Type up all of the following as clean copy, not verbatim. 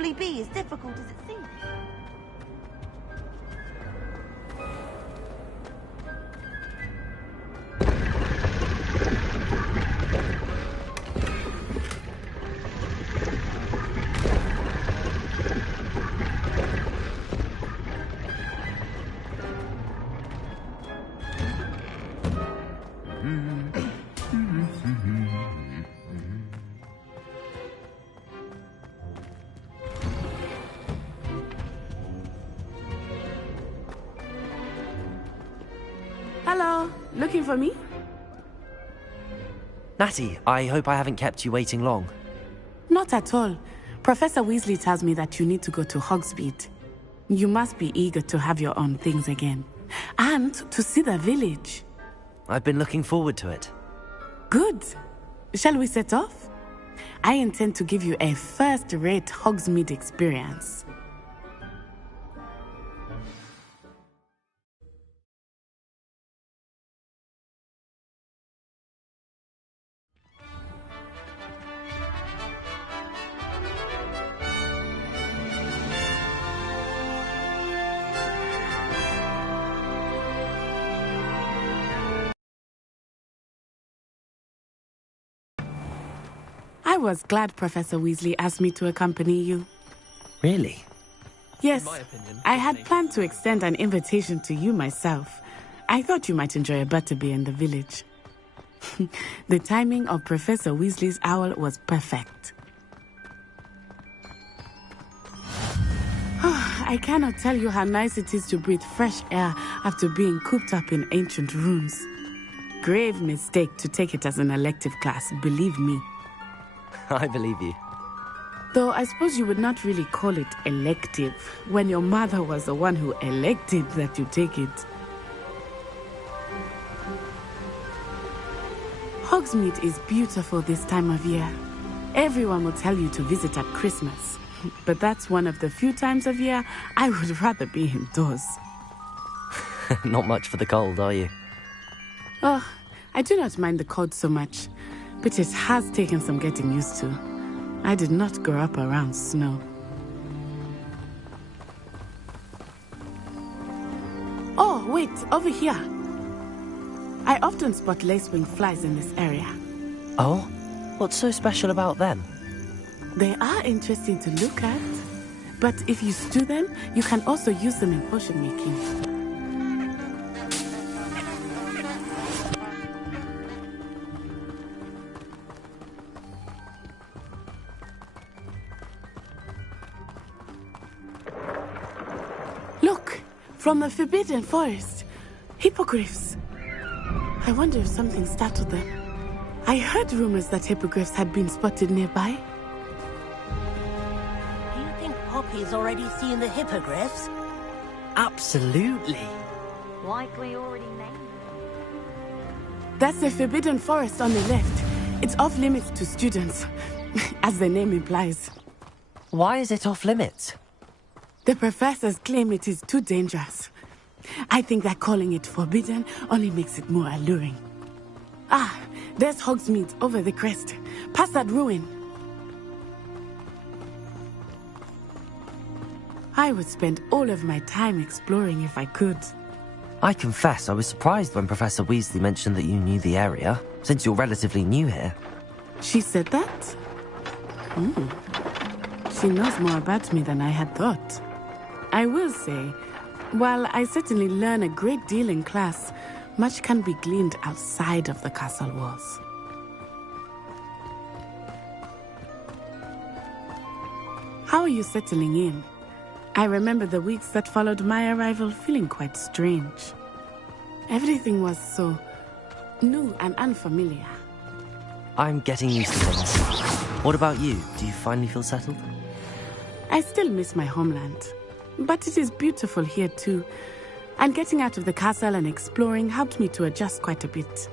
possibly be as difficult as it seems. Hello, looking for me? Natty, I hope I haven't kept you waiting long. Not at all. Professor Weasley tells me that you need to go to Hogsmeade. You must be eager to have your own things again. And to see the village. I've been looking forward to it. Good. Shall we set off? I intend to give you a first-rate Hogsmeade experience. I was glad Professor Weasley asked me to accompany you. Really? Yes, In my opinion, I had planned to extend an invitation to you myself. I thought you might enjoy a butterbeer in the village. The timing of Professor Weasley's owl was perfect. I cannot tell you how nice it is to breathe fresh air after being cooped up in ancient rooms. Grave mistake to take it as an elective class, believe me. I believe you. Though I suppose you would not really call it elective when your mother was the one who elected that you take it. Hogsmeade is beautiful this time of year. Everyone will tell you to visit at Christmas. But that's one of the few times of year I would rather be indoors. Not much for the cold, are you? Oh, I do not mind the cold so much, but it has taken some getting used to. I did not grow up around snow. Oh, wait, over here. I often spot lacewing flies in this area. Oh? What's so special about them? They are interesting to look at, but if you stew them, you can also use them in potion making. Look, from the Forbidden Forest, hippogriffs. I wonder if something startled them. I heard rumors that hippogriffs had been spotted nearby. Do you think Poppy's already seen the hippogriffs? Absolutely. Like we already named them. That's the Forbidden Forest on the left. It's off limits to students, as the name implies. Why is it off limits? The professors claim it is too dangerous. I think that calling it forbidden only makes it more alluring. Ah, there's Hogsmeade over the crest, past that ruin. I would spend all of my time exploring if I could. I confess I was surprised when Professor Weasley mentioned that you knew the area, since you're relatively new here. She said that? She knows more about me than I had thought. I will say, while I certainly learn a great deal in class, much can be gleaned outside of the castle walls. How are you settling in? I remember the weeks that followed my arrival feeling quite strange. Everything was so new and unfamiliar. I'm getting used to things. What about you? Do you finally feel settled? I still miss my homeland, but it is beautiful here too. And getting out of the castle and exploring helped me to adjust quite a bit.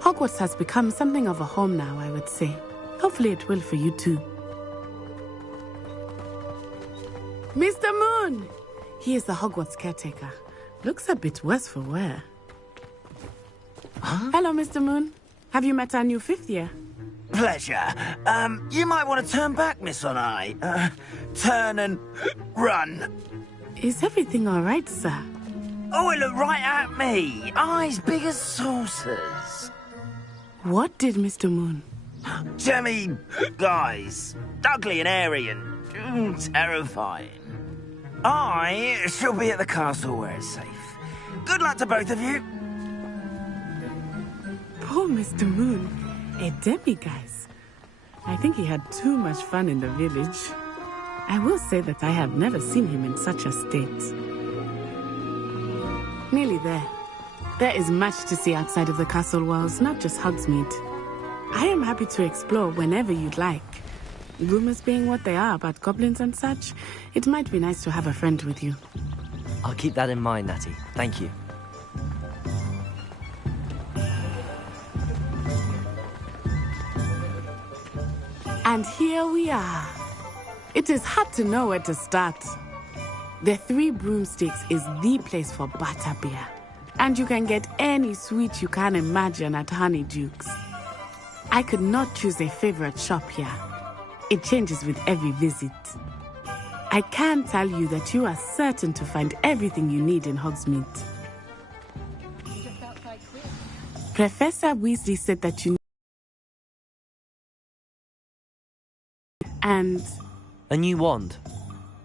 Hogwarts has become something of a home now, I would say. Hopefully it will for you too. Mr. Moon! He is the Hogwarts caretaker. Looks a bit worse for wear. Huh? Hello, Mr. Moon. Have you met our new fifth year? Pleasure. You might want to turn back, Miss Onai. turn and run. Is everything all right, sir? Oh, it looked right at me. Eyes big as saucers. What did Mr. Moon? Jemmy, guys. Ugly and airy and terrifying. I shall be at the castle where it's safe. Good luck to both of you. Poor Mr. Moon. A demi-guise. I think he had too much fun in the village. I will say that I have never seen him in such a state. Nearly there. There is much to see outside of the castle walls, not just Hogsmeade. I am happy to explore whenever you'd like. Rumors being what they are about goblins and such, it might be nice to have a friend with you. I'll keep that in mind, Natty. Thank you. And here we are. It is hard to know where to start. The Three Broomsticks is the place for butterbeer. And you can get any sweet you can imagine at Honeyduke's. I could not choose a favorite shop here. It changes with every visit. I can tell you that you are certain to find everything you need in Hogsmeade. Professor Weasley said that you and... A new wand.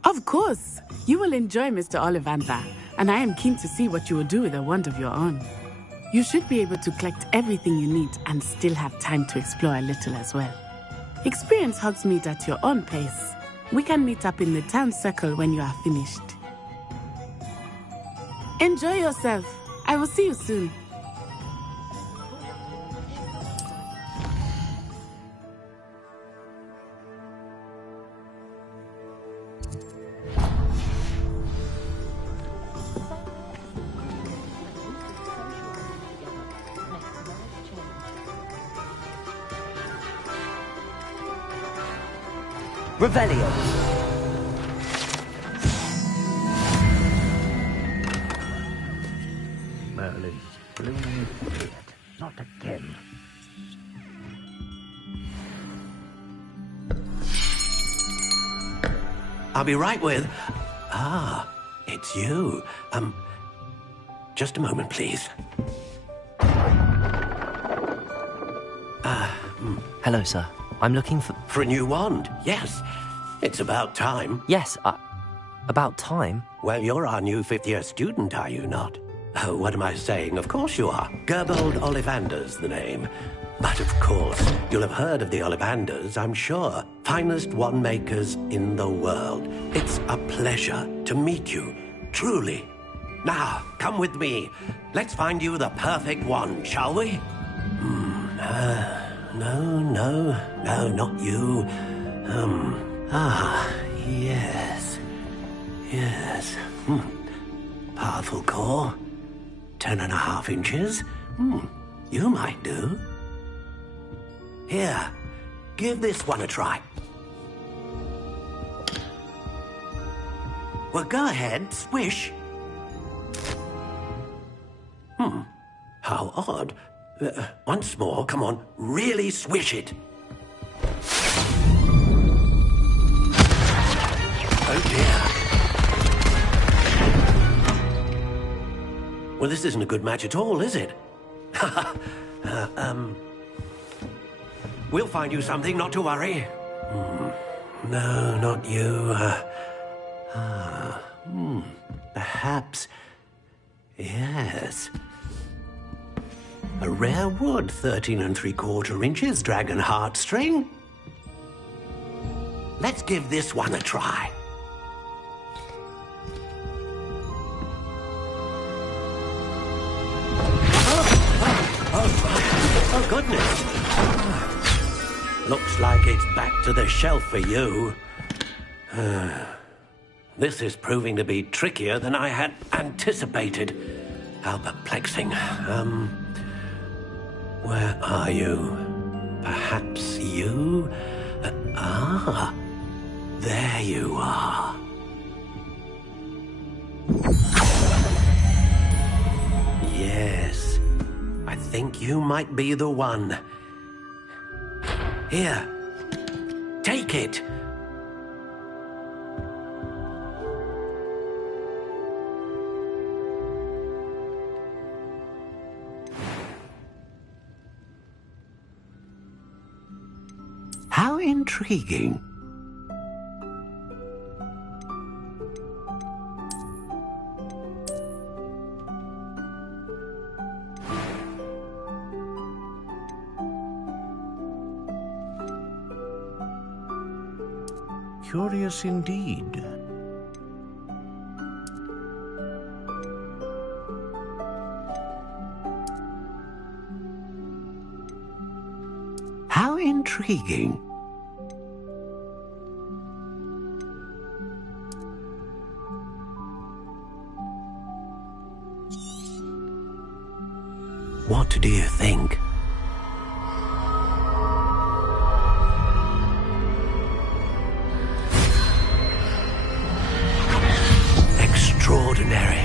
Of course! You will enjoy Mr. Ollivander, and I am keen to see what you will do with a wand of your own. You should be able to collect everything you need and still have time to explore a little as well. Experience Hogsmeade at your own pace. We can meet up in the town circle when you are finished. Enjoy yourself. I will see you soon. Revelio. Merlin's blooming beard. Not again. I'll be right with... Ah, it's you. Just a moment, please. Hello, sir. I'm looking for... For a new wand, yes. It's about time. Yes, about time? Well, you're our new fifth-year student, are you not? Oh, what am I saying? Of course you are. Gerbold Ollivander's the name. But of course, you'll have heard of the Ollivanders, I'm sure. Finest wand makers in the world. It's a pleasure to meet you, truly. Now, come with me. Let's find you the perfect wand, shall we? No, not you. Yes. Powerful core. 10.5 inches. You might do. Here, give this one a try. Well, go ahead, swish. How odd. Once more, come on, really swish it. Oh dear. Well, this isn't a good match at all, is it? We'll find you something, not to worry. No, not you. Perhaps... Yes. A rare wood, 13 3/4 inches, dragon heartstring. Let's give this one a try. Oh, goodness. Looks like it's back to the shelf for you. This is proving to be trickier than I had anticipated. How perplexing. Where are you? Perhaps you? There you are. Yes, I think you might be the one. Here, take it. How intriguing. Curious indeed. How intriguing. What do you think? Extraordinary.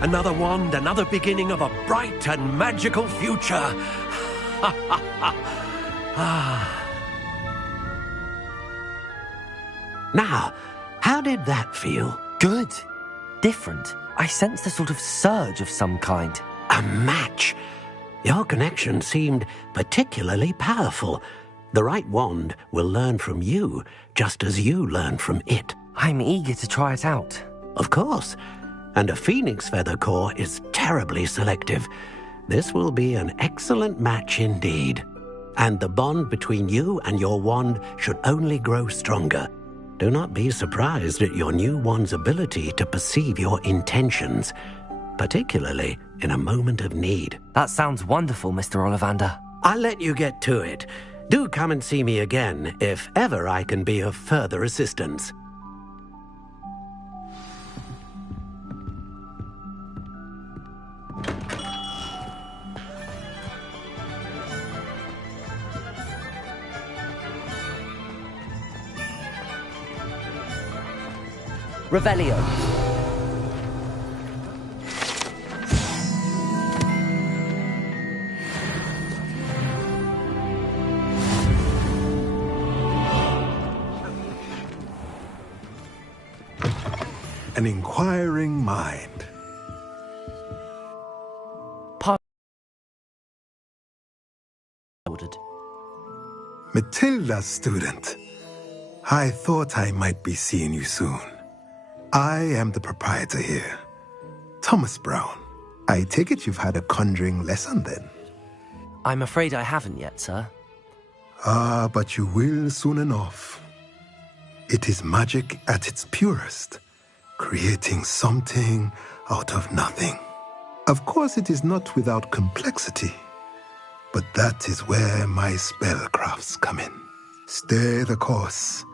Another wand, another beginning of a bright and magical future. Now, how did that feel? Good. Different. I sensed a sort of surge of some kind. A match. Your connection seemed particularly powerful. The right wand will learn from you, just as you learn from it. I'm eager to try it out. Of course. And a phoenix feather core is terribly selective. This will be an excellent match indeed. And the bond between you and your wand should only grow stronger. Do not be surprised at your new wand's ability to perceive your intentions, particularly in a moment of need. That sounds wonderful, Mr. Ollivander. I'll let you get to it. Do come and see me again if ever I can be of further assistance. Revelio. An inquiring mind. Ordered. Matilda, student. I thought I might be seeing you soon. I am the proprietor here, Thomas Brown. I take it you've had a conjuring lesson then? I'm afraid I haven't yet, sir. Ah, but you will soon enough. It is magic at its purest, creating something out of nothing. Of course, it is not without complexity, but that is where my spellcrafts come in. Stay the course,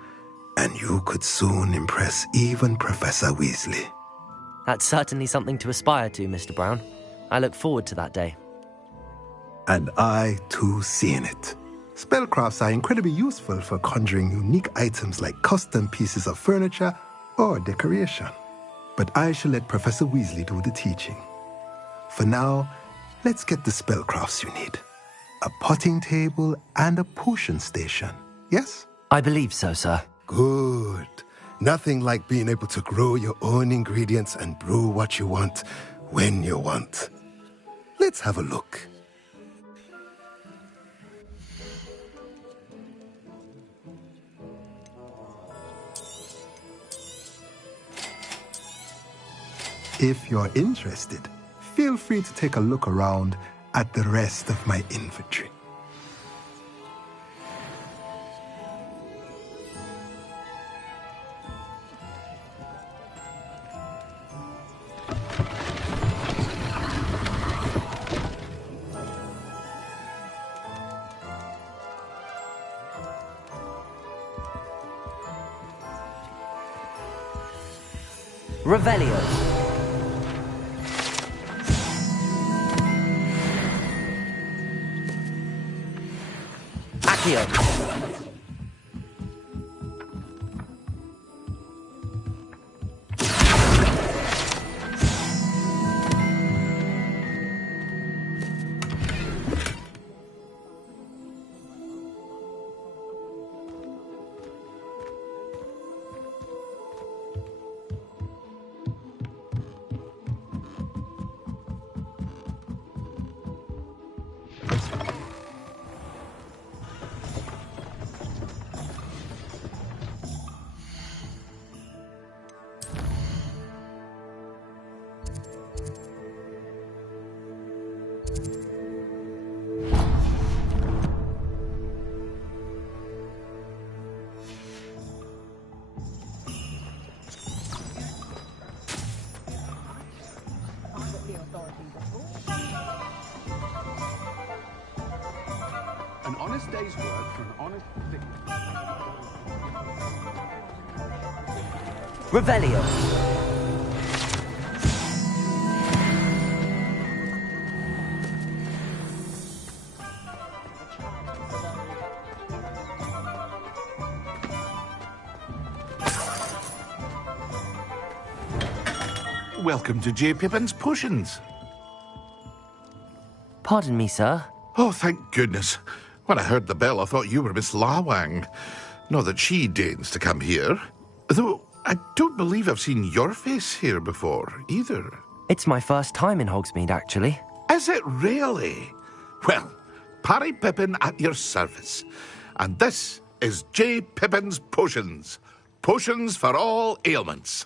and you could soon impress even Professor Weasley. That's certainly something to aspire to, Mr. Brown. I look forward to that day. And I, too, seeing it. Spellcrafts are incredibly useful for conjuring unique items like custom pieces of furniture or decoration. But I shall let Professor Weasley do the teaching. For now, let's get the spellcrafts you need. A potting table and a potion station, yes? I believe so, sir. Good. Nothing like being able to grow your own ingredients and brew what you want when you want. Let's have a look. If you're interested, feel free to take a look around at the rest of my inventory. Revelio. Accio. An honest day's work for an honest thing. Revelio. Welcome to J. Pippin's Potions. Pardon me, sir. Oh, thank goodness. When I heard the bell, I thought you were Miss Lawang. Not that she deigns to come here. Though I don't believe I've seen your face here before, either. It's my first time in Hogsmeade, actually. Is it really? Well, Parry Pippin at your service. And this is J. Pippin's Potions. Potions for all ailments.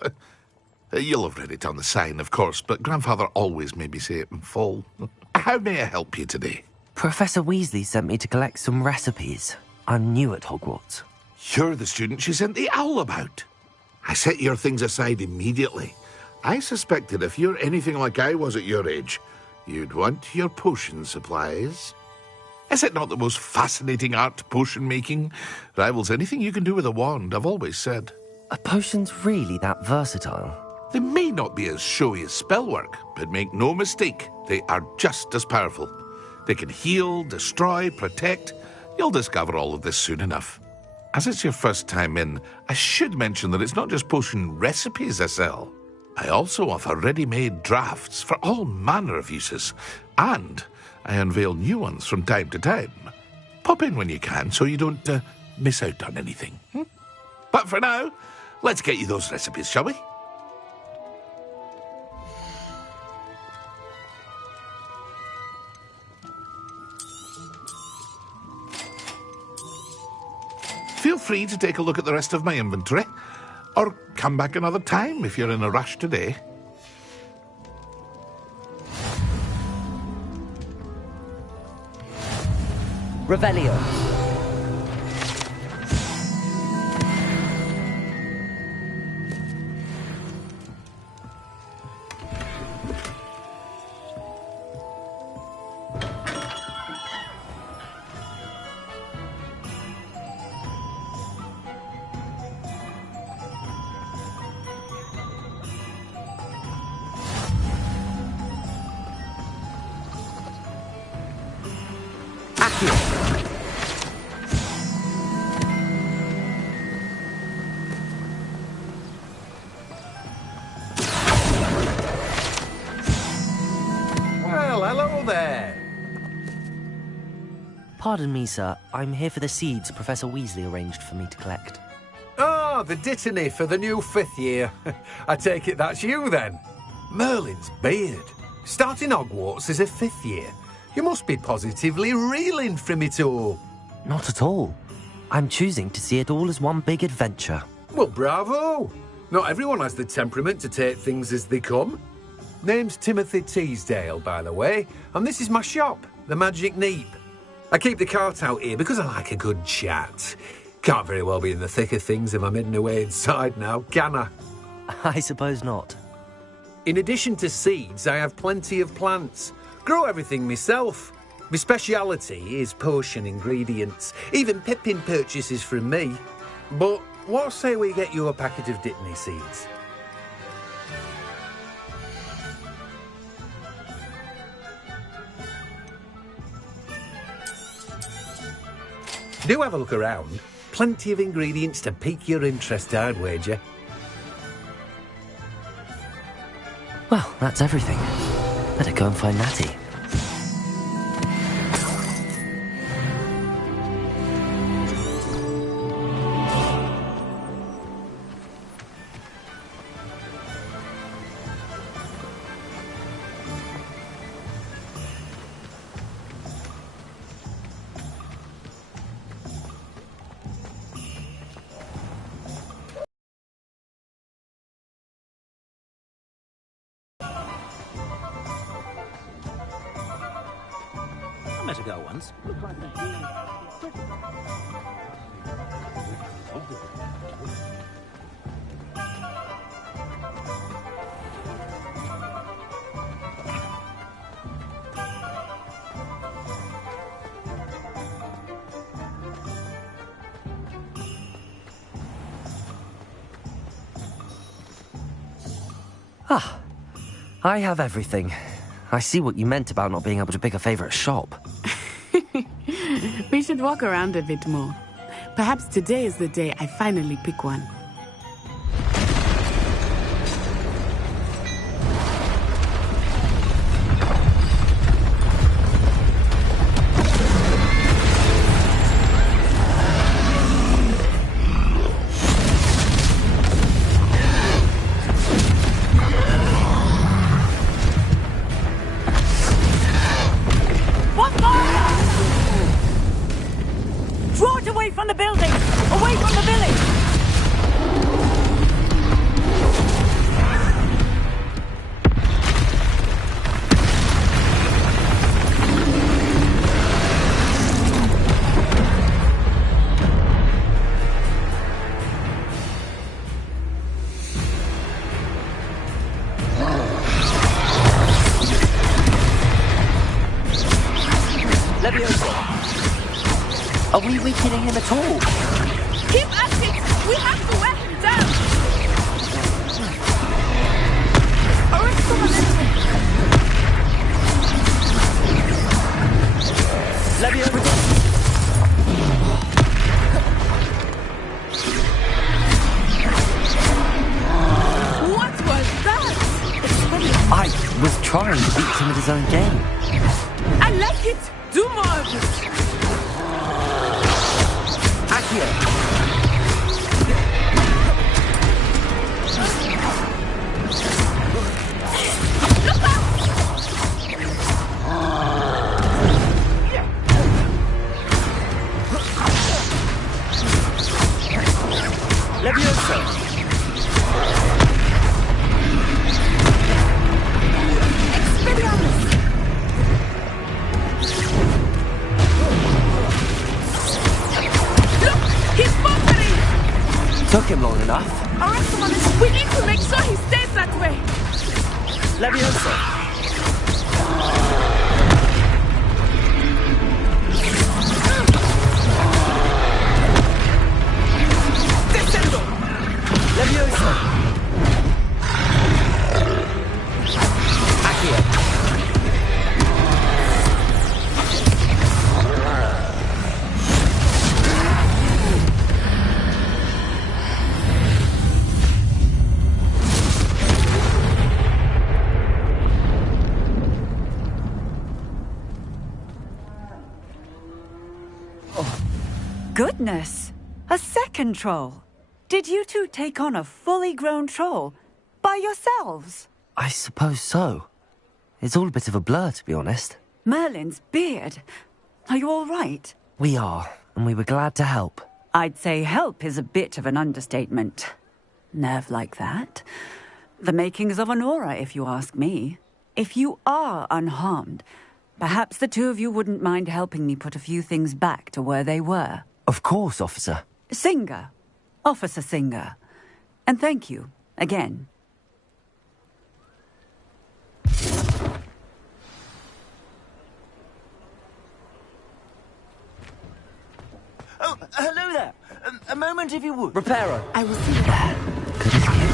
You'll have read it on the sign, of course, but Grandfather always made me say it in full. How may I help you today? Professor Weasley sent me to collect some recipes. I'm new at Hogwarts. You're the student she sent the owl about. I set your things aside immediately. I suspected if you're anything like I was at your age, you'd want your potion supplies. Is it not the most fascinating art, potion making? Rivals anything you can do with a wand, I've always said. Are potions really that versatile? They may not be as showy as spellwork, but make no mistake, they are just as powerful. They can heal, destroy, protect. You'll discover all of this soon enough. As it's your first time in, I should mention that it's not just potion recipes I sell. I also offer ready-made drafts for all manner of uses, and I unveil new ones from time to time. Pop in when you can so you don't miss out on anything. But for now, let's get you those recipes, shall we? Feel free to take a look at the rest of my inventory, or come back another time if you're in a rush today. Revelio. Well, hello there. Pardon me, sir. I'm here for the seeds Professor Weasley arranged for me to collect. Oh, the dittany for the new 5th year. I take it that's you, then. Merlin's beard. Starting Hogwarts as a 5th year. You must be positively reeling from it all. Not at all. I'm choosing to see it all as one big adventure. Well, bravo. Not everyone has the temperament to take things as they come. Name's Timothy Teasdale, by the way, and this is my shop, the Magic Neep. I keep the cart out here because I like a good chat. Can't very well be in the thick of things if I'm hidden away inside now, can I? I suppose not. In addition to seeds, I have plenty of plants. Grow everything myself. My speciality is potion ingredients. Even Pippin purchases from me. But what say we get you a packet of Dittany seeds? Do have a look around. Plenty of ingredients to pique your interest, I'd wager. Well, that's everything. Better go and find Natty. I met a girl once. Ah, I have everything. I see what you meant about not being able to pick a favorite shop. We should walk around a bit more. Perhaps today is the day I finally pick one. Draw it away from the building! Away from the village! Are we weakening him at all? Keep at it! We have to wear him down! What was that? I was trying to beat him at his own game. I like it! Do more of it! Accio! Levioso! Took him long enough. We need to make sure he stays that way. Levioso! Descendo! Levioso! Accio! Goodness! A second troll! Did you two take on a fully grown troll? By yourselves? I suppose so. It's all a bit of a blur, to be honest. Merlin's beard. Are you all right? We are, and we were glad to help. I'd say help is a bit of an understatement. Nerve like that. The makings of an aura, if you ask me. If you are unharmed, perhaps the two of you wouldn't mind helping me put a few things back to where they were. Of course, officer. Singer. Officer Singer. And thank you, again. Oh, hello there. A moment, if you would. Reparo. I will see you. Good as new.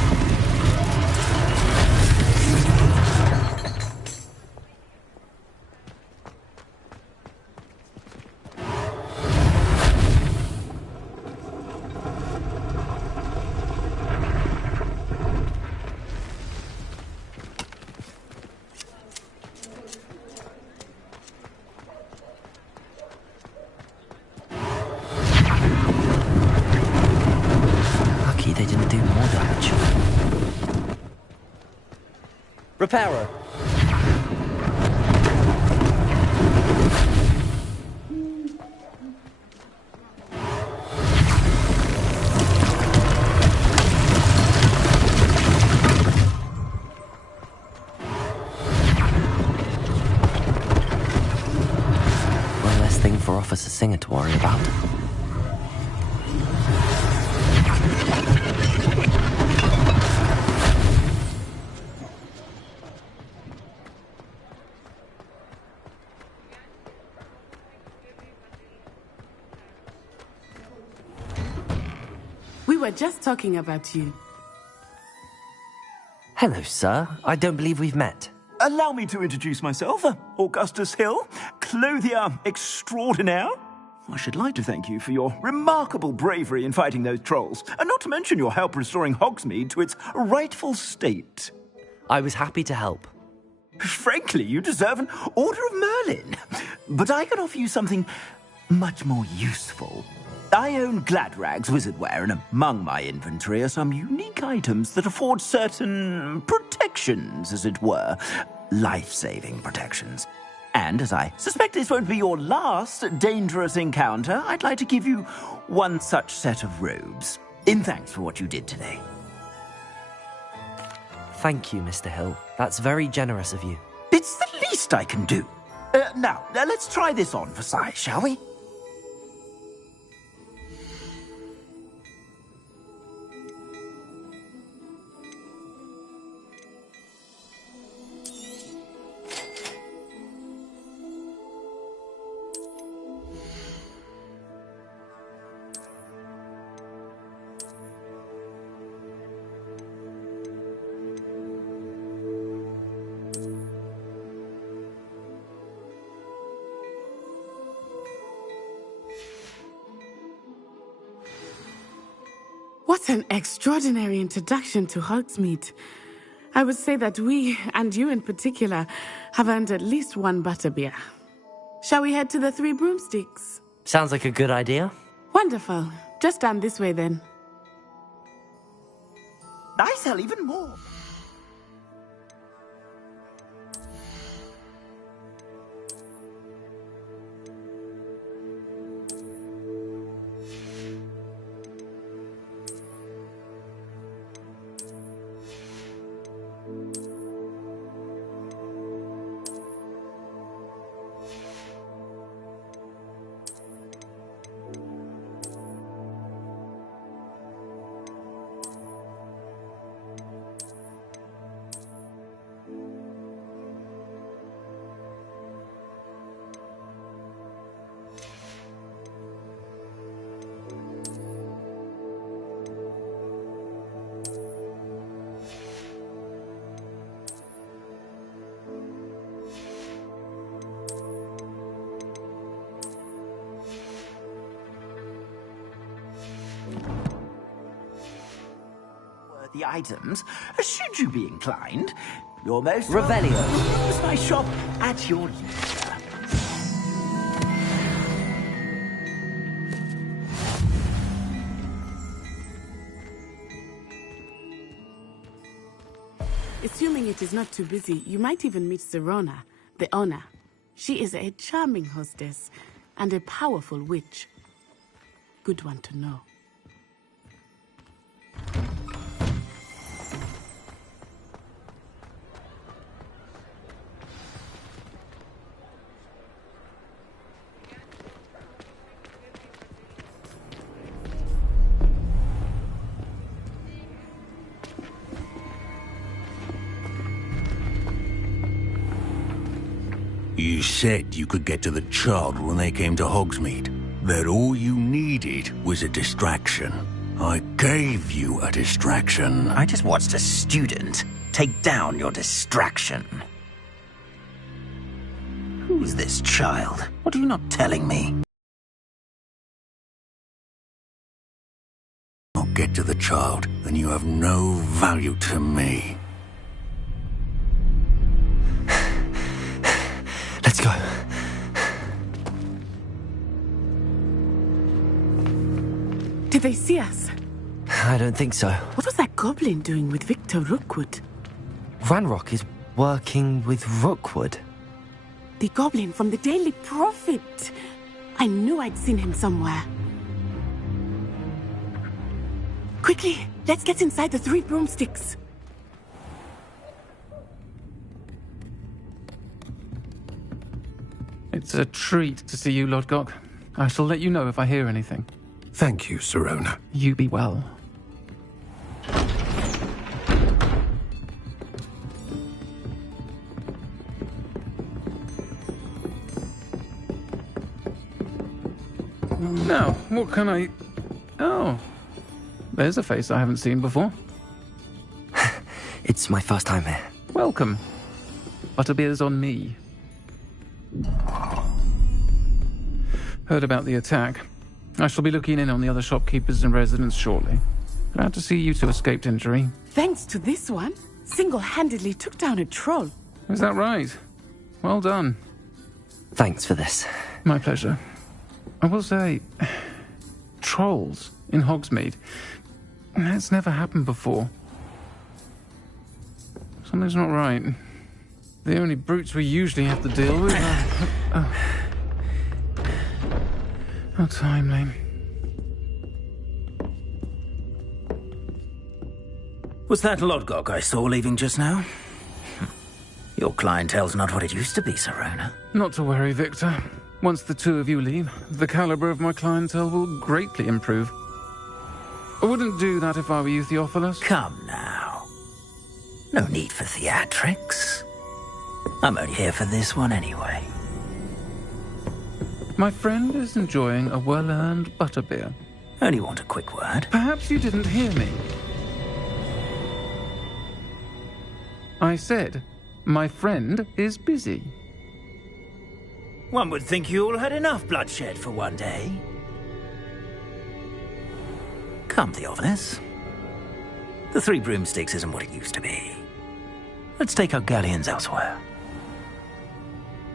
They didn't do more damage. Reparo. One less thing for Officer Singer to worry about. We were just talking about you. Hello, sir. I don't believe we've met. Allow me to introduce myself, Augustus Hill, clothier extraordinaire. I should like to thank you for your remarkable bravery in fighting those trolls, and not to mention your help restoring Hogsmeade to its rightful state. I was happy to help. Frankly, you deserve an Order of Merlin. But I can offer you something much more useful. I own Gladrag's wizardware, and among my inventory are some unique items that afford certain protections, as it were. Life-saving protections. And as I suspect this won't be your last dangerous encounter, I'd like to give you one such set of robes, in thanks for what you did today. Thank you, Mr. Hill. That's very generous of you. It's the least I can do. Now, let's try this on for size, shall we? What an extraordinary introduction to Hogsmeade. I would say that we, and you in particular, have earned at least one butterbeer. Shall we head to the Three Broomsticks? Sounds like a good idea. Wonderful. Just down this way then. I sell even more. The items, should you be inclined. You're most Revelio. Use my shop at your leisure. Assuming it is not too busy, you might even meet Serona, the owner. She is a charming hostess and a powerful witch. Good one to know. You said you could get to the child when they came to Hogsmeade. That all you needed was a distraction. I gave you a distraction. I just watched a student take down your distraction. Who's this child? What are you not telling me? I'll get to the child, then you have no value to me. Let's go. Did they see us? I don't think so. What was that goblin doing with Victor Rookwood? Ranrock is working with Rookwood. The goblin from the Daily Prophet. I knew I'd seen him somewhere. Quickly, let's get inside the Three Broomsticks. It's a treat to see you, Lodgok. I shall let you know if I hear anything. Thank you, Serona. You be well. Now, what can I... Oh, there's a face I haven't seen before. It's my first time here. Welcome. Butterbeer's on me. Heard about the attack. I shall be looking in on the other shopkeepers and residents shortly. Glad to see you two escaped injury. Thanks to this one, single-handedly took down a troll. Is that right? Well done. Thanks for this. My pleasure. I will say, trolls in Hogsmeade. That's never happened before. Something's not right. The only brutes we usually have to deal with are... How timely. Was that Lodgok I saw leaving just now? Your clientele's not what it used to be, Serona. Not to worry, Victor. Once the two of you leave, the caliber of my clientele will greatly improve. I wouldn't do that if I were you, Theophilus. Come now. No need for theatrics. I'm only here for this one anyway. My friend is enjoying a well-earned butterbeer. Only want a quick word. Perhaps you didn't hear me. I said, my friend is busy. One would think you all had enough bloodshed for one day. Come, Theophilus. The Three Broomsticks isn't what it used to be. Let's take our galleons elsewhere.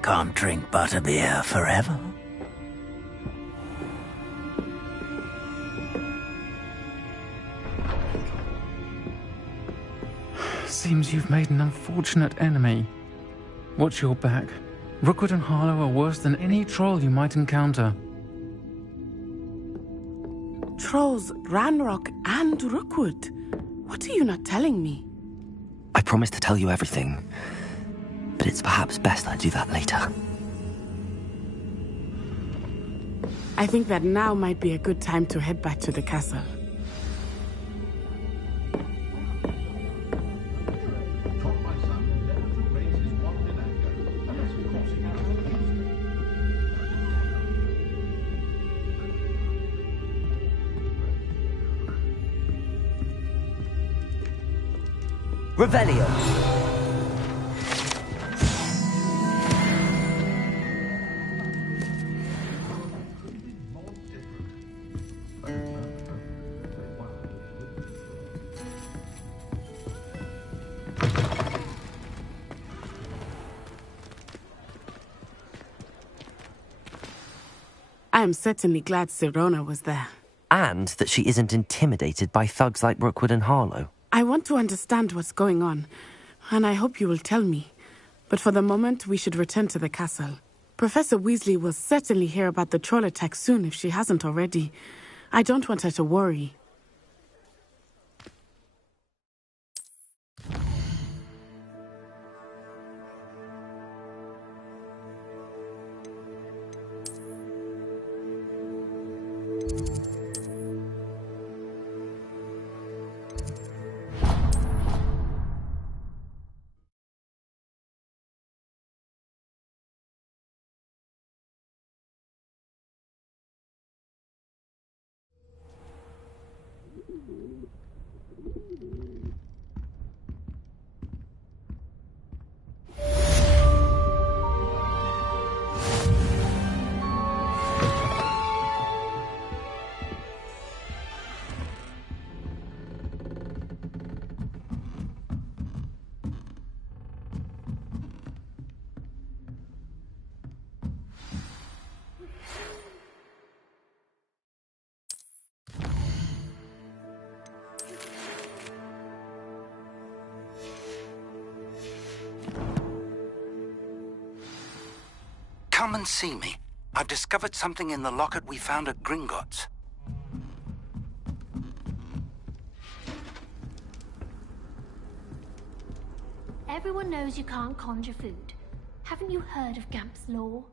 Can't drink butterbeer forever. Seems you've made an unfortunate enemy. Watch your back. Rookwood and Harlow are worse than any troll you might encounter. Trolls, Ranrock, and Rookwood. What are you not telling me? I promised to tell you everything, but it's perhaps best I do that later. I think that now might be a good time to head back to the castle. Revelio. I am certainly glad Serona was there. And that she isn't intimidated by thugs like Rookwood and Harlow. I want to understand what's going on, and I hope you will tell me. But for the moment, we should return to the castle. Professor Weasley will certainly hear about the troll attack soon if she hasn't already. I don't want her to worry. Come and see me. I've discovered something in the locket we found at Gringotts. Everyone knows you can't conjure food. Haven't you heard of Gamp's Law?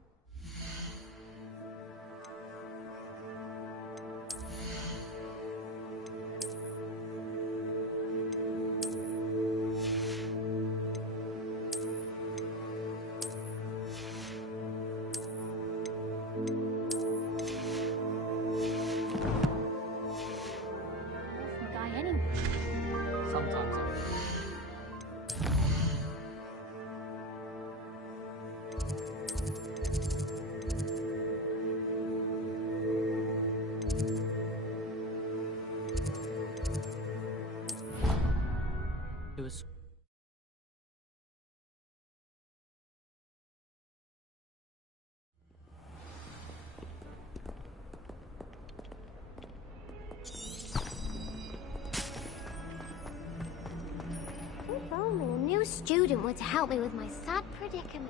student were to help me with my sad predicament.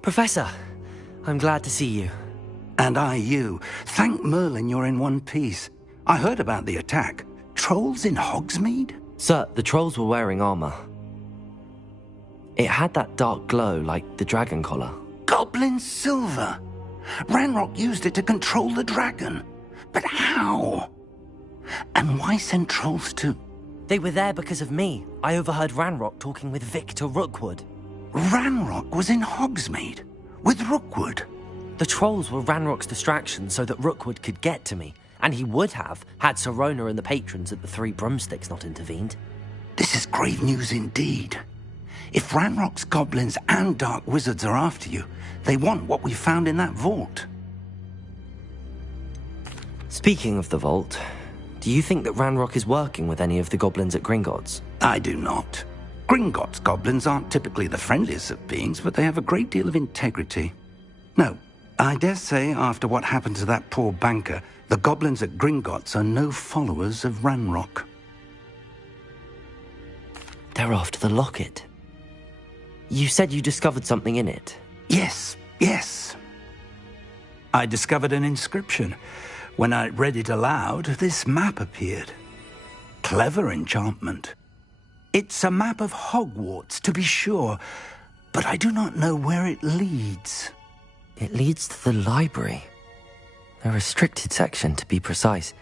Professor, I'm glad to see you. And I you. Thank Merlin you're in one piece. I heard about the attack. Trolls in Hogsmeade? Sir, the trolls were wearing armor. It had that dark glow like the dragon collar. Goblin silver! Ranrock used it to control the dragon. But how? And why send trolls to... They were there because of me. I overheard Ranrock talking with Victor Rookwood. Ranrock was in Hogsmeade? With Rookwood? The trolls were Ranrock's distraction so that Rookwood could get to me. And he would have, had Sirona and the patrons at the Three Broomsticks not intervened. This is grave news indeed. If Ranrock's goblins and dark wizards are after you, they want what we found in that vault. Speaking of the vault, do you think that Ranrock is working with any of the goblins at Gringotts? I do not. Gringotts goblins aren't typically the friendliest of beings, but they have a great deal of integrity. No, I dare say after what happened to that poor banker, the goblins at Gringotts are no followers of Ranrock. They're after the locket. You said you discovered something in it. Yes. I discovered an inscription. When I read it aloud, this map appeared. Clever enchantment. It's a map of Hogwarts, to be sure, but I do not know where it leads. It leads to the library. A restricted section, to be precise,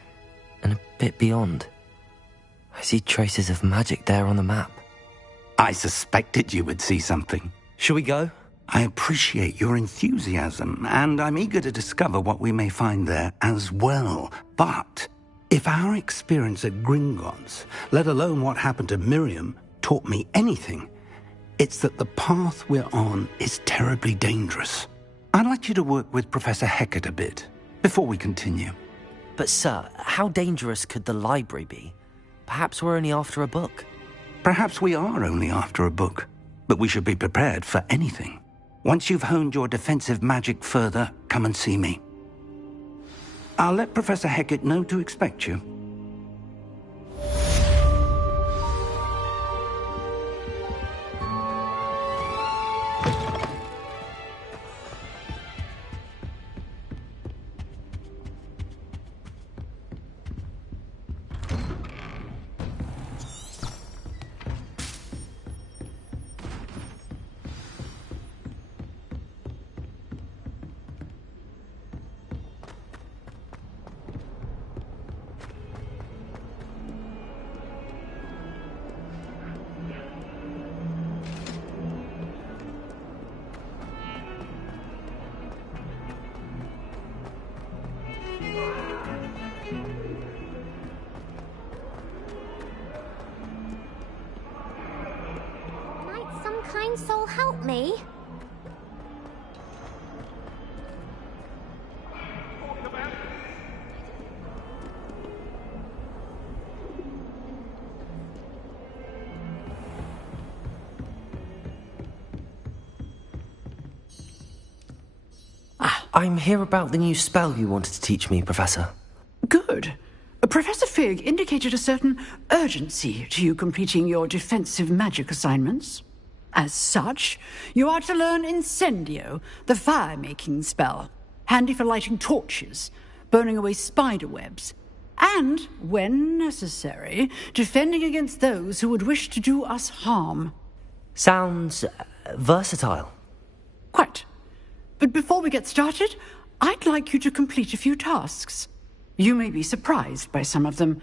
and a bit beyond. I see traces of magic there on the map. I suspected you would see something. Shall we go? I appreciate your enthusiasm, and I'm eager to discover what we may find there as well. But if our experience at Gringotts, let alone what happened to Miriam, taught me anything, it's that the path we're on is terribly dangerous. I'd like you to work with Professor Hecat a bit before we continue. But sir, how dangerous could the library be? Perhaps we're only after a book. Perhaps we are only after a book, but we should be prepared for anything. Once you've honed your defensive magic further, come and see me. I'll let Professor Hecat know to expect you. Might some kind soul help me? I'm here about the new spell you wanted to teach me, Professor. Good. Professor Fig indicated a certain urgency to you completing your defensive magic assignments. As such, you are to learn Incendio, the fire-making spell, handy for lighting torches, burning away spider webs, and, when necessary, defending against those who would wish to do us harm. Sounds versatile. Quite. But before we get started, I'd like you to complete a few tasks. You may be surprised by some of them.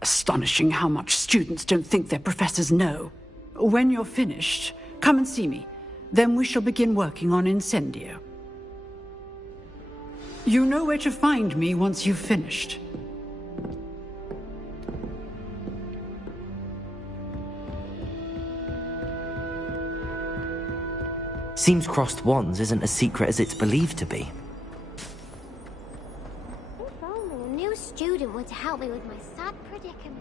Astonishing how much students don't think their professors know. When you're finished, come and see me. Then we shall begin working on Incendio. You know where to find me once you've finished. Seems crossed wands isn't as secret as it's believed to be. If only a new student were to help me with my sad predicament.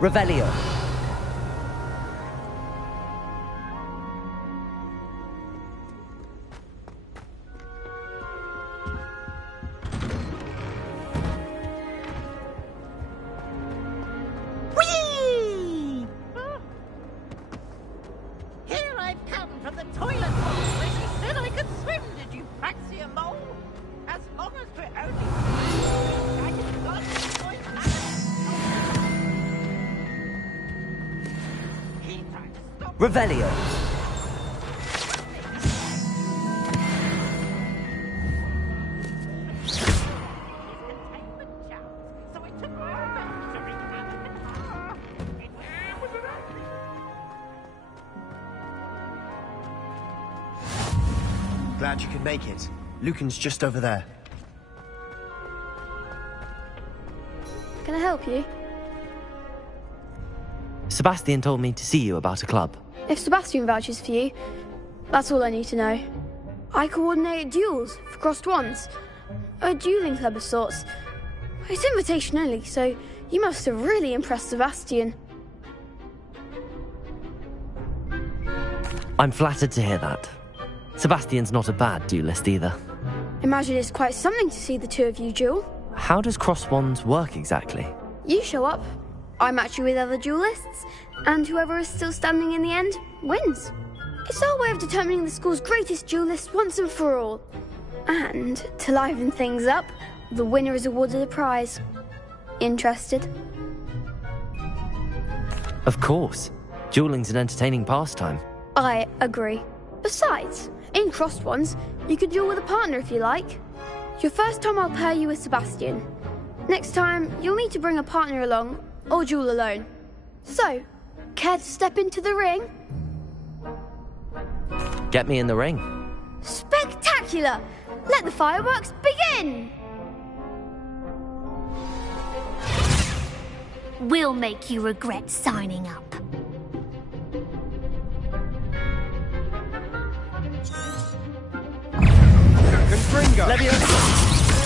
Revelio. Whee! Here I've come from the toilet bowl where she said I could swim, did you fancy a mole? As long as we're only... I can not enjoy that. Revelio. Glad you could make it. Lucan's just over there. Can I help you? Sebastian told me to see you about a club. If Sebastian vouches for you, that's all I need to know. I coordinate duels for crossed wands. A dueling club of sorts. It's invitation only, so you must have really impressed Sebastian. I'm flattered to hear that. Sebastian's not a bad duelist either. Imagine it's quite something to see the two of you duel. How does crossed wands work exactly? You show up, I match you with other duelists, and whoever is still standing in the end wins. It's our way of determining the school's greatest duelist once and for all. And to liven things up, the winner is awarded a prize. Interested? Of course. Dueling's an entertaining pastime. I agree. Besides, in crossed ones, you could duel with a partner if you like. Your first time I'll pair you with Sebastian. Next time, you'll need to bring a partner along, or duel alone. So, care to step into the ring? Get me in the ring. Spectacular! Let the fireworks begin! We'll make you regret signing up. Confringo! Leviosa!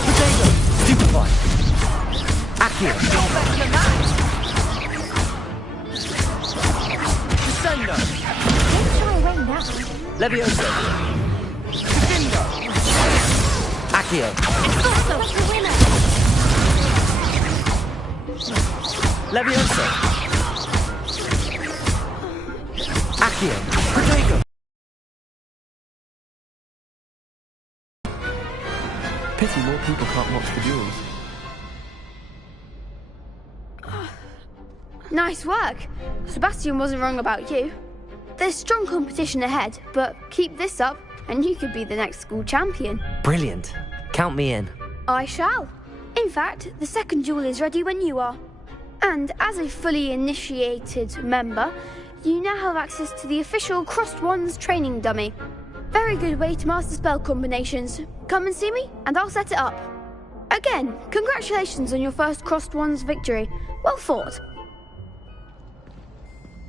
Potato! Stupefy! Accio! Descendo! Don't shy away now. Leviosa! Defendo! Accio! That's the winner. Leviosa! Accio! Protego! Pity more people can't watch the duels. Nice work. Sebastian wasn't wrong about you. There's strong competition ahead, but keep this up and you could be the next school champion. Brilliant. Count me in. I shall. In fact, the second duel is ready when you are. And as a fully initiated member, you now have access to the official Crossed Wands training dummy. Very good way to master spell combinations. Come and see me, and I'll set it up. Again, congratulations on your first Crossed Wands victory. Well fought.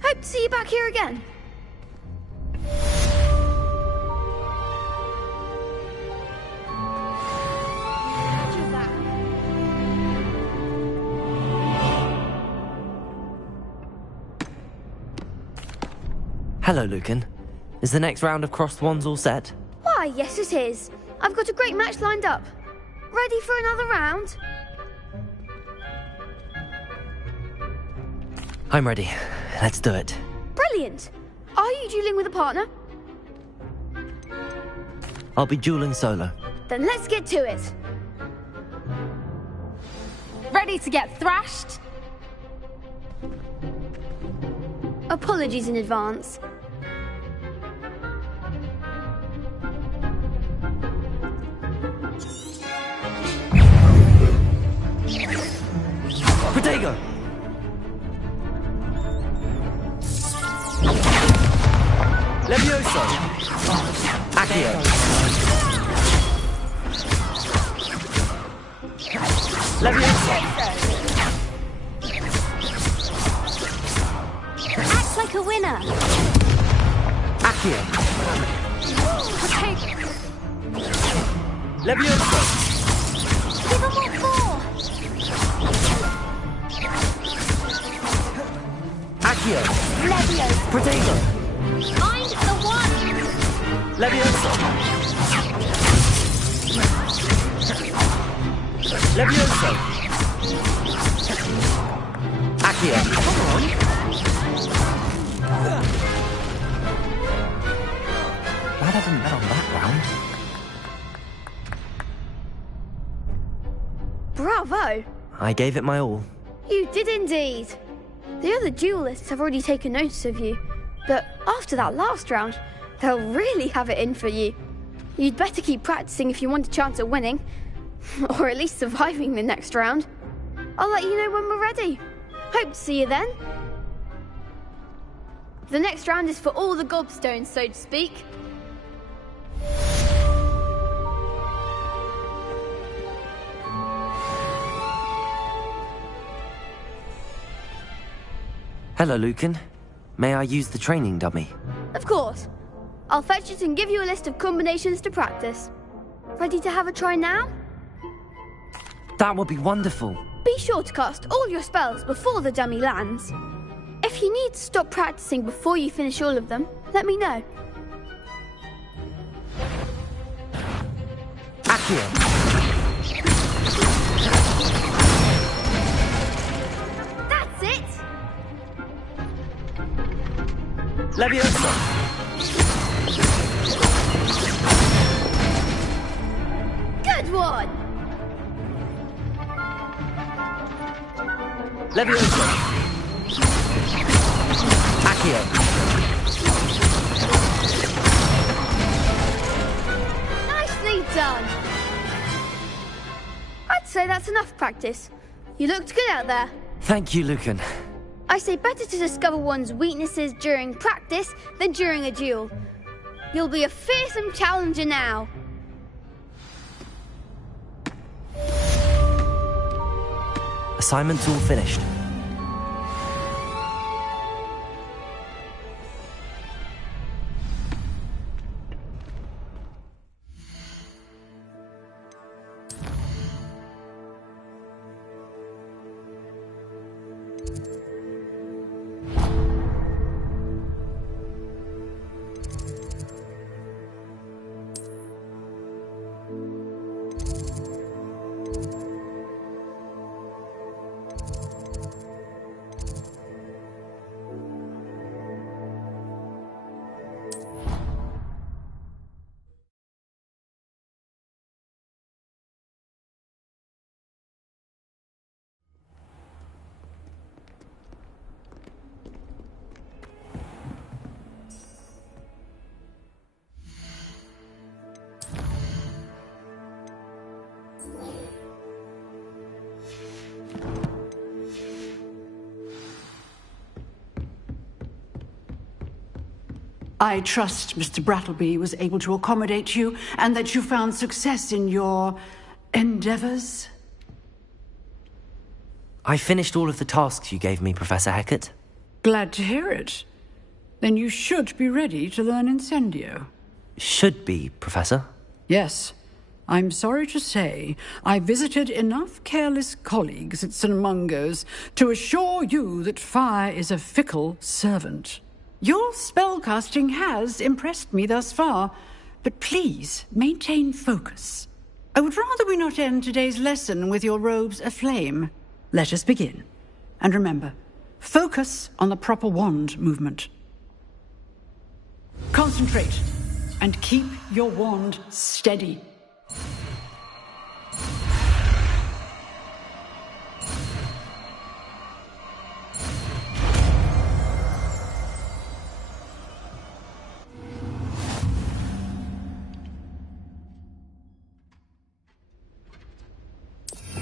Hope to see you back here again. Hello, Lucan. Is the next round of crossed wands all set? Why, yes it is. I've got a great match lined up. Ready for another round? I'm ready. Let's do it. Brilliant! Are you dueling with a partner? I'll be dueling solo. Then let's get to it. Ready to get thrashed? Apologies in advance. Protego! Levioso! Accio! Levioso! Act like a winner. Accio! Levioso! Give them all four. Accio! Levioso. Protego! Find the one. Levioso! Levioso! Accio! Come on! Glad I didn't bet on that round. Bravo! I gave it my all. You did indeed. The other duelists have already taken notice of you, but after that last round, they'll really have it in for you. You'd better keep practicing if you want a chance at winning, or at least surviving the next round. I'll let you know when we're ready. Hope to see you then. The next round is for all the gobstones, so to speak. Hello, Lucan. May I use the training dummy? Of course. I'll fetch it and give you a list of combinations to practice. Ready to have a try now? That would be wonderful. Be sure to cast all your spells before the dummy lands. If you need to stop practicing before you finish all of them, let me know. Accio! That's it! Levioso! Good one! Levioso! Accio! Nicely done! I'd say that's enough practice. You looked good out there. Thank you, Lucan. I say better to discover one's weaknesses during practice than during a duel. You'll be a fearsome challenger now. Assignment's all finished. I trust Mr. Brattleby was able to accommodate you and that you found success in your endeavors. I finished all of the tasks you gave me, Professor Hecat. Glad to hear it. Then you should be ready to learn Incendio. Should be, Professor. Yes. I'm sorry to say, I visited enough careless colleagues at St. Mungo's to assure you that fire is a fickle servant. Your spellcasting has impressed me thus far, but please maintain focus. I would rather we not end today's lesson with your robes aflame. Let us begin. And remember, focus on the proper wand movement. Concentrate, and keep your wand steady.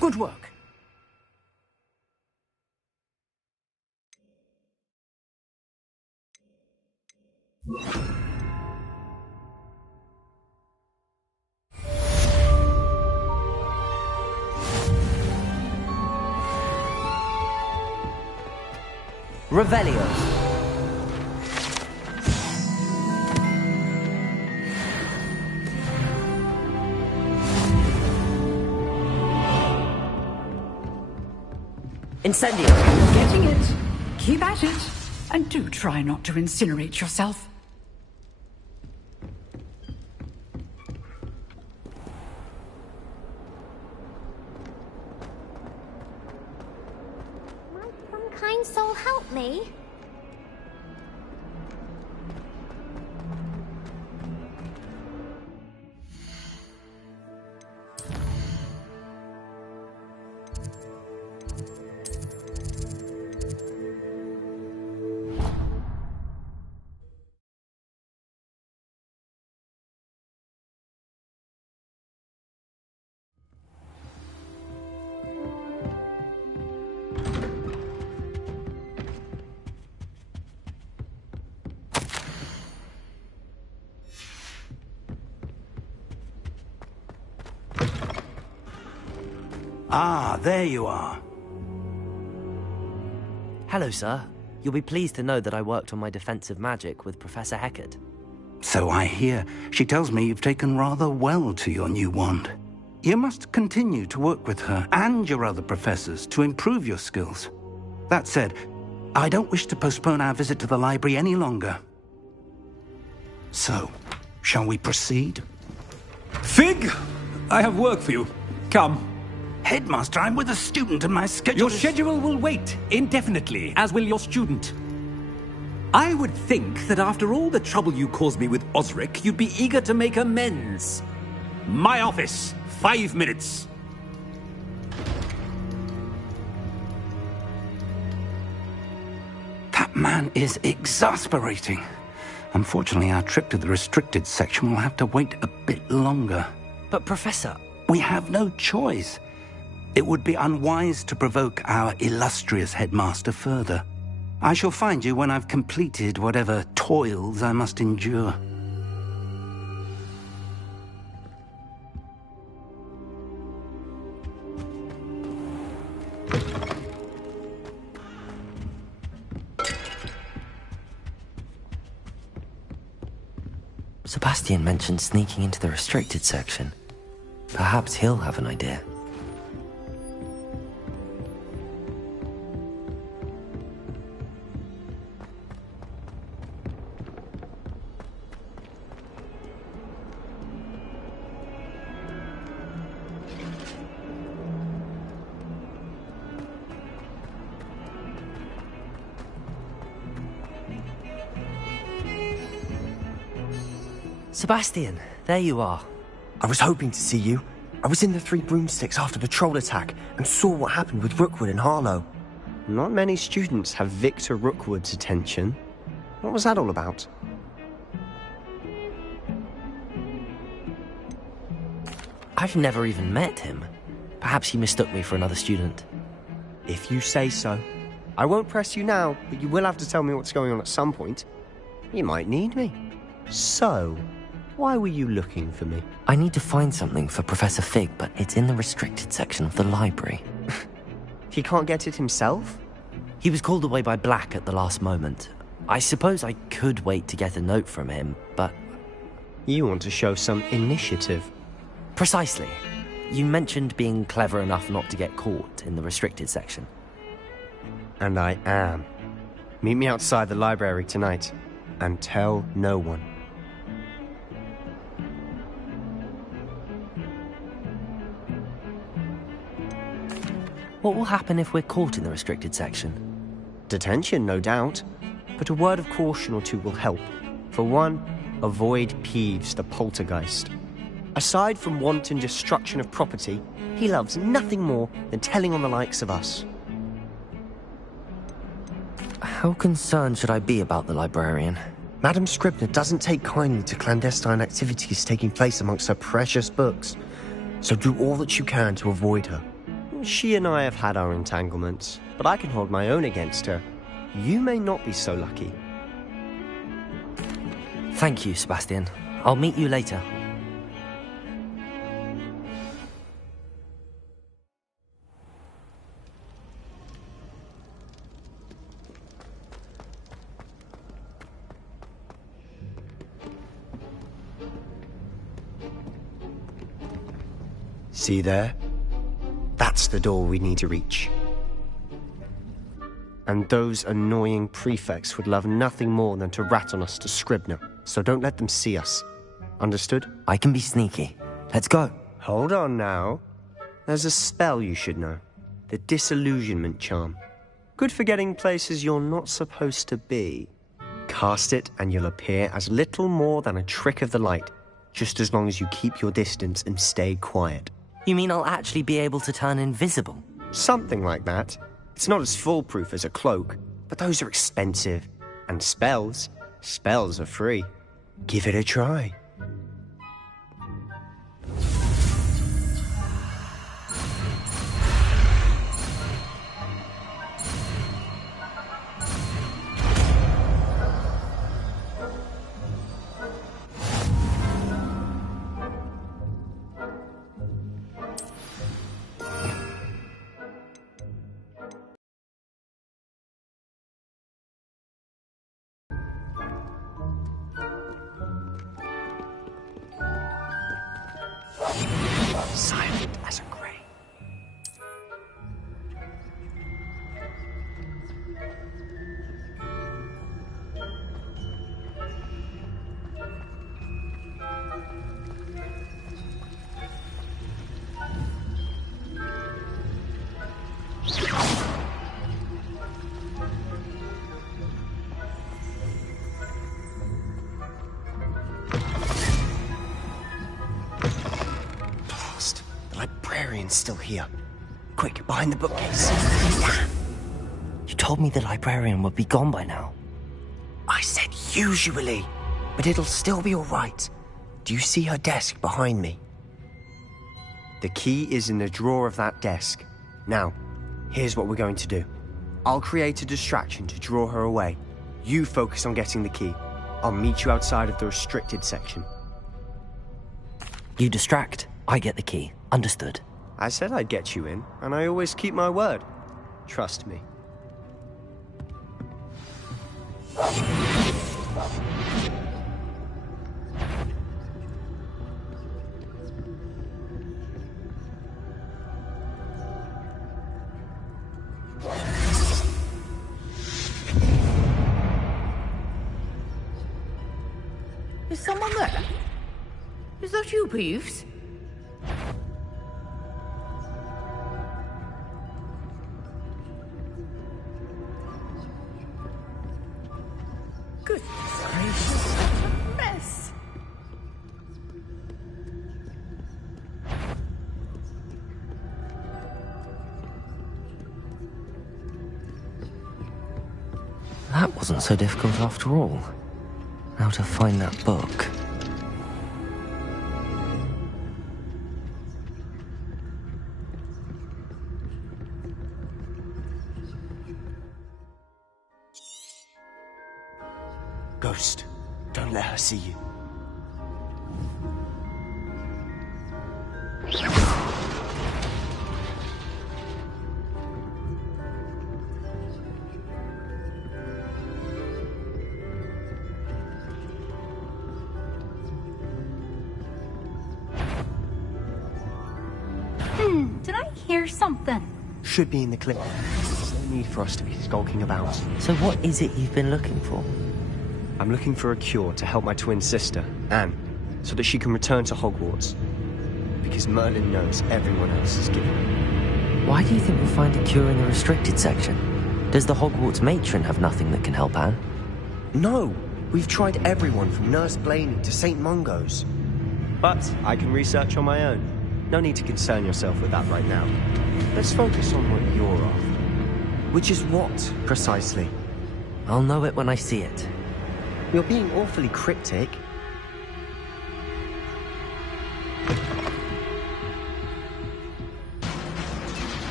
Good work. Revelio. Incendio. Getting it. Keep at it. And do try not to incinerate yourself. Might some kind soul help me? Ah, there you are. Hello, sir. You'll be pleased to know that I worked on my defensive magic with Professor Heckard. So I hear. She tells me you've taken rather well to your new wand. You must continue to work with her and your other professors to improve your skills. That said, I don't wish to postpone our visit to the library any longer. So, shall we proceed? Fig, I have work for you. Come. Headmaster, I'm with a student and my schedule Your schedule will wait indefinitely, as will your student. I would think that after all the trouble you caused me with Osric, you'd be eager to make amends. My office, 5 minutes. That man is exasperating. Unfortunately, our trip to the restricted section will have to wait a bit longer. But, Professor... We have no choice. It would be unwise to provoke our illustrious headmaster further. I shall find you when I've completed whatever toils I must endure. Sebastian mentioned sneaking into the restricted section. Perhaps he'll have an idea. Sebastian, there you are. I was hoping to see you. I was in the Three Broomsticks after the troll attack and saw what happened with Rookwood and Harlow. Not many students have Victor Rookwood's attention. What was that all about? I've never even met him. Perhaps he mistook me for another student. If you say so. I won't press you now, but you will have to tell me what's going on at some point. You might need me. So, why were you looking for me? I need to find something for Professor Fig, but it's in the restricted section of the library. He can't get it himself? He was called away by Black at the last moment. I suppose I could wait to get a note from him, but... You want to show some initiative. Precisely. You mentioned being clever enough not to get caught in the restricted section. And I am. Meet me outside the library tonight, and tell no one. What will happen if we're caught in the restricted section? Detention, no doubt. But a word of caution or two will help. For one, avoid Peeves, the poltergeist. Aside from wanton destruction of property, he loves nothing more than telling on the likes of us. How concerned should I be about the librarian? Madame Scribner doesn't take kindly to clandestine activities taking place amongst her precious books, so do all that you can to avoid her. She and I have had our entanglements, but I can hold my own against her. You may not be so lucky. Thank you, Sebastian. I'll meet you later. See there? That's the door we need to reach. And those annoying prefects would love nothing more than to rat on us to Scribner, so don't let them see us. Understood? I can be sneaky. Let's go. Hold on now. There's a spell you should know. The Disillusionment Charm. Good for getting places you're not supposed to be. Cast it and you'll appear as little more than a trick of the light, just as long as you keep your distance and stay quiet. You mean I'll actually be able to turn invisible? Something like that. It's not as foolproof as a cloak, but those are expensive. And spells are free. Give it a try. Silent as a grave. Still here. Quick, behind the bookcase. Damn! You told me the librarian would be gone by now. I said usually, but it'll still be all right. Do you see her desk behind me? The key is in the drawer of that desk. Now, here's what we're going to do. I'll create a distraction to draw her away. You focus on getting the key. I'll meet you outside of the restricted section. You distract, I get the key. Understood. I said I'd get you in, and I always keep my word. Trust me. Is someone there? Is that you, Peeves? Goodness gracious, such a mess. That wasn't so difficult after all. Now to find that book. Ghost, don't let her see you. Did I hear something? Should be in the clip. There's no need for us to be skulking about. So what is it you've been looking for? I'm looking for a cure to help my twin sister, Anne, so that she can return to Hogwarts. Because Merlin knows everyone else is giving her. Why do you think we'll find a cure in the restricted section? Does the Hogwarts matron have nothing that can help Anne? No! We've tried everyone from Nurse Blaney to St. Mungo's. But I can research on my own. No need to concern yourself with that right now. Let's focus on what you're after. Which is what, precisely? I'll know it when I see it. You're being awfully cryptic.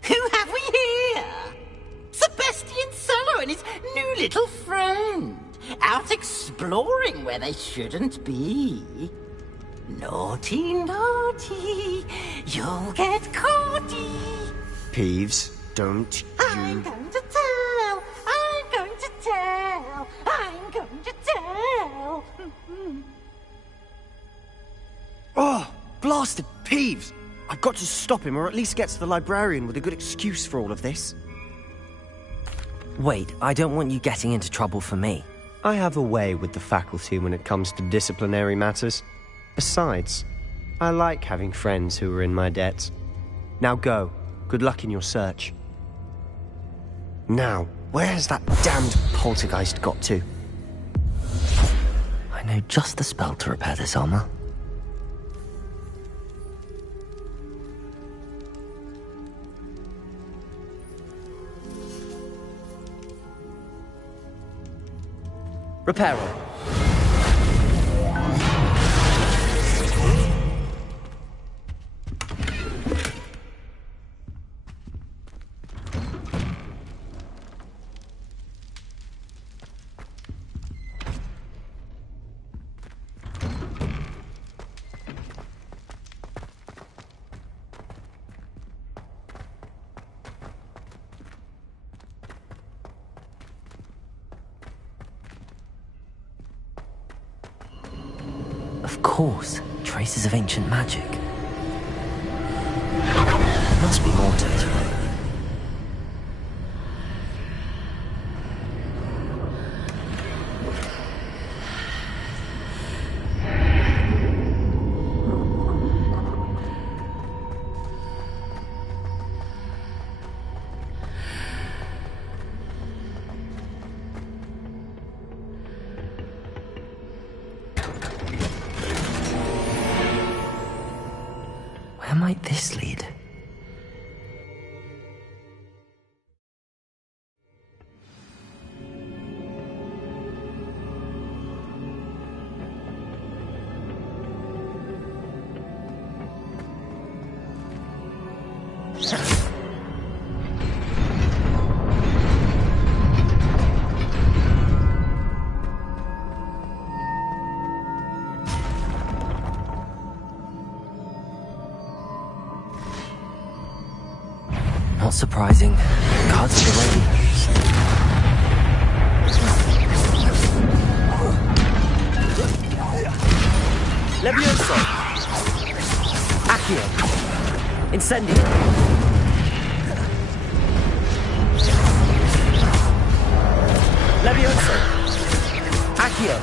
Who have we here? Sebastian Cello and his new little friend. Out exploring where they shouldn't be. Naughty, naughty. You'll get caughty. Peeves, don't I'm going to tell. I'm going to tell. I'm going to tell. Oh, blasted Peeves! I've got to stop him, or at least get to the librarian with a good excuse for all of this. Wait, I don't want you getting into trouble for me. I have a way with the faculty when it comes to disciplinary matters. Besides, I like having friends who are in my debt. Now go. Good luck in your search. Now, where has that damned poltergeist got to? I know just the spell to repair this armor. Reparo. Of course, traces of ancient magic. There must be more to it. Where might this lead? Not surprising. Cards are ready. Levioso! Accio! Incendio! Levioso! Accio!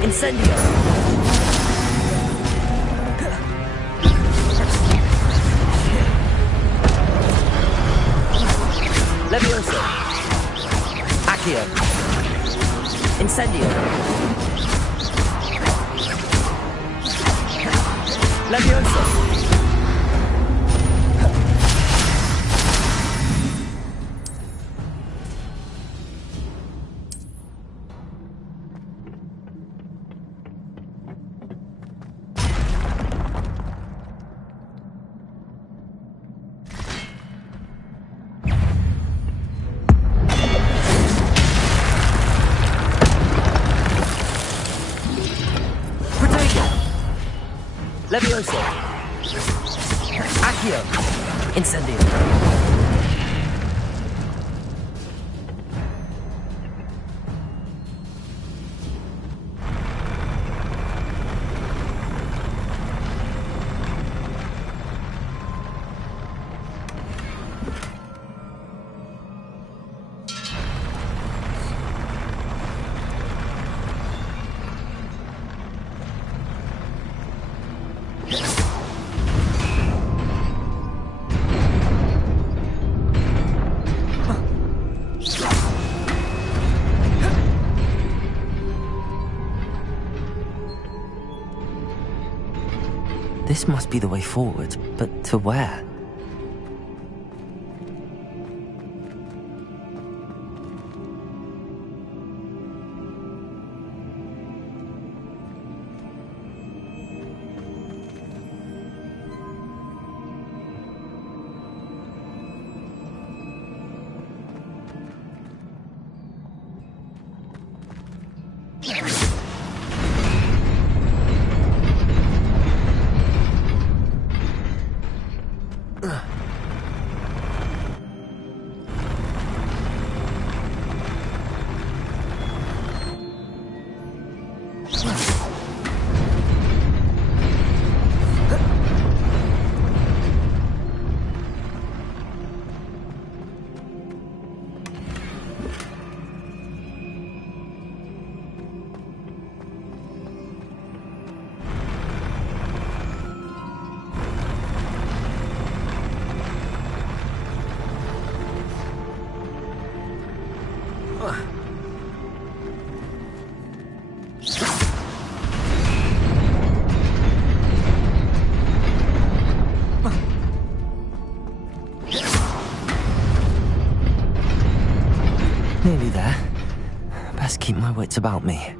Incendio! Levioso! Accio! Incendio! Levioso! Levioso! Accio! Incendio! This must be the way forward, but to where? Nearly there. Best keep my wits about me.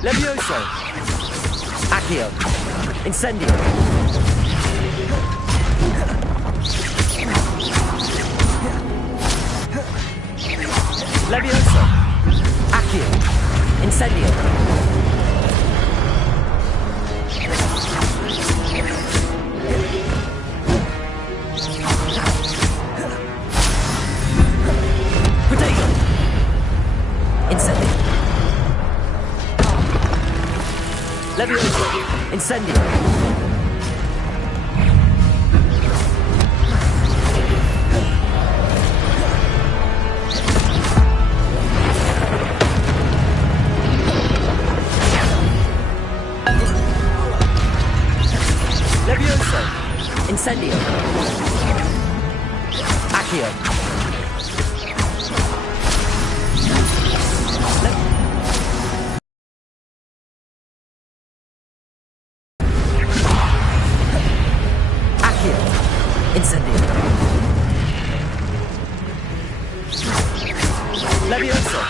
Levioso! Accio! Incendio! Levioso! Accio! Incendio! Potato! Incendio! Levioso! Incendio! Levioso! Incendio! Accio! Incendio! Levioso!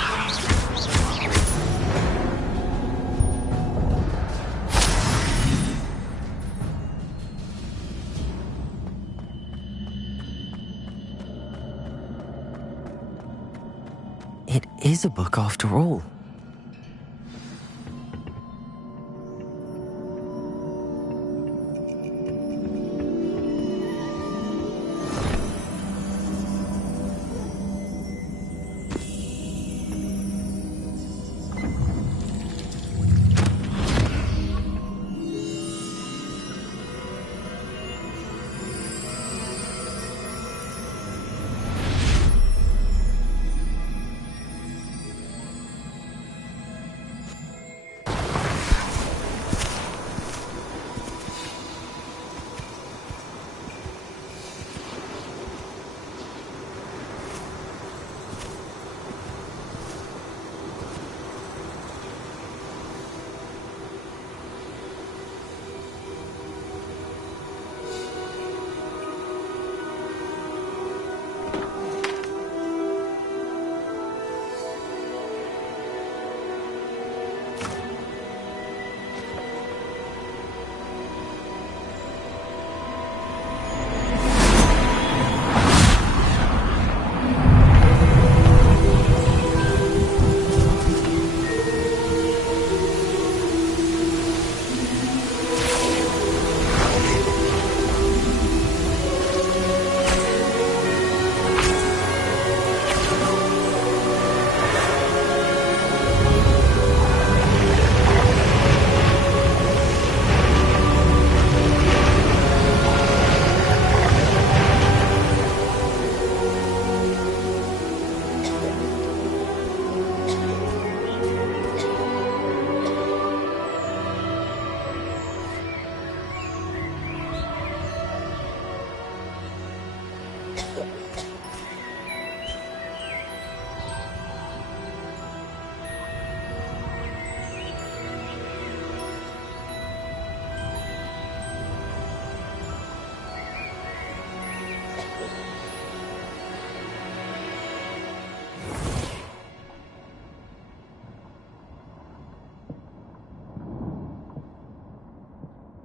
It is a book after all.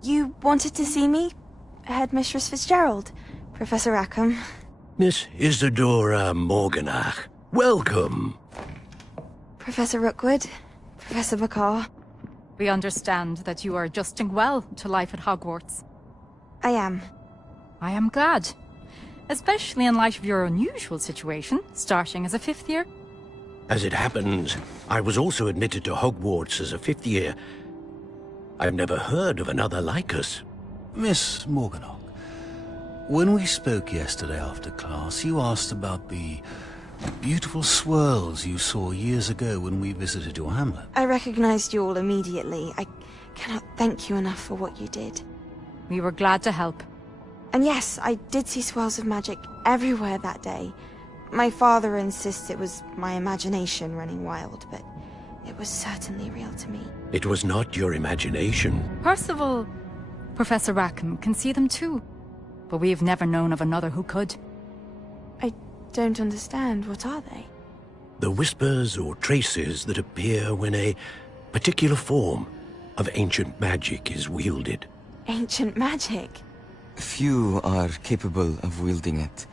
You wanted to see me? Headmistress Fitzgerald, Professor Rackham. Miss Isadora Morganach, welcome. Professor Rookwood, Professor Bakar. We understand that you are adjusting well to life at Hogwarts. I am. I am glad. Especially in light of your unusual situation, starting as a 5th year. As it happens, I was also admitted to Hogwarts as a 5th year. I've never heard of another like us. Miss Morganach, when we spoke yesterday after class, you asked about the beautiful swirls you saw years ago when we visited your hamlet. I recognized you all immediately. I cannot thank you enough for what you did. We were glad to help. And yes, I did see swirls of magic everywhere that day. My father insists it was my imagination running wild, but it was certainly real to me. It was not your imagination. Percival, Professor Rackham can see them too. But we have never known of another who could. I don't understand. What are they? The whispers or traces that appear when a particular form of ancient magic is wielded. Ancient magic? Few are capable of wielding it.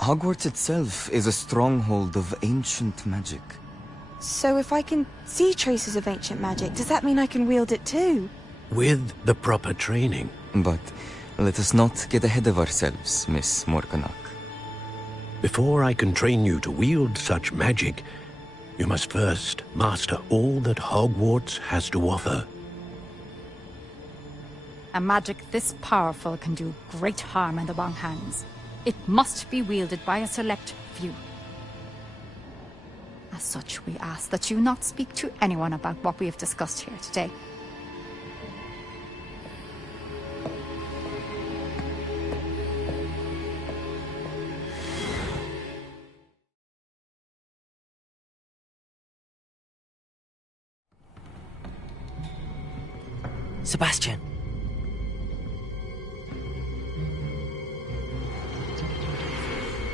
Hogwarts itself is a stronghold of ancient magic. So if I can see traces of ancient magic, does that mean I can wield it too? With the proper training. But let us not get ahead of ourselves, Miss Morganach. Before I can train you to wield such magic, you must first master all that Hogwarts has to offer. A magic this powerful can do great harm in the wrong hands. It must be wielded by a select few. As such, we ask that you not speak to anyone about what we have discussed here today. Sebastian.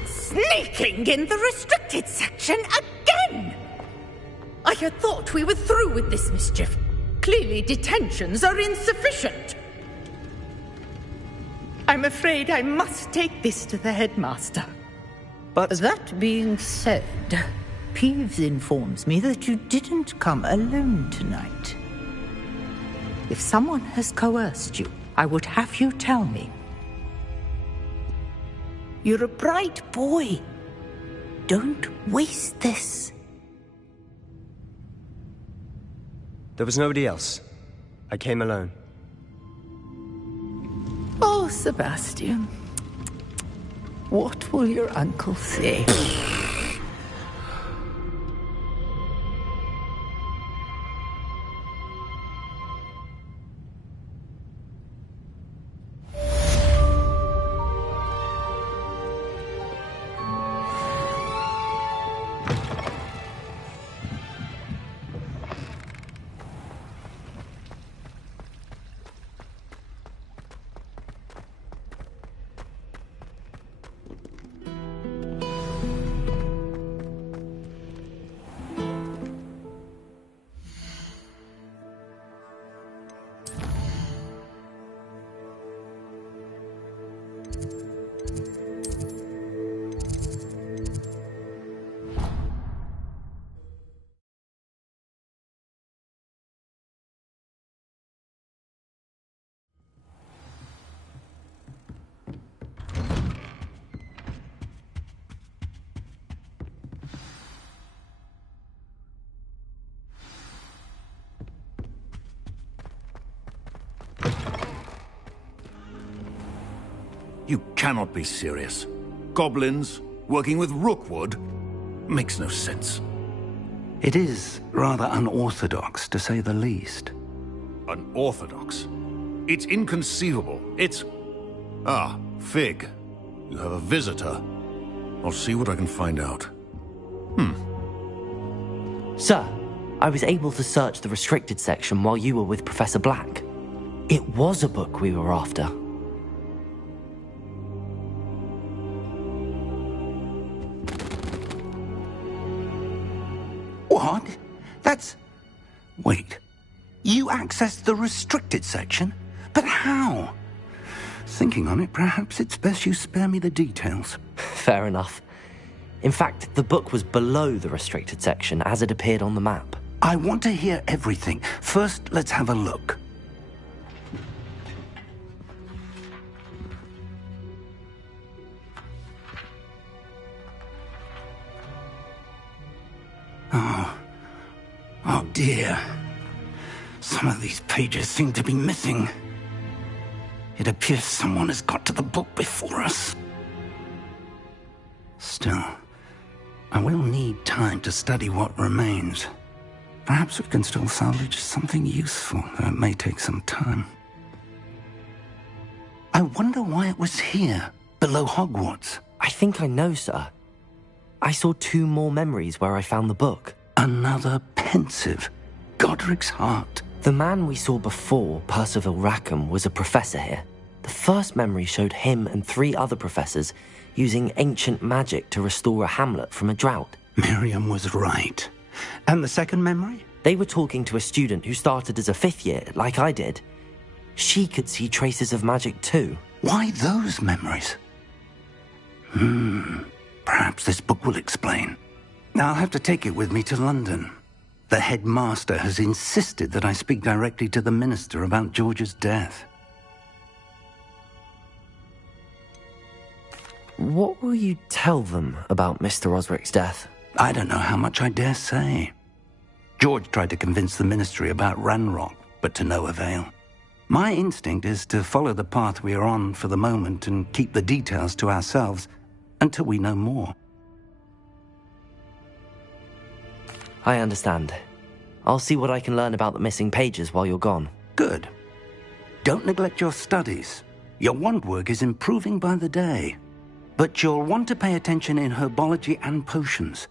Sneaking in the restricted section again! I had thought we were through with this mischief. Clearly detentions are insufficient. I'm afraid I must take this to the headmaster. But that being said, Peeves informs me that you didn't come alone tonight. If someone has coerced you, I would have you tell me. You're a bright boy. Don't waste this. There was nobody else. I came alone. Oh, Sebastian. What will your uncle say? You cannot be serious. Goblins working with Rookwood? Makes no sense. It is rather unorthodox, to say the least. Unorthodox? It's inconceivable. It's... Ah, Fig. You have a visitor. I'll see what I can find out. Sir, I was able to search the restricted section while you were with Professor Black. It was a book we were after. What? That's... Wait. You accessed the restricted section? But how? Thinking on it, perhaps it's best you spare me the details. Fair enough. In fact, the book was below the restricted section as it appeared on the map. I want to hear everything. First, let's have a look. Oh dear. Some of these pages seem to be missing. It appears someone has got to the book before us. Still, I will need time to study what remains. Perhaps we can still salvage something useful, though it may take some time. I wonder why it was here, below Hogwarts. I think I know, sir. I saw 2 more memories where I found the book. Another pensive. Godric's heart. The man we saw before, Percival Rackham, was a professor here. The first memory showed him and 3 other professors using ancient magic to restore a hamlet from a drought. Miriam was right. And the second memory? They were talking to a student who started as a 5th year, like I did. She could see traces of magic too. Why those memories? Perhaps this book will explain. I'll have to take it with me to London. The headmaster has insisted that I speak directly to the minister about George's death. What will you tell them about Mr. Osric's death? I don't know how much I dare say. George tried to convince the ministry about Ranrock, but to no avail. My instinct is to follow the path we are on for the moment and keep the details to ourselves until we know more. I understand. I'll see what I can learn about the missing pages while you're gone. Good. Don't neglect your studies. Your wand work is improving by the day. But you'll want to pay attention in herbology and potions.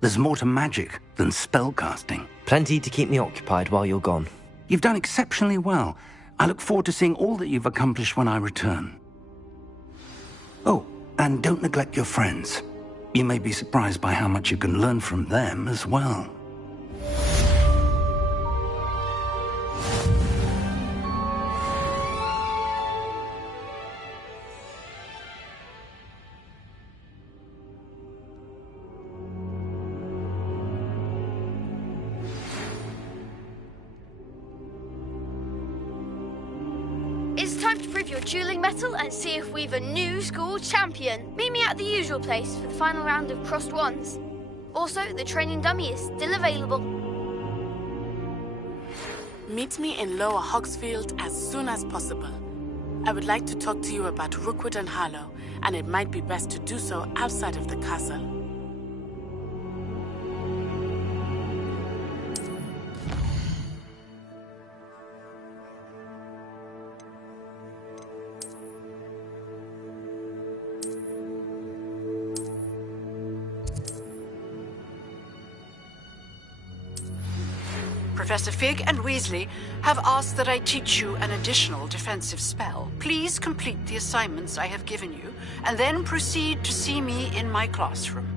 There's more to magic than spellcasting. Plenty to keep me occupied while you're gone. You've done exceptionally well. I look forward to seeing all that you've accomplished when I return. Oh, and don't neglect your friends. You may be surprised by how much you can learn from them as well. It's time to prove your dueling mettle and see if we've a new school champion. Meet me at the usual place for the final round of crossed wands. Also, the training dummy is still available. Meet me in Lower Hogsfield as soon as possible. I would like to talk to you about Rookwood and Harlow, and it might be best to do so outside of the castle. Professor Fig and Weasley have asked that I teach you an additional defensive spell. Please complete the assignments I have given you, and then proceed to see me in my classroom.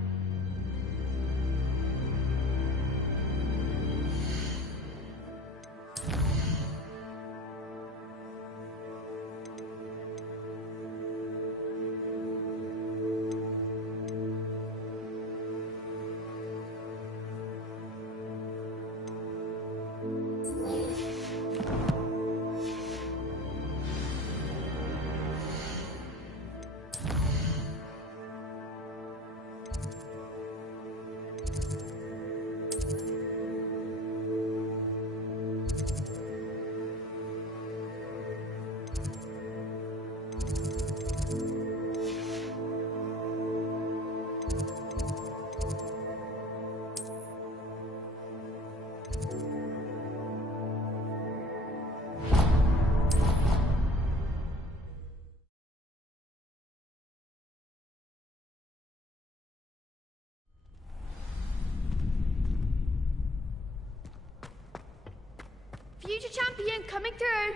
Future champion coming through.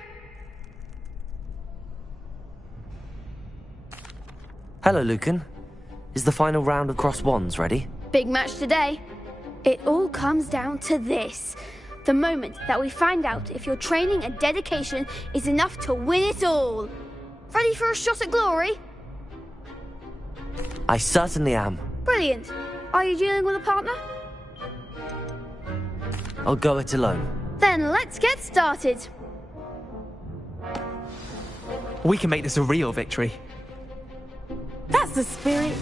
Hello, Lucan. Is the final round of crossed wands ready? Big match today. It all comes down to this. the moment that we find out if your training and dedication is enough to win it all. Ready for a shot at glory? I certainly am. Brilliant. Are you dealing with a partner? I'll go it alone. Then let's get started. We can make this a real victory. That's the spirit.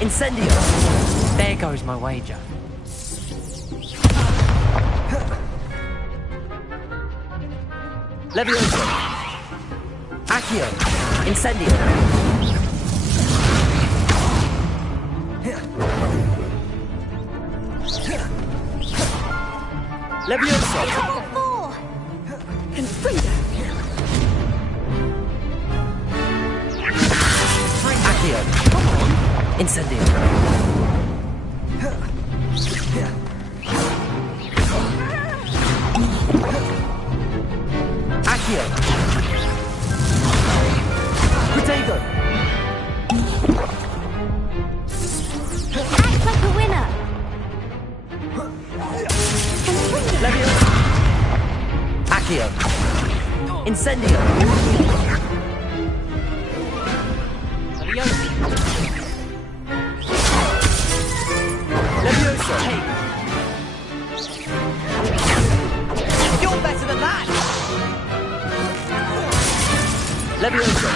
Incendio! There goes my wager. Levioso! Accio! Incendio! Levioso! Confringo! Accio! Incendio! Accio! Protego! Act like a winner! Levioso! Accio! Incendio! Levioso! Hey! You're better than that! Levioso!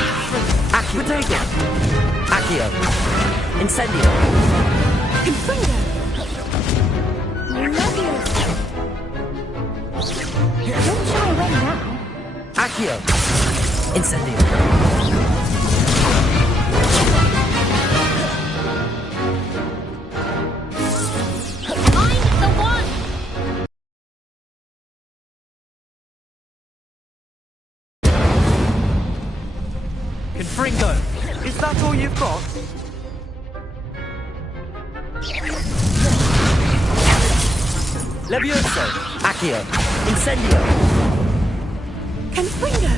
Accio! Protego! Accio! Incendio! Confringo! Levioso! Don't shy away now. Accio! Incendio! Confringo, is that all you've got? Levioso! Accio! Incendio! Confringo!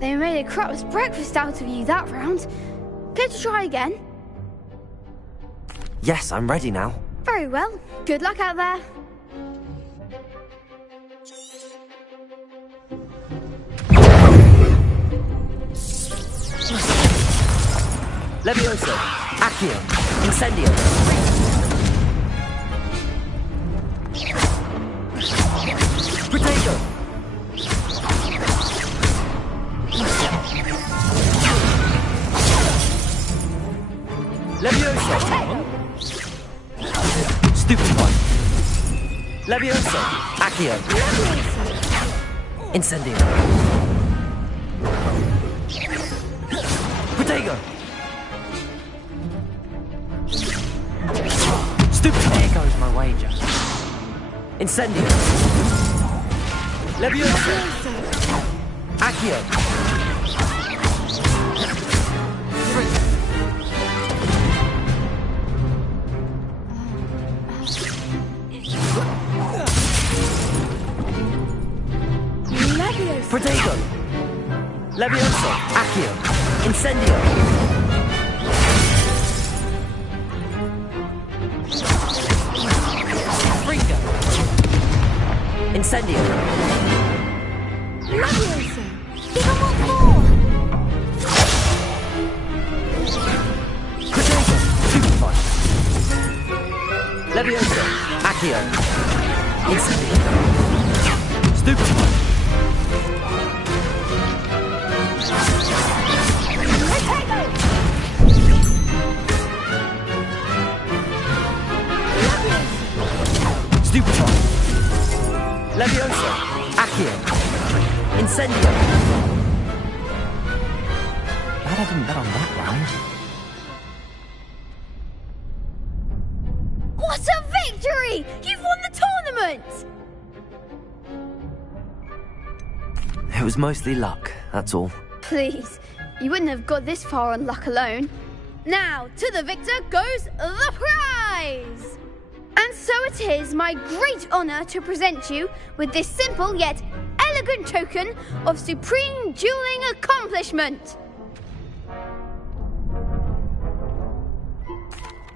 They made a crap's breakfast out of you that round. Care to try again? Yes, I'm ready now. Very well. Good luck out there. Levioso! Accio! Incendio! Protego! Levioso! Stupid one! Levioso! Accio! Incendio! Protego! Stupid! There goes my wager. Incendio! Levioso! Accio! Protego! Levioso! Accio! Incendio! Fringo! Incendio! Levioso! Give him what for! Protego! Superfly! Levioso! Accio! Incendio! Stupefy! Stupefy! Levioso! Accio! Incendio! Glad I didn't bet on that round. Hooray! You've won the tournament! It was mostly luck, that's all. Please, you wouldn't have got this far on luck alone. Now, to the victor goes the prize! And so it is my great honour to present you with this simple yet elegant token of supreme dueling accomplishment.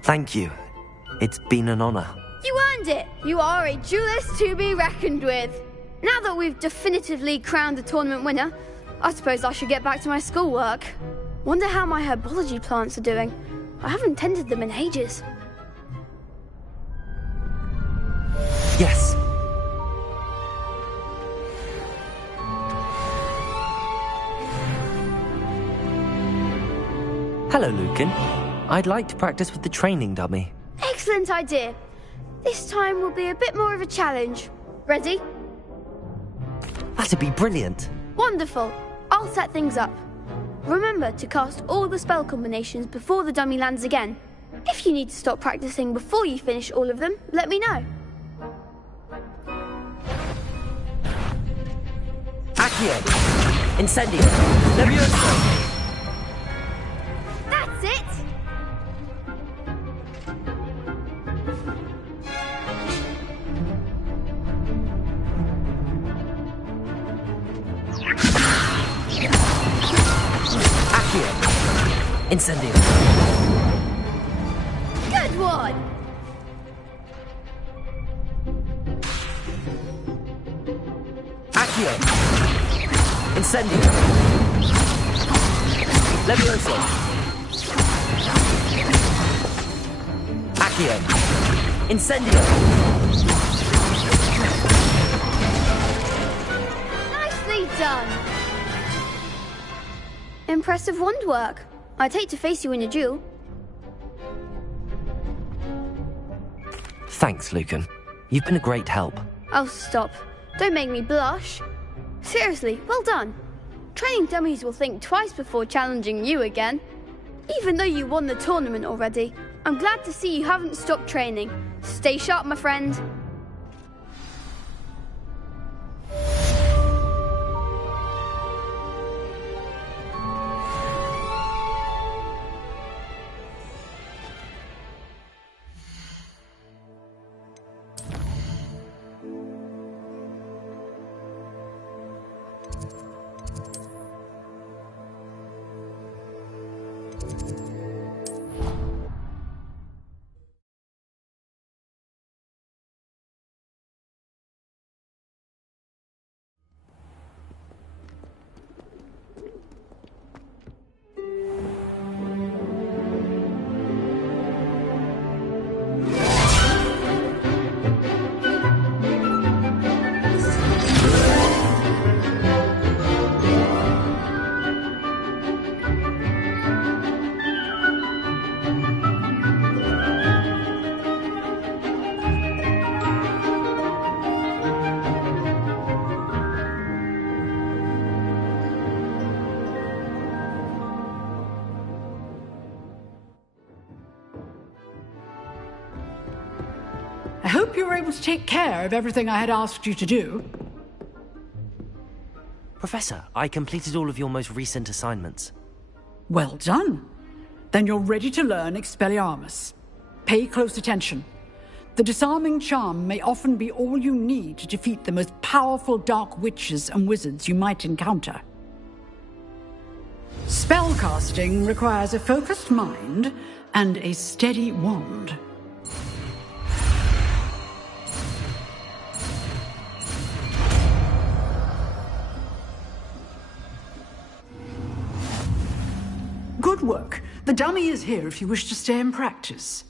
Thank you. It's been an honour. You earned it. You are a duelist to be reckoned with. Now that we've definitively crowned the tournament winner, I suppose I should get back to my schoolwork. Wonder how my herbology plants are doing. I haven't tended them in ages. Yes. Hello, Lucan. I'd like to practice with the training dummy. Excellent idea. This time will be a bit more of a challenge. Ready? That'd be brilliant. Wonderful. I'll set things up. Remember to cast all the spell combinations before the dummy lands again. If you need to stop practicing before you finish all of them, let me know. Accio! Incendio! Levioso! That's it! Accio! Incendio! Good one! Accio! Incendio! Levioso! Accio! Incendio! Nicely done! Impressive wand work. I'd hate to face you in a duel. Thanks, Lucan. You've been a great help. Oh, stop. Don't make me blush. Seriously, well done. Training dummies will think twice before challenging you again. Even though you won the tournament already, I'm glad to see you haven't stopped training. Stay sharp, my friend. I hope you were able to take care of everything I had asked you to do. Professor, I completed all of your most recent assignments. Well done. Then you're ready to learn Expelliarmus. Pay close attention. The disarming charm may often be all you need to defeat the most powerful dark witches and wizards you might encounter. Spellcasting requires a focused mind and a steady wand. Good work. The dummy is here if you wish to stay and practice.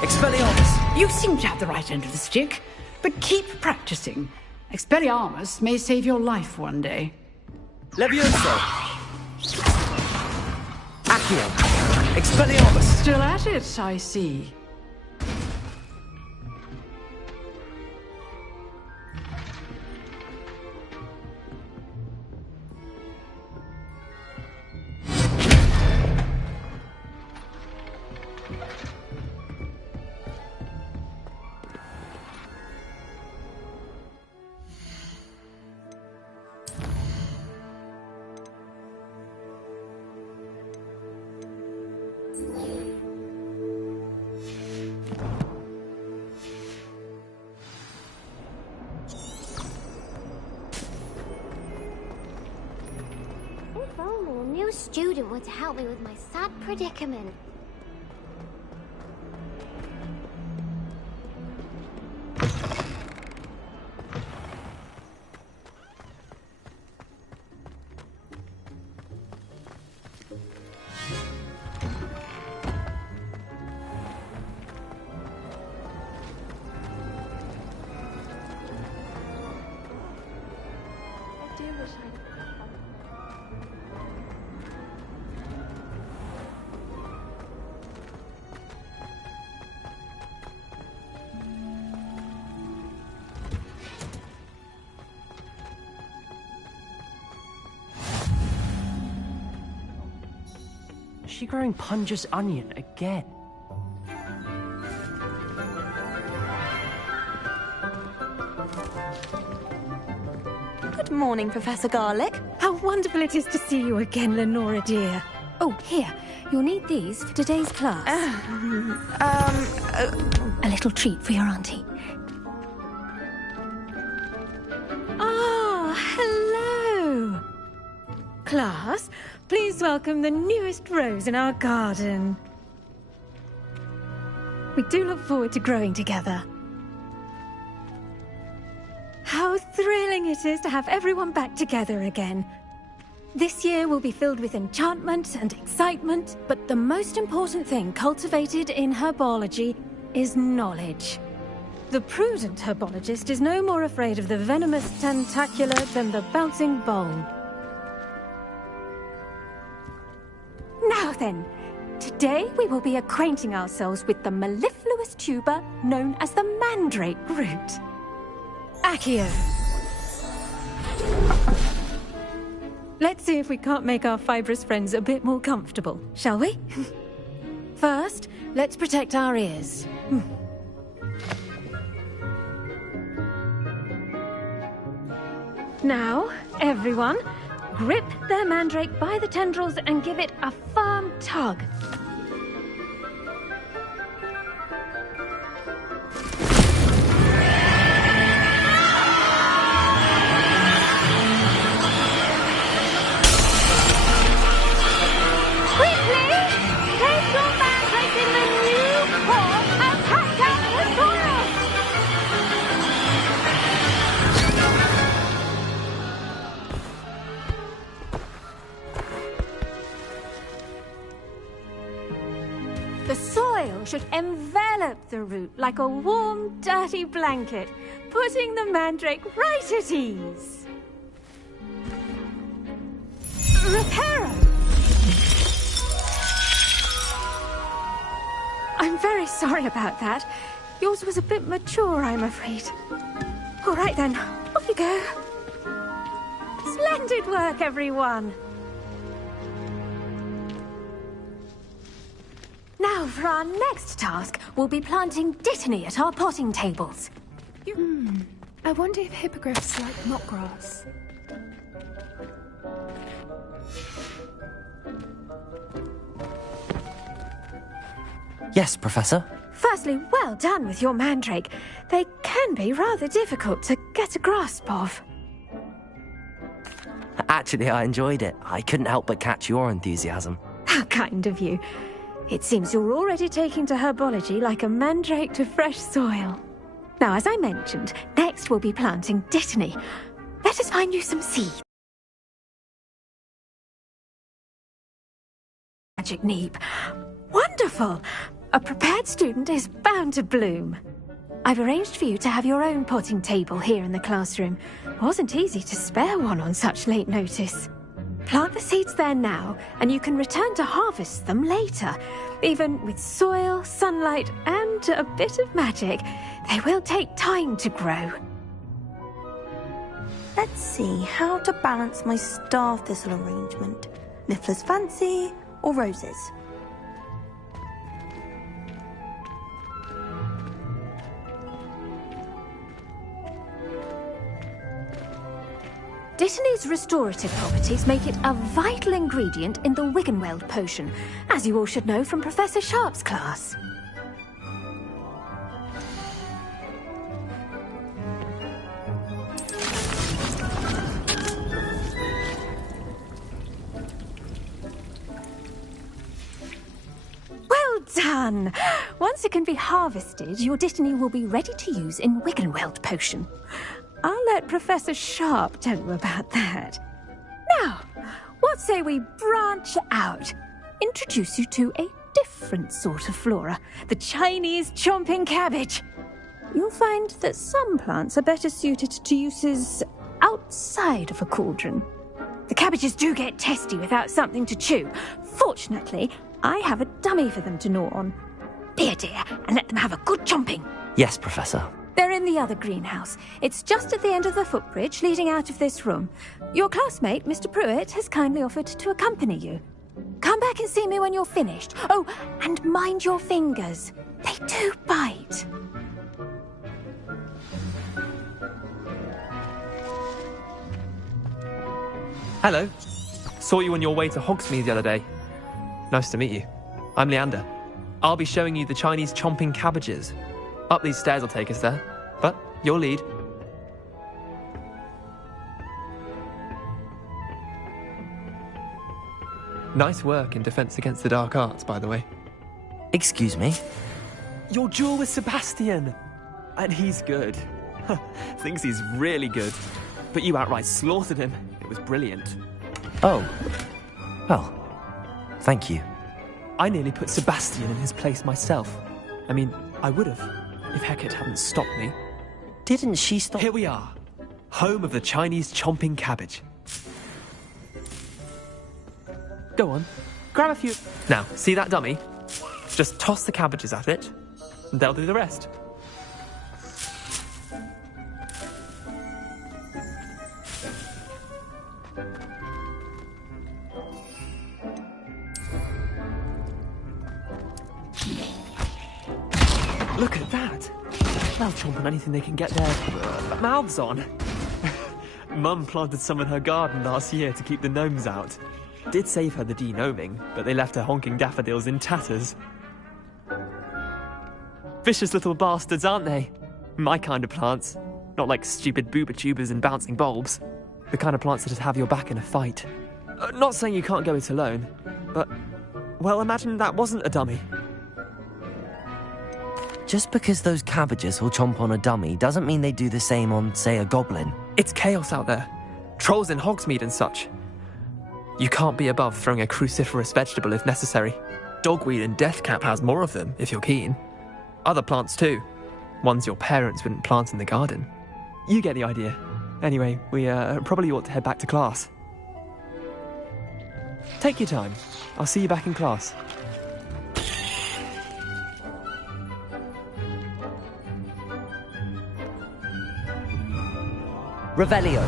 Expelliarmus! You seem to have the right end of the stick, but keep practicing. Expelliarmus may save your life one day. Levioso! Accio! Expelliarmus! Still at it, I see. only a new student were to help me with my sad predicament. Is she growing Punja's onion again? Good morning, Professor Garlic. How wonderful it is to see you again, Lenora dear. Oh, here. You'll need these for today's class. A little treat for your auntie. Ah, hello. Class, please welcome the newest rose in our garden. We do look forward to growing together. How thrilling it is to have everyone back together again. This year will be filled with enchantment and excitement, but the most important thing cultivated in herbology is knowledge. The prudent herbologist is no more afraid of the venomous tentacula than the bouncing bulb. Now then, today we will be acquainting ourselves with the mellifluous tuber known as the mandrake root. Accio. Let's see if we can't make our fibrous friends a bit more comfortable, shall we? First, let's protect our ears. Now, everyone, grip their mandrake by the tendrils and give it a firm tug. The soil should envelop the root like a warm, dirty blanket, putting the mandrake right at ease. Reparo! I'm very sorry about that. Yours was a bit mature, I'm afraid. All right then, off you go. Splendid work, everyone. Now, for our next task, we'll be planting dittany at our potting tables. I wonder if hippogriffs like knotgrass. Yes, Professor. Firstly, well done with your mandrake. They can be rather difficult to get a grasp of. Actually, I enjoyed it. I couldn't help but catch your enthusiasm. How kind of you. It seems you're already taking to herbology like a mandrake to fresh soil. Now, as I mentioned, next we'll be planting dittany. Let us find you some seeds. Magic Neep. Wonderful! A prepared student is bound to bloom. I've arranged for you to have your own potting table here in the classroom. It wasn't easy to spare one on such late notice. Plant the seeds there now, and you can return to harvest them later. Even with soil, sunlight, and a bit of magic, they will take time to grow. Let's see how to balance my star thistle arrangement. Niffler's fancy or roses? Dittany's restorative properties make it a vital ingredient in the Wiggenweld potion, as you all should know from Professor Sharp's class. fun. Once it can be harvested, your Dittany will be ready to use in Wiggenweld potion. I'll let Professor Sharp tell you about that. Now, what say we branch out? Introduce you to a different sort of flora, the Chinese chomping cabbage. You'll find that some plants are better suited to uses outside of a cauldron. The cabbages do get testy without something to chew. Fortunately, I have a dummy for them to gnaw on. Be a dear and let them have a good chomping. Yes, Professor. They're in the other greenhouse. It's just at the end of the footbridge leading out of this room. Your classmate, Mr. Pruitt, has kindly offered to accompany you. Come back and see me when you're finished. Oh, and mind your fingers. They do bite. Hello. Saw you on your way to Hogsmeade the other day. Nice to meet you. I'm Leander. I'll be showing you the Chinese chomping cabbages. Up these stairs will take us there, but your lead. Nice work in Defense Against the Dark Arts, by the way. Excuse me? Your duel with Sebastian! And he's good. Thinks he's really good. But you outright slaughtered him. It was brilliant. Oh. Well, thank you. I nearly put Sebastian in his place myself. I mean, I would have, if Hecate hadn't stopped me. Didn't she stop? Here we are. Home of the Chinese chomping cabbage. Go on, grab a few. Now, see that dummy? Just toss the cabbages at it, and they'll do the rest. Look at that! They'll chomp on anything they can get their mouths on. Mum planted some in her garden last year to keep the gnomes out. Did save her the de-gnoming, but they left her honking daffodils in tatters. Vicious little bastards, aren't they? My kind of plants. Not like stupid booba tubers and bouncing bulbs. The kind of plants that'd have your back in a fight. Not saying you can't go it alone, but... well, imagine that wasn't a dummy. Just because those cabbages will chomp on a dummy doesn't mean they do the same on, say, a goblin. It's chaos out there. Trolls in Hogsmeade and such. You can't be above throwing a cruciferous vegetable if necessary. Dogweed and deathcap has more of them, if you're keen. Other plants too. Ones your parents wouldn't plant in the garden. You get the idea. Anyway, we probably ought to head back to class. Take your time. I'll see you back in class. Revelio.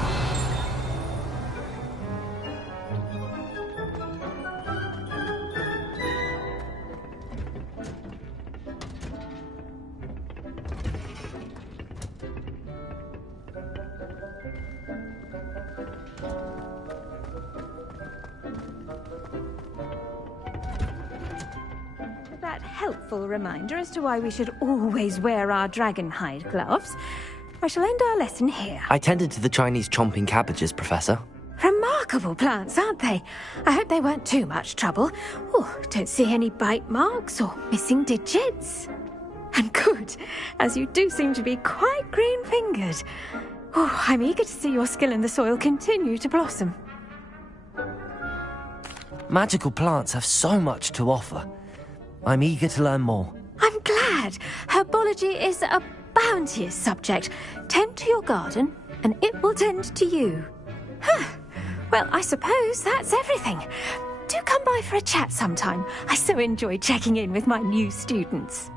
That helpful reminder as to why we should always wear our dragon hide gloves. I shall end our lesson here. I tended to the Chinese chomping cabbages, Professor. Remarkable plants, aren't they? I hope they weren't too much trouble. Oh, don't see any bite marks or missing digits. And good, as you do seem to be quite green-fingered. Oh, I'm eager to see your skill in the soil continue to blossom. Magical plants have so much to offer. I'm eager to learn more. I'm glad. Herbology is a bounteous subject. Tend to your garden, and it will tend to you. Well, I suppose that's everything. Do come by for a chat sometime. I so enjoy checking in with my new students.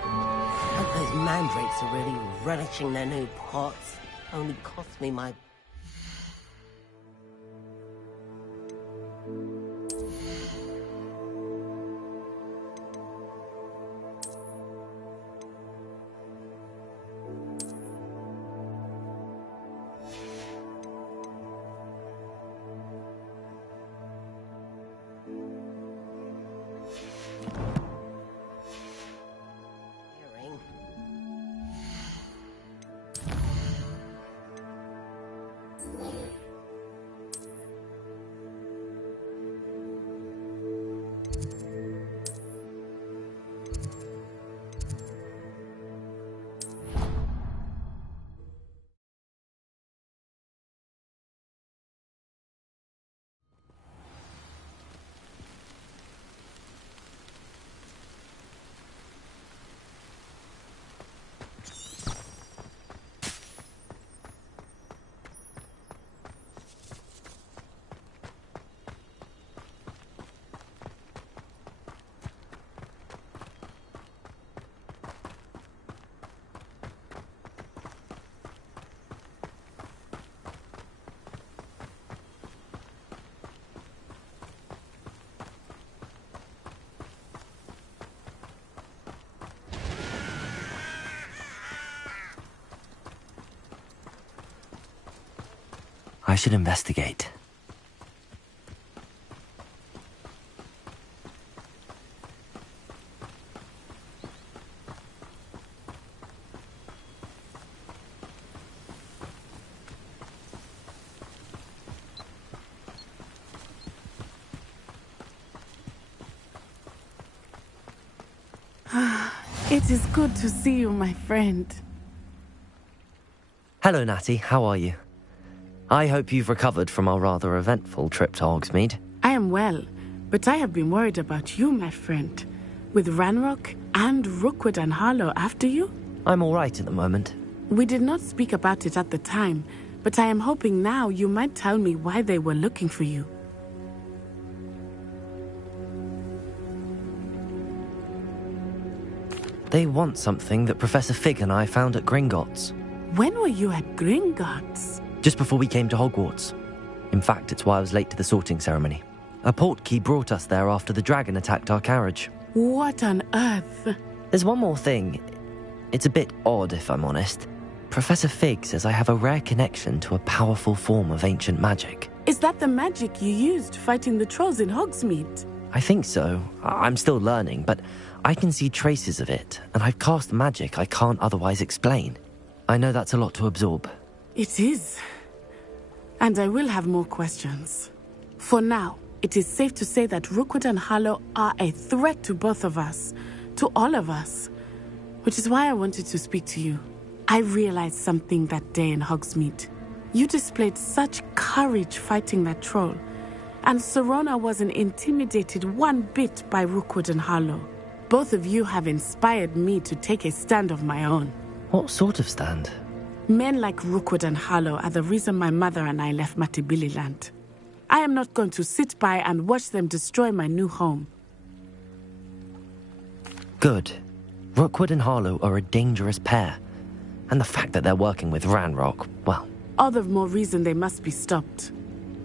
Hope those mandrakes are really relishing their new pots. Only cost me my... I should investigate. It is good to see you, my friend. Hello, Natty. How are you? I hope you've recovered from our rather eventful trip to Hogsmeade. I am well, but I have been worried about you, my friend. With Ranrock and Rookwood and Harlow after you? I'm all right at the moment. We did not speak about it at the time, but I am hoping now you might tell me why they were looking for you. They want something that Professor Fig and I found at Gringotts. When were you at Gringotts? Just before we came to Hogwarts. In fact, it's why I was late to the sorting ceremony. A Portkey brought us there after the dragon attacked our carriage. What on earth? There's one more thing. It's a bit odd, if I'm honest. Professor Fig says I have a rare connection to a powerful form of ancient magic. Is that the magic you used fighting the trolls in Hogsmeade? I think so. I'm still learning, but I can see traces of it, and I've cast magic I can't otherwise explain. I know that's a lot to absorb. It is. And I will have more questions. For now, it is safe to say that Rookwood and Harlow are a threat to both of us, to all of us. Which is why I wanted to speak to you. I realized something that day in Hogsmeade. You displayed such courage fighting that troll, and Serona wasn't intimidated one bit by Rookwood and Harlow. Both of you have inspired me to take a stand of my own. What sort of stand? Men like Rookwood and Harlow are the reason my mother and I left Matibili land. I am not going to sit by and watch them destroy my new home. Good. Rookwood and Harlow are a dangerous pair. And the fact that they're working with Ranrock, well... All the more reason they must be stopped.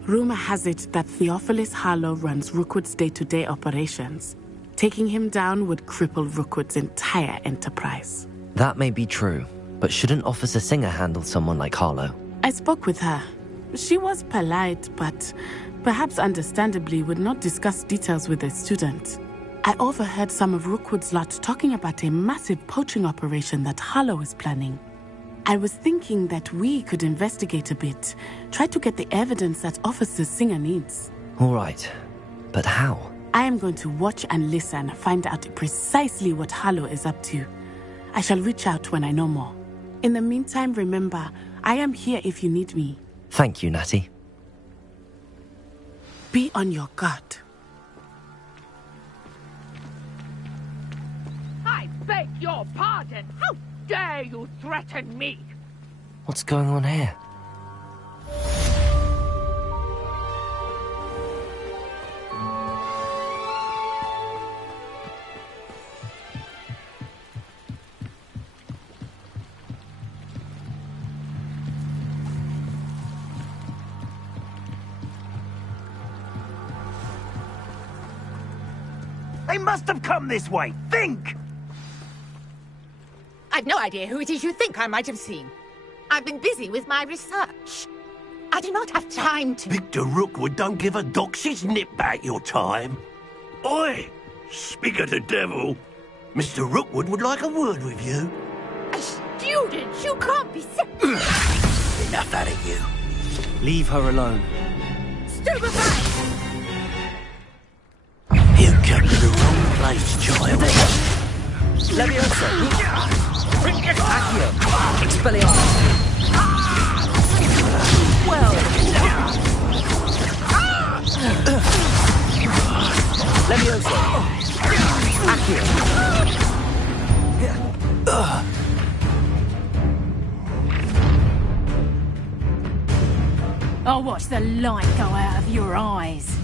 Rumor has it that Theophilus Harlow runs Rookwood's day-to-day operations. Taking him down would cripple Rookwood's entire enterprise. That may be true, but shouldn't Officer Singer handle someone like Harlow? I spoke with her. She was polite, but perhaps understandably would not discuss details with a student. I overheard some of Rookwood's lot talking about a massive poaching operation that Harlow is planning. I was thinking that we could investigate a bit, try to get the evidence that Officer Singer needs. All right, but how? I am going to watch and listen, find out precisely what Harlow is up to. I shall reach out when I know more. In the meantime, remember, I am here if you need me. Thank you, Natty. Be on your guard. I beg your pardon. How dare you threaten me? What's going on here? They must have come this way. Think! I've no idea who it is you think I might have seen. I've been busy with my research. I do not have time to... Victor Rookwood don't give a doxy's nip back your time. Oi! Speak of the devil. Mr. Rookwood would like a word with you. A student? You can't be... Enough out of you. Leave her alone. Stupefy! You come to the wrong place, child. Levioso! Accio! Expelliarmus! Well... Levioso! Accio! I'll watch the light go out of your eyes.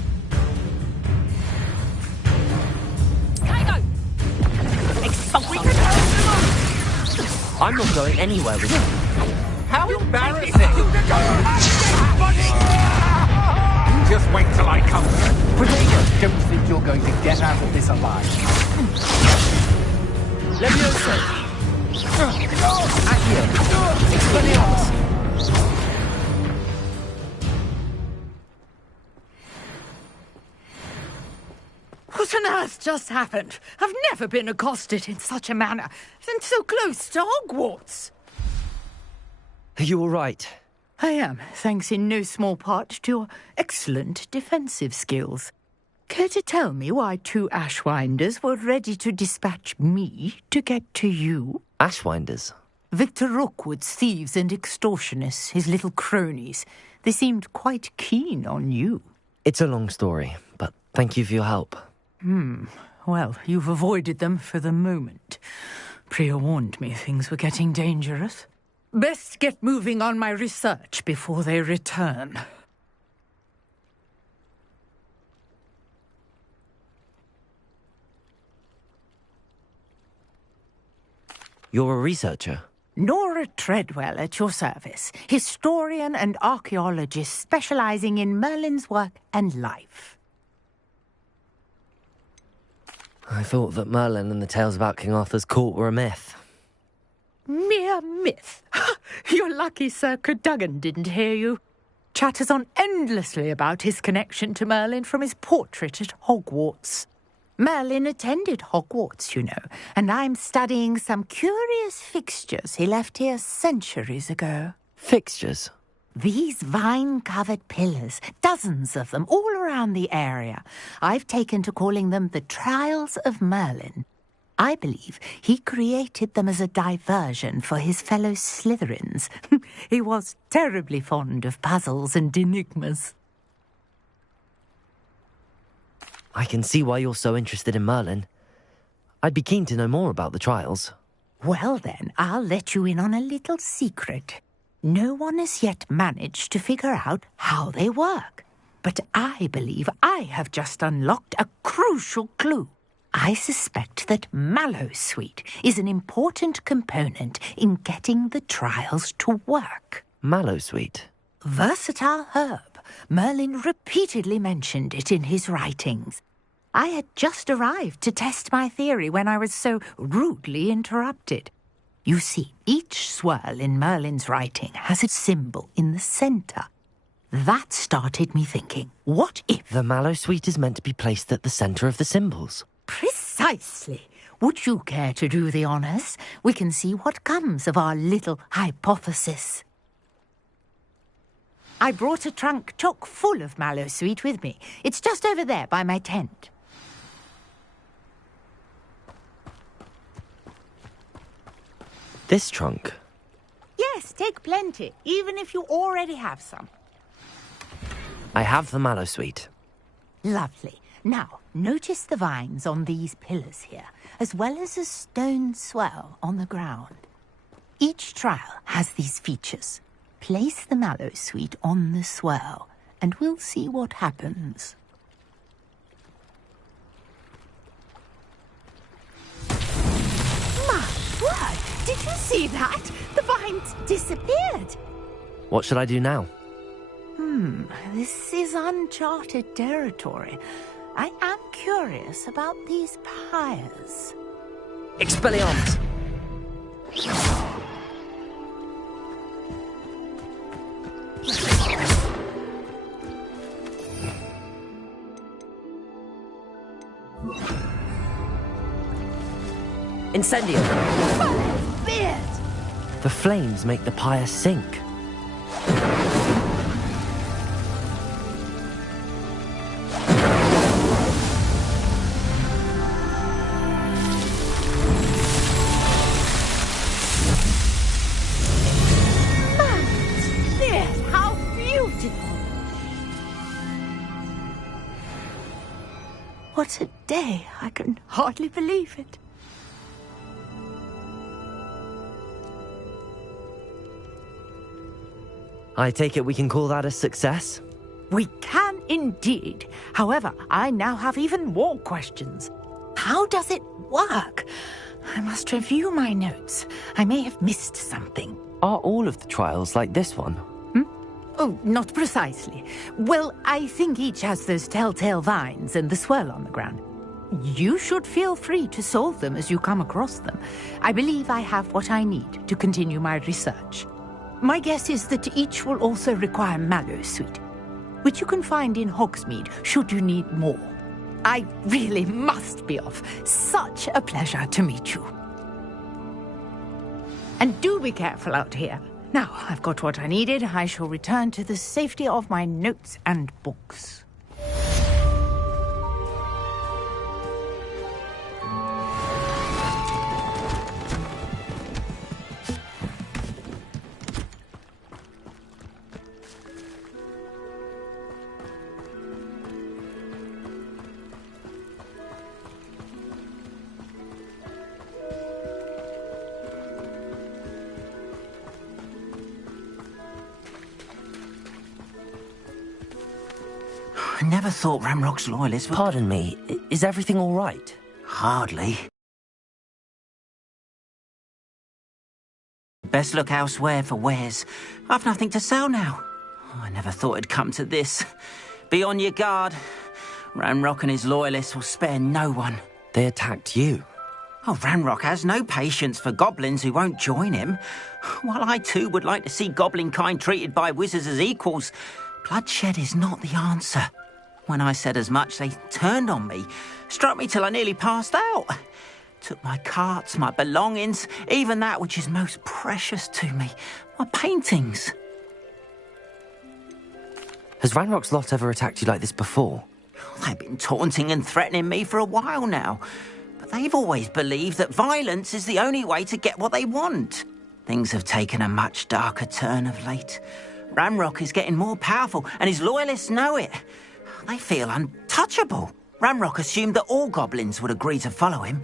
I'm not going anywhere with you. How embarrassing! Just wait till I come. Protego, don't think you're going to get out of this alive. Levioso! Accio! Expelliarmus! just happened? I've never been accosted in such a manner, and so close to Hogwarts. Are you all right? I am, thanks in no small part to your excellent defensive skills. Care to tell me why 2 Ashwinders were ready to dispatch me to get to you? Ashwinders? Victor Rookwood's thieves and extortionists, his little cronies. They seemed quite keen on you. It's a long story, but thank you for your help. Well, you've avoided them for the moment. Priya warned me things were getting dangerous. Best get moving on my research before they return. You're a researcher? Nora Treadwell at your service, historian and archaeologist specializing in Merlin's work and life. I thought that Merlin and the tales about King Arthur's court were a myth. Mere myth? You're lucky Sir Cadogan didn't hear you. Chatters on endlessly about his connection to Merlin from his portrait at Hogwarts. Merlin attended Hogwarts, you know, and I'm studying some curious fixtures he left here centuries ago. Fixtures? These vine-covered pillars, dozens of them, all around the area. I've taken to calling them the Trials of Merlin. I believe he created them as a diversion for his fellow Slytherins. He was terribly fond of puzzles and enigmas. I can see why you're so interested in Merlin. I'd be keen to know more about the trials. Well then, I'll let you in on a little secret. No one has yet managed to figure out how they work. But I believe I have just unlocked a crucial clue. I suspect that Mallowsweet is an important component in getting the trials to work. Mallowsweet? Versatile herb. Merlin repeatedly mentioned it in his writings. I had just arrived to test my theory when I was so rudely interrupted. You see, each swirl in Merlin's writing has a symbol in the centre. That started me thinking, what if... The Mallowsweet is meant to be placed at the centre of the symbols. Precisely. Would you care to do the honours? We can see what comes of our little hypothesis. I brought a trunk chock full of Mallowsweet with me. It's just over there by my tent. This trunk? Yes, take plenty, even if you already have some. I have the Mallowsweet. Lovely. Now, notice the vines on these pillars here, as well as a stone swell on the ground. Each trial has these features. Place the Mallowsweet on the swirl, and we'll see what happens. My word! Did you see that? The vines disappeared. What should I do now? This is uncharted territory. I am curious about these pyres. Expelliarmus! Incendio! Beard! The flames make the pyre sink. What a day! I can hardly believe it. I take it we can call that a success? We can indeed. However, I now have even more questions. How does it work? I must review my notes. I may have missed something. Are all of the trials like this one? Oh, not precisely. Well, I think each has those telltale vines and the swirl on the ground. You should feel free to solve them as you come across them. I believe I have what I need to continue my research. My guess is that each will also require Mallowsweet, which you can find in Hogsmeade should you need more. I really must be off. Such a pleasure to meet you. And do be careful out here. Now, I've got what I needed. I shall return to the safety of my notes and books. I never thought Ramrock's loyalists would... Pardon me, is everything all right? Hardly. Best look elsewhere for wares. I've nothing to sell now. Oh, I never thought it'd come to this. Be on your guard. Ramrock and his loyalists will spare no one. They attacked you. Oh, Ramrock has no patience for goblins who won't join him. While I too would like to see goblin kind treated by wizards as equals, bloodshed is not the answer. When I said as much, they turned on me, struck me till I nearly passed out. Took my carts, my belongings, even that which is most precious to me, my paintings. Has Ranrock's lot ever attacked you like this before? They've been taunting and threatening me for a while now, but they've always believed that violence is the only way to get what they want. Things have taken a much darker turn of late. Ramrock is getting more powerful, and his loyalists know it. They feel untouchable. Ramrock assumed that all goblins would agree to follow him,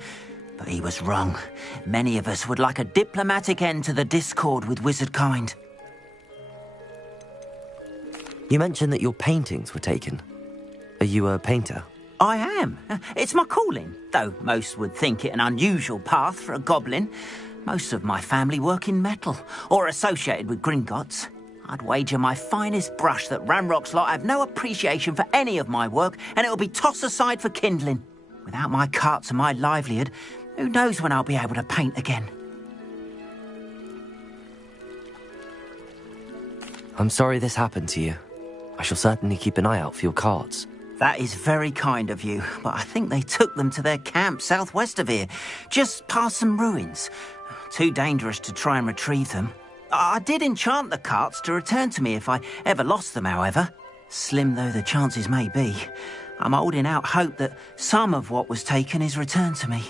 but he was wrong. Many of us would like a diplomatic end to the discord with wizard kind. You mentioned that your paintings were taken. Are you a painter? I am. It's my calling, though most would think it an unusual path for a goblin. Most of my family work in metal, or associated with Gringotts. I'd wager my finest brush that Ramrock's lot have no appreciation for any of my work, and it'll be tossed aside for kindling. Without my carts and my livelihood, who knows when I'll be able to paint again? I'm sorry this happened to you. I shall certainly keep an eye out for your carts. That is very kind of you, but I think they took them to their camp southwest of here, just past some ruins. Too dangerous to try and retrieve them. I did enchant the carts to return to me if I ever lost them, however. Slim though the chances may be, I'm holding out hope that some of what was taken is returned to me.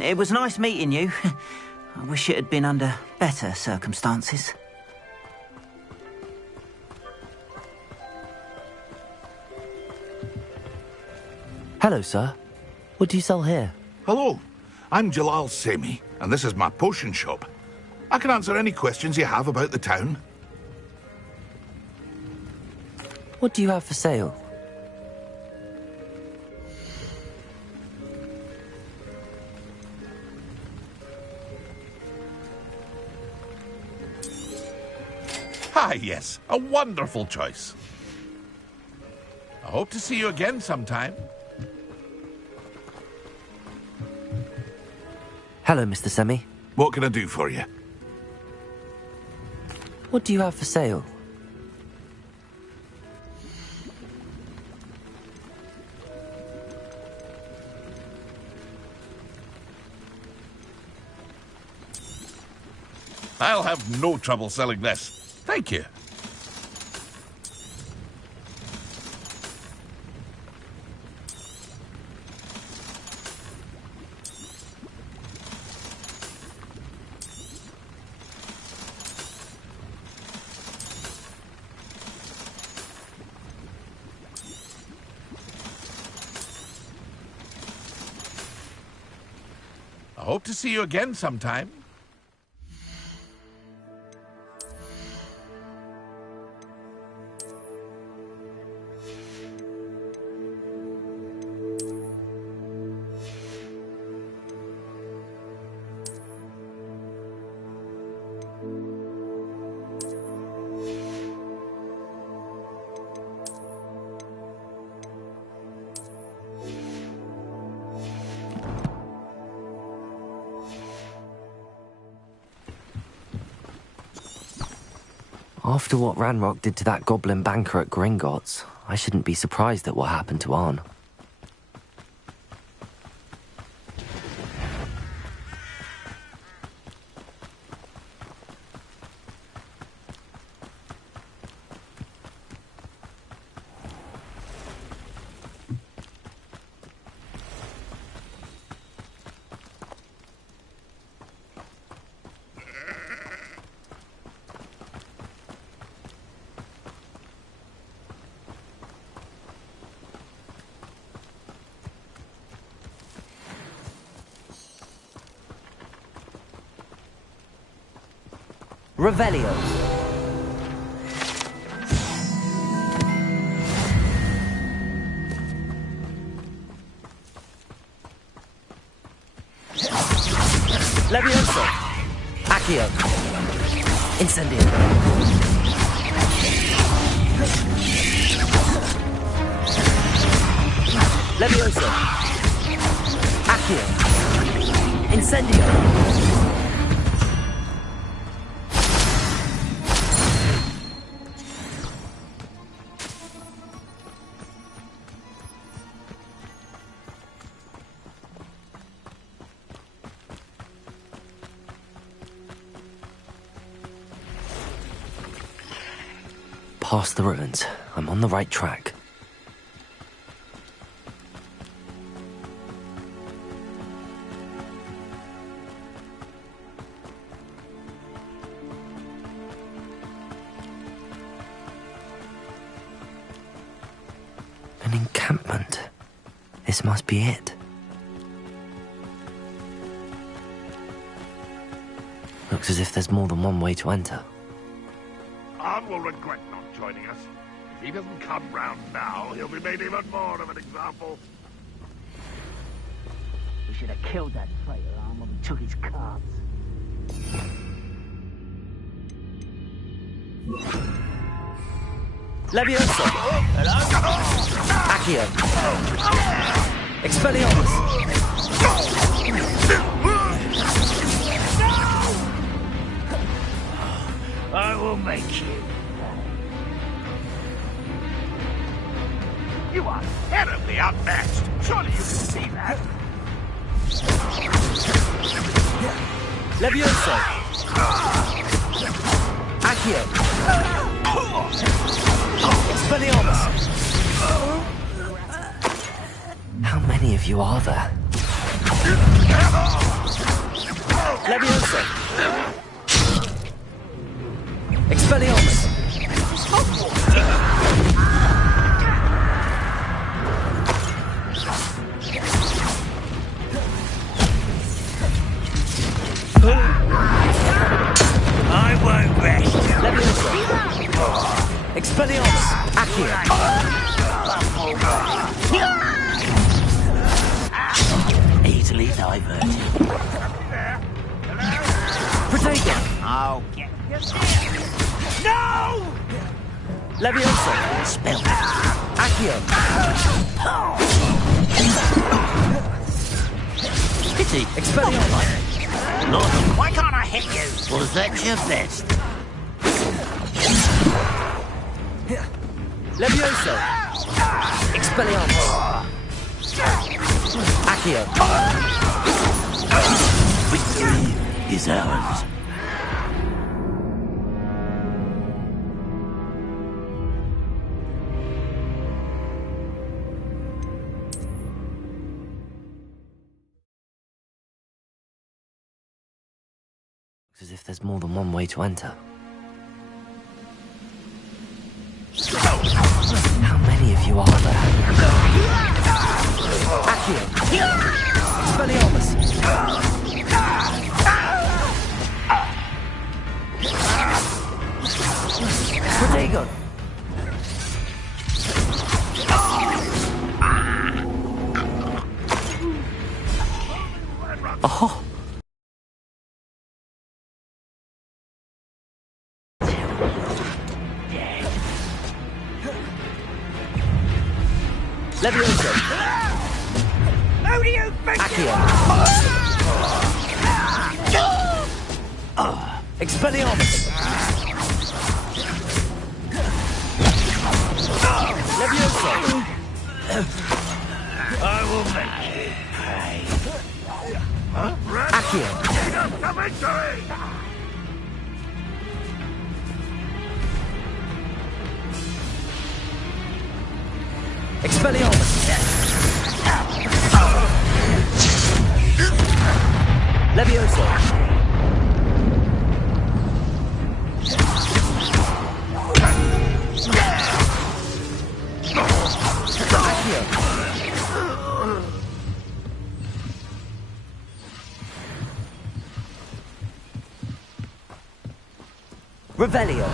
It was nice meeting you. I wish it had been under better circumstances. Hello, sir. What do you sell here? Hello, I'm Jalal Semi, and this is my potion shop. I can answer any questions you have about the town. What do you have for sale? Ah, yes, a wonderful choice. I hope to see you again sometime. Hello, Mr. Semi. What can I do for you? What do you have for sale? I'll have no trouble selling this. Thank you. I hope to see you again sometime. After what Ranrock did to that goblin banker at Gringotts, I shouldn't be surprised at what happened to Arn. Revelio. Levioso. Accio. Incendio. Levioso. Accio. Incendio. Past the ruins. I'm on the right track. An encampment. This must be it. Looks as if there's more than one way to enter. Arn will regret not joining us. If he doesn't come round now, he'll be made even more of an example. We should have killed that traitor, Arn, when we took his cards. Levioso. Accio. Expelliarmus. I will make you. You are terribly outmatched. Surely you can see that. Levioso. Accio. Expelliarmus. How many of you are there? Levioso. Expelliarmus. I won't rest. Levioso. Expelliarmus. Accio. Easily diverted. Protego. I'll get you there. No! Levioso. Spell it. Accio. Pity. Expelliarmus. Lord, why can't I hit you? Was that your best? Levioso. Expelliarmus. Accio. Victory is ours. As if there's more than one way to enter. How many of you are there? Accio. Expelliarmus. Protego. Oh. Levioso. Who do you think Accio. Expelliarmus. Levioso. I will make you pay. Huh? Accio. Lead us to victory! Expelliarmus! Levioso! Revelio!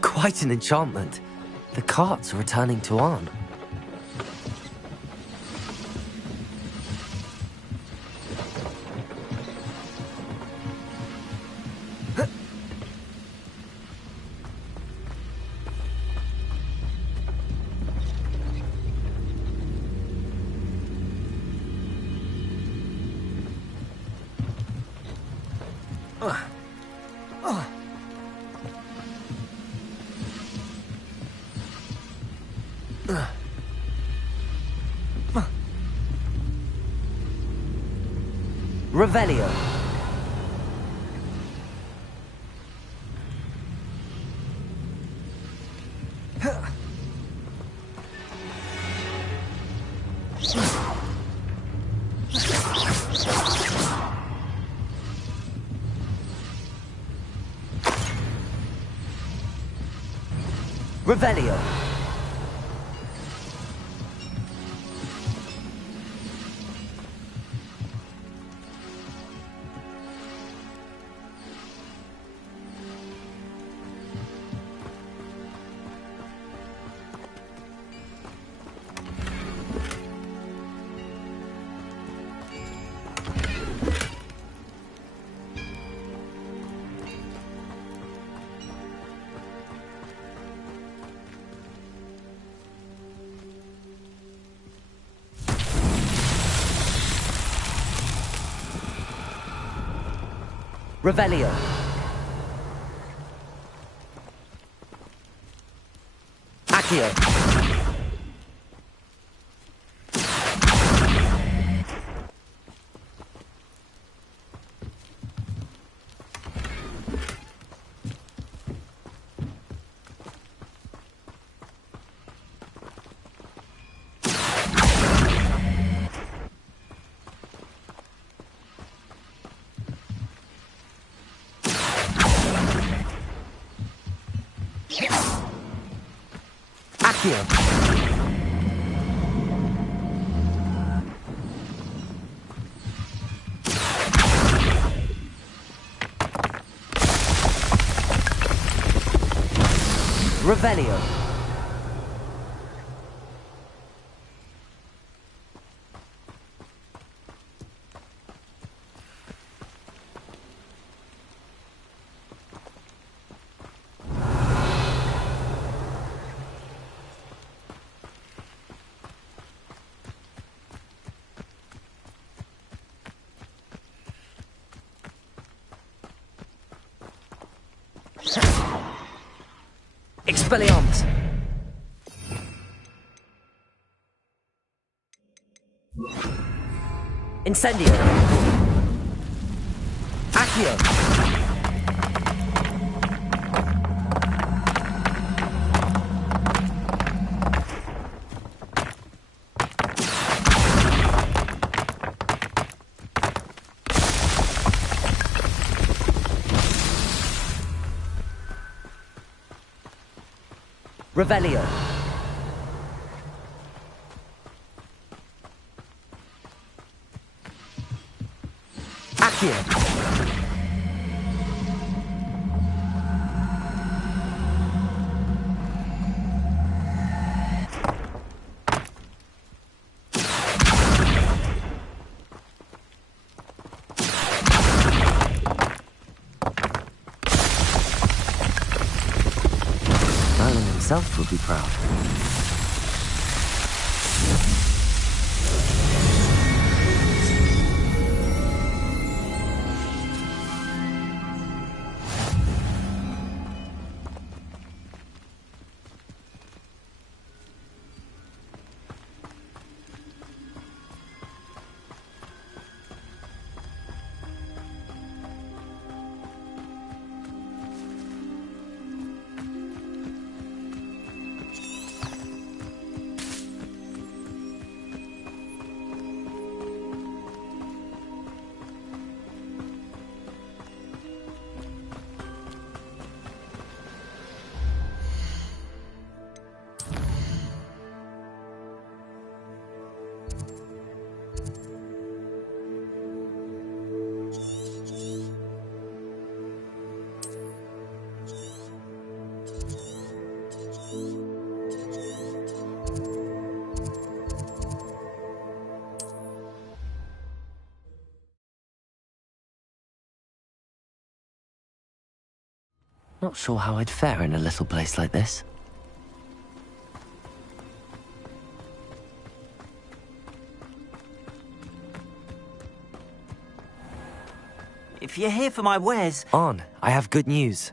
Quite an enchantment. The carts are returning to Arn. Revelio. Revelio. Revelio. Accio. Accio. Revelio. Expelliarmus. Incendio. Accio. Revelio. Accio. himself would be proud. Not sure how I'd fare in a little place like this. If you're here for my wares... On, I have good news.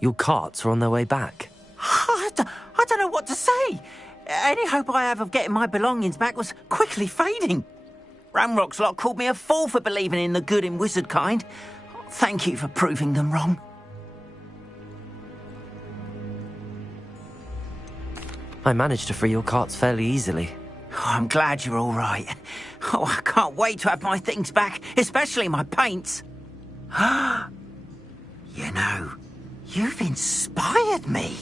Your carts are on their way back. I don't know what to say. Any hope I have of getting my belongings back was quickly fading. Ramrock's lot called me a fool for believing in the good in wizard kind. Thank you for proving them wrong. I managed to free your carts fairly easily. Oh, I'm glad you're all right. Oh, I can't wait to have my things back, especially my paints. You know, you've inspired me.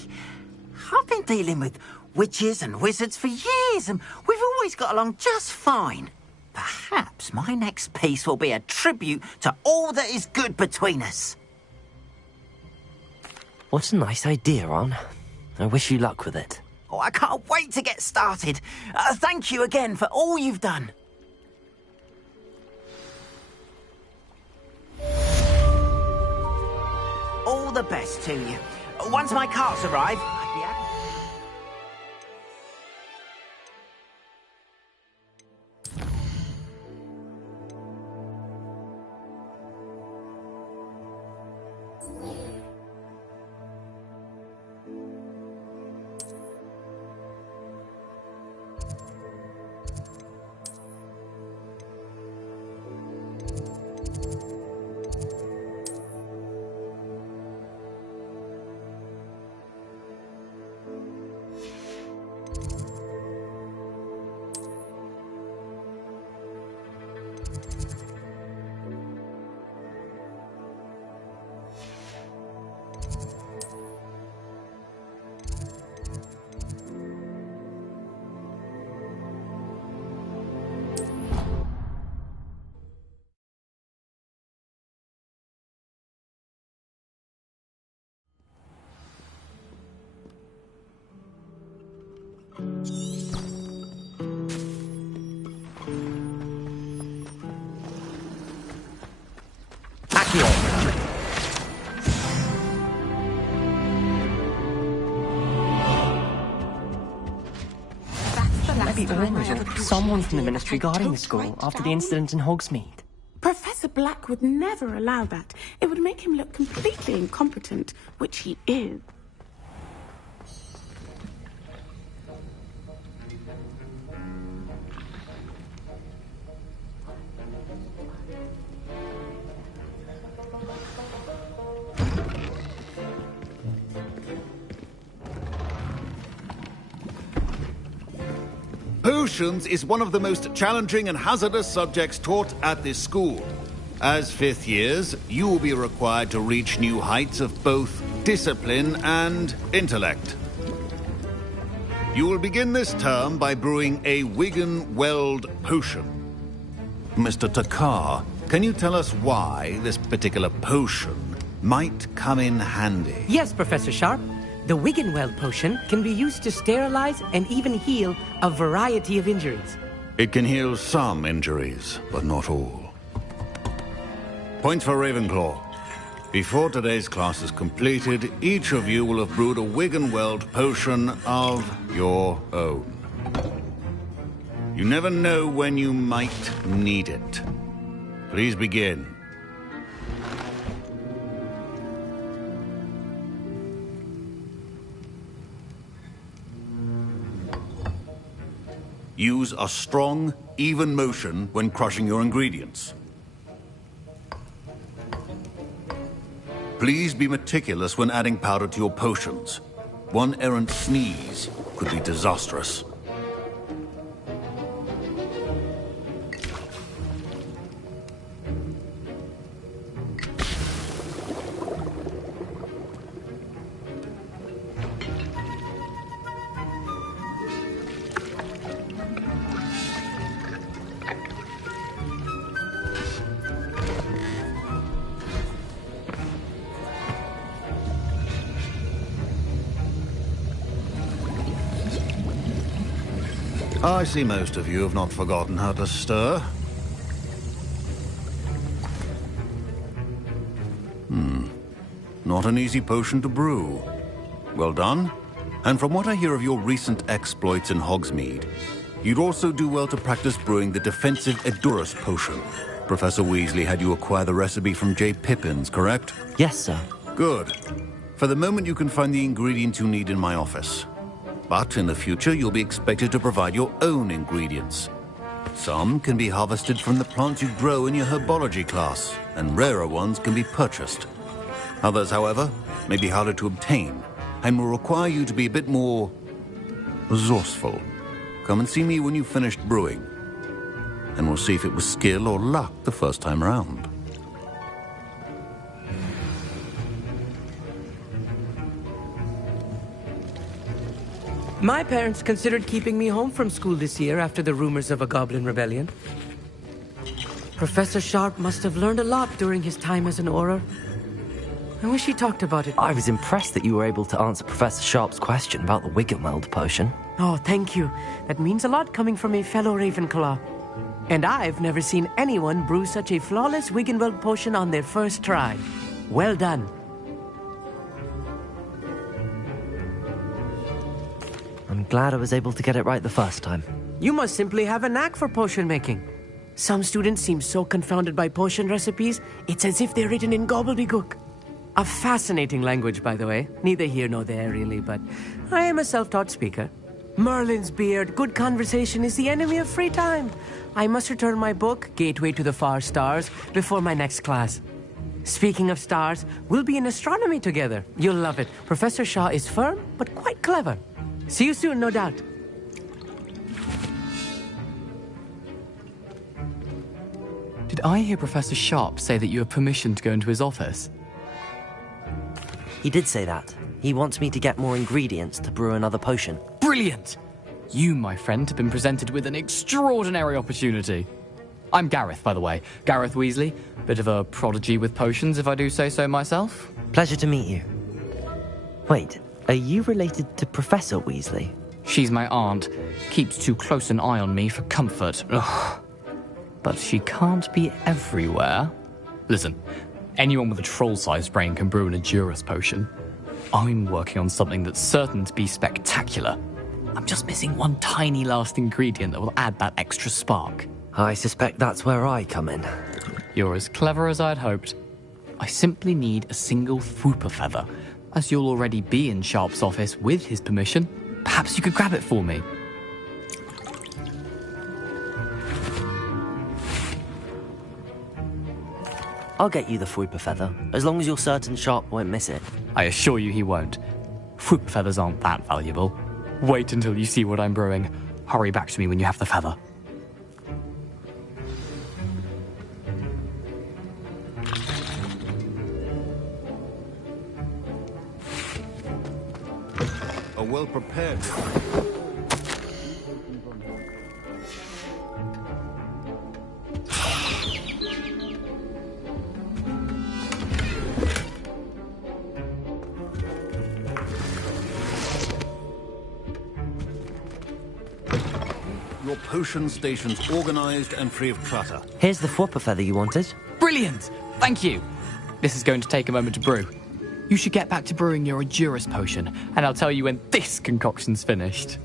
I've been dealing with witches and wizards for years, and we've always got along just fine. Perhaps my next piece will be a tribute to all that is good between us. What a nice idea, On. I wish you luck with it. Oh, I can't wait to get started. Thank you again for all you've done. All the best to you. Once my carts arrive, I'd be happy. Someone from the Ministry guarding the school after the incident in Hogsmeade. Professor Black would never allow that. It would make him look completely incompetent, which he is. Potions is one of the most challenging and hazardous subjects taught at this school. As fifth years, you will be required to reach new heights of both discipline and intellect. You will begin this term by brewing a Wigan-Weld potion. Mr. Takar, can you tell us why this particular potion might come in handy? Yes, Professor Sharp. The Wigan-Weld potion can be used to sterilize and even heal a variety of injuries. It can heal some injuries, but not all. Points for Ravenclaw. Before today's class is completed, each of you will have brewed a Wiggenweld potion of your own. You never know when you might need it. Please begin. Use a strong, even motion when crushing your ingredients. Please be meticulous when adding powder to your potions. One errant sneeze could be disastrous. I see most of you have not forgotten how to stir. Not an easy potion to brew. Well done. And from what I hear of your recent exploits in Hogsmeade, you'd also do well to practice brewing the defensive Edurus potion. Professor Weasley had you acquire the recipe from J. Pippin's, correct? Yes, sir. Good. For the moment, you can find the ingredients you need in my office. But in the future, you'll be expected to provide your own ingredients. Some can be harvested from the plants you grow in your herbology class, and rarer ones can be purchased. Others, however, may be harder to obtain, and will require you to be a bit more resourceful. Come and see me when you've finished brewing, and we'll see if it was skill or luck the first time round. My parents considered keeping me home from school this year after the rumors of a goblin rebellion. Professor Sharp must have learned a lot during his time as an Auror. I wish he talked about it. I was impressed that you were able to answer Professor Sharp's question about the Wiggenweld potion. Oh, thank you. That means a lot coming from a fellow Ravenclaw. And I've never seen anyone brew such a flawless Wiggenweld potion on their first try. Well done. I'm glad I was able to get it right the first time. You must simply have a knack for potion making. Some students seem so confounded by potion recipes, it's as if they're written in gobbledygook. A fascinating language, by the way. Neither here nor there, really, but I am a self-taught speaker. Merlin's beard, good conversation is the enemy of free time. I must return my book, Gateway to the Far Stars, before my next class. Speaking of stars, we'll be in astronomy together. You'll love it. Professor Shaw is firm, but quite clever. See you soon, no doubt. Did I hear Professor Sharp say that you have permission to go into his office? He did say that. He wants me to get more ingredients to brew another potion. Brilliant! You, my friend, have been presented with an extraordinary opportunity. I'm Gareth, by the way. Gareth Weasley. Bit of a prodigy with potions, if I do say so myself. Pleasure to meet you. Wait, are you related to Professor Weasley? She's my aunt. Keeps too close an eye on me for comfort. Ugh. But she can't be everywhere. Listen, anyone with a troll-sized brain can brew an Edurus potion. I'm working on something that's certain to be spectacular. I'm just missing one tiny last ingredient that will add that extra spark. I suspect that's where I come in. You're as clever as I'd hoped. I simply need a single Fwooper feather. As you'll already be in Sharp's office with his permission, perhaps you could grab it for me. I'll get you the Fwooper feather, as long as you're certain Sharp won't miss it. I assure you he won't. Fwooper feathers aren't that valuable. Wait until you see what I'm brewing. Hurry back to me when you have the feather. A well-prepared... Your potion station's organized and free of clutter. Here's the Fwooper feather you wanted. Brilliant! Thank you! This is going to take a moment to brew. You should get back to brewing your Endurus potion, and I'll tell you when this concoction's finished.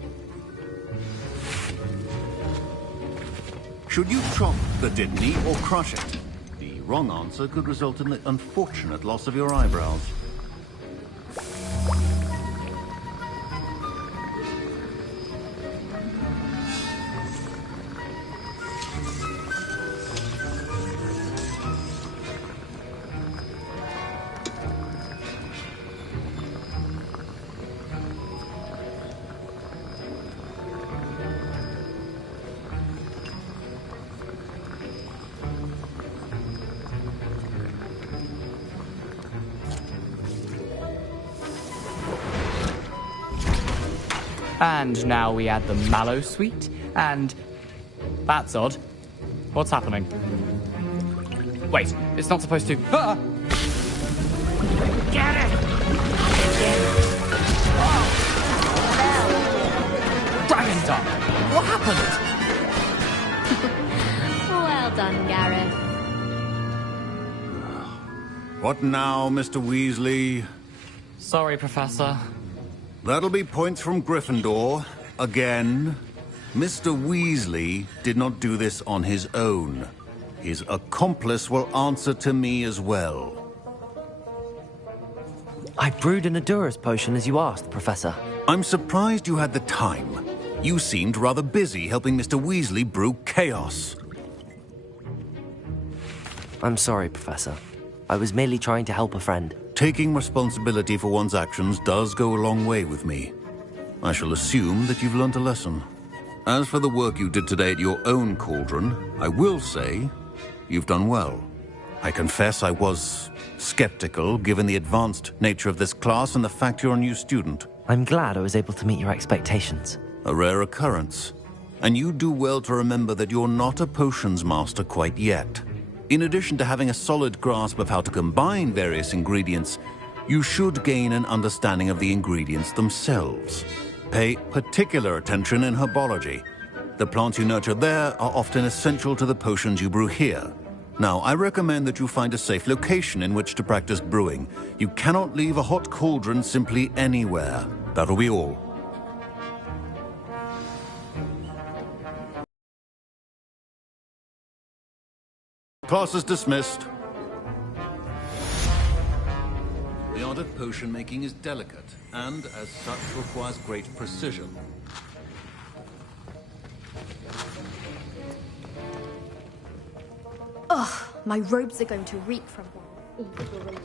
Should you chop the Dittany or crush it? The wrong answer could result in the unfortunate loss of your eyebrows. And now we add the mallow sweet, and... That's odd. What's happening? Wait, it's not supposed to... Ah! Get it! Dragon Duck! What happened? Well done, Gareth. What now, Mr. Weasley? Sorry, Professor. That'll be points from Gryffindor. Again. Mr. Weasley did not do this on his own. His accomplice will answer to me as well. I brewed an Endurus potion as you asked, Professor. I'm surprised you had the time. You seemed rather busy helping Mr. Weasley brew chaos. I'm sorry, Professor. I was merely trying to help a friend. Taking responsibility for one's actions does go a long way with me. I shall assume that you've learnt a lesson. As for the work you did today at your own cauldron, I will say you've done well. I confess I was skeptical, given the advanced nature of this class and the fact you're a new student. I'm glad I was able to meet your expectations. A rare occurrence. And you do well to remember that you're not a potions master quite yet. In addition to having a solid grasp of how to combine various ingredients, you should gain an understanding of the ingredients themselves. Pay particular attention in herbology. The plants you nurture there are often essential to the potions you brew here. Now, I recommend that you find a safe location in which to practice brewing. You cannot leave a hot cauldron simply anywhere. That'll be all. Class is dismissed. The art of potion making is delicate, and as such requires great precision. Ugh, my robes are going to reek from inspiration.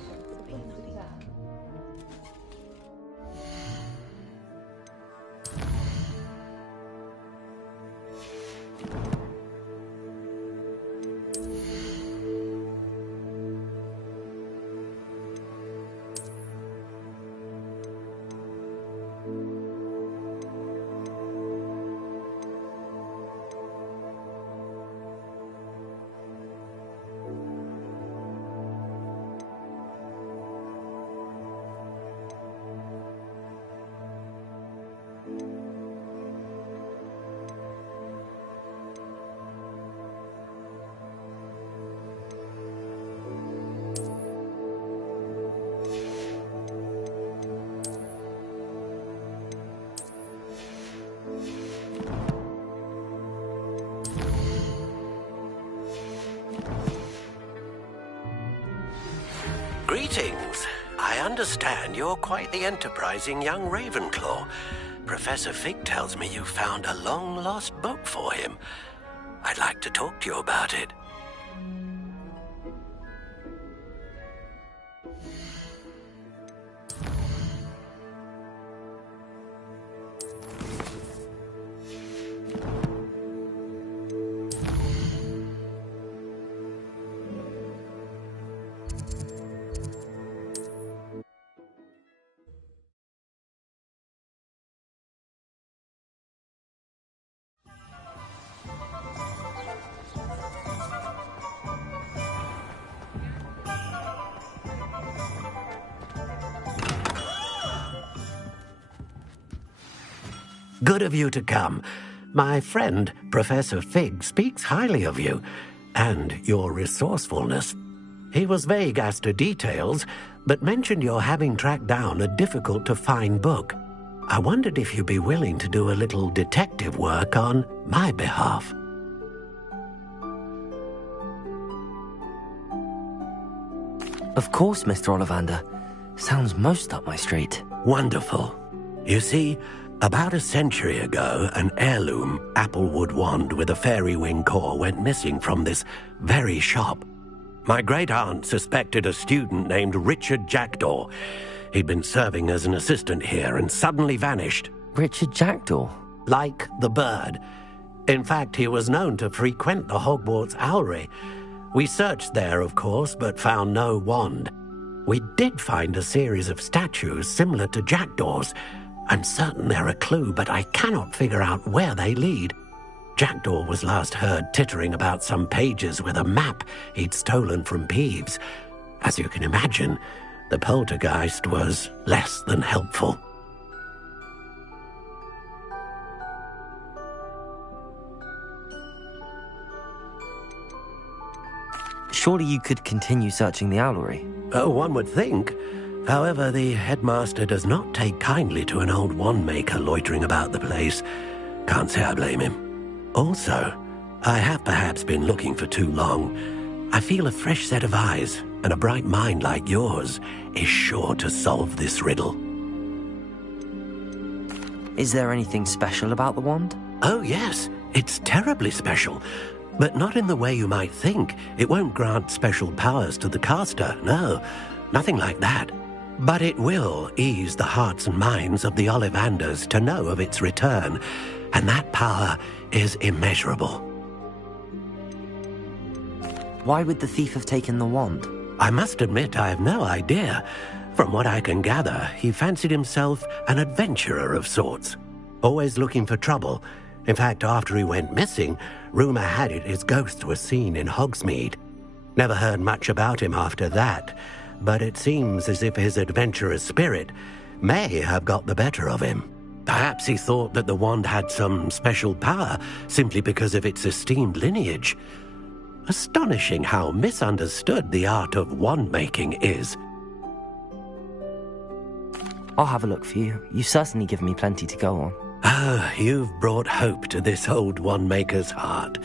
Greetings. I understand you're quite the enterprising young Ravenclaw. Professor Fig tells me you found a long-lost book for him. I'd like to talk to you about it. Good of you to come. My friend, Professor Fig, speaks highly of you, and your resourcefulness. He was vague as to details, but mentioned your having tracked down a difficult-to-find book. I wondered if you'd be willing to do a little detective work on my behalf. Of course, Mr. Ollivander. Sounds most up my street. Wonderful. You see, about a century ago, an heirloom applewood wand with a fairy wing core went missing from this very shop. My great-aunt suspected a student named Richard Jackdaw. He'd been serving as an assistant here and suddenly vanished. Richard Jackdaw? Like the bird. In fact, he was known to frequent the Hogwarts Owlery. We searched there, of course, but found no wand. We did find a series of statues similar to Jackdaw's. I'm certain they're a clue, but I cannot figure out where they lead. Jackdaw was last heard tittering about some pages with a map he'd stolen from Peeves. As you can imagine, the poltergeist was less than helpful. Surely you could continue searching the owlery. One would think. However, the headmaster does not take kindly to an old wand-maker loitering about the place. Can't say I blame him. Also, I have perhaps been looking for too long. I feel a fresh set of eyes, and a bright mind like yours is sure to solve this riddle. Is there anything special about the wand? Oh, yes. It's terribly special. But not in the way you might think. It won't grant special powers to the caster, no. Nothing like that. But it will ease the hearts and minds of the Ollivanders to know of its return, and that power is immeasurable. Why would the thief have taken the wand? I must admit I have no idea. From what I can gather, he fancied himself an adventurer of sorts, always looking for trouble. In fact, after he went missing, rumour had it his ghost was seen in Hogsmeade. Never heard much about him after that, but it seems as if his adventurous spirit may have got the better of him. Perhaps he thought that the wand had some special power simply because of its esteemed lineage. Astonishing how misunderstood the art of wand-making is. I'll have a look for you. You've certainly given me plenty to go on. Ah, you've brought hope to this old wand-maker's heart.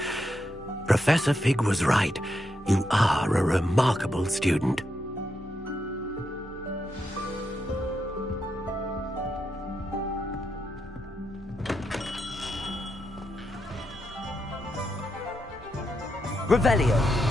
Professor Fig was right. You are a remarkable student. Revelio.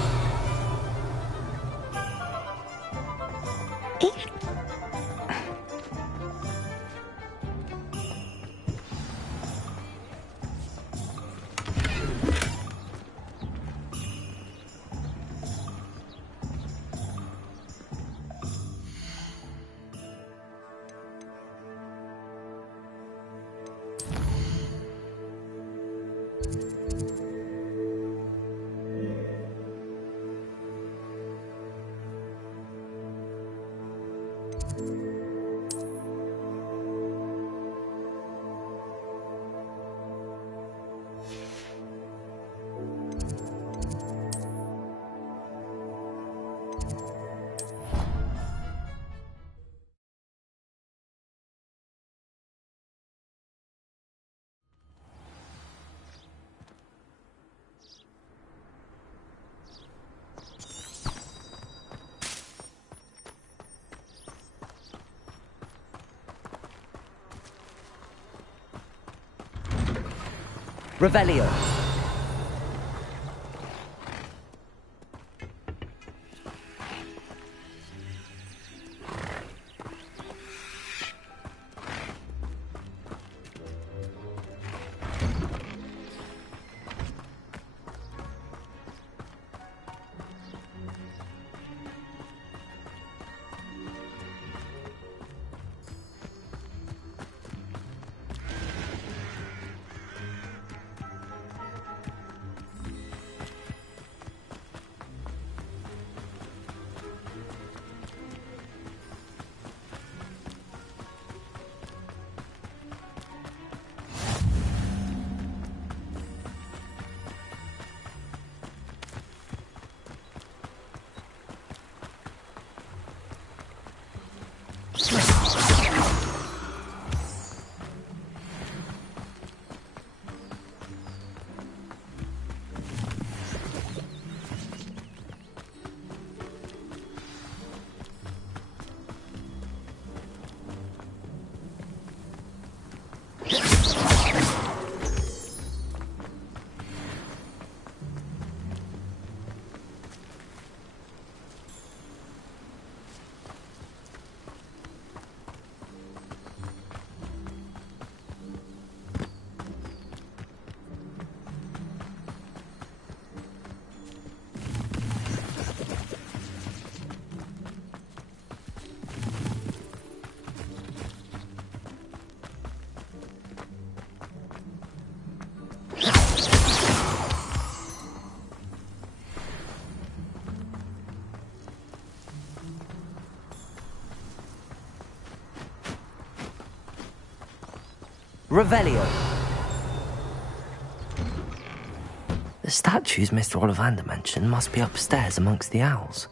Revelio. Revelio. The statues Mr. Ollivander mentioned must be upstairs amongst the owls.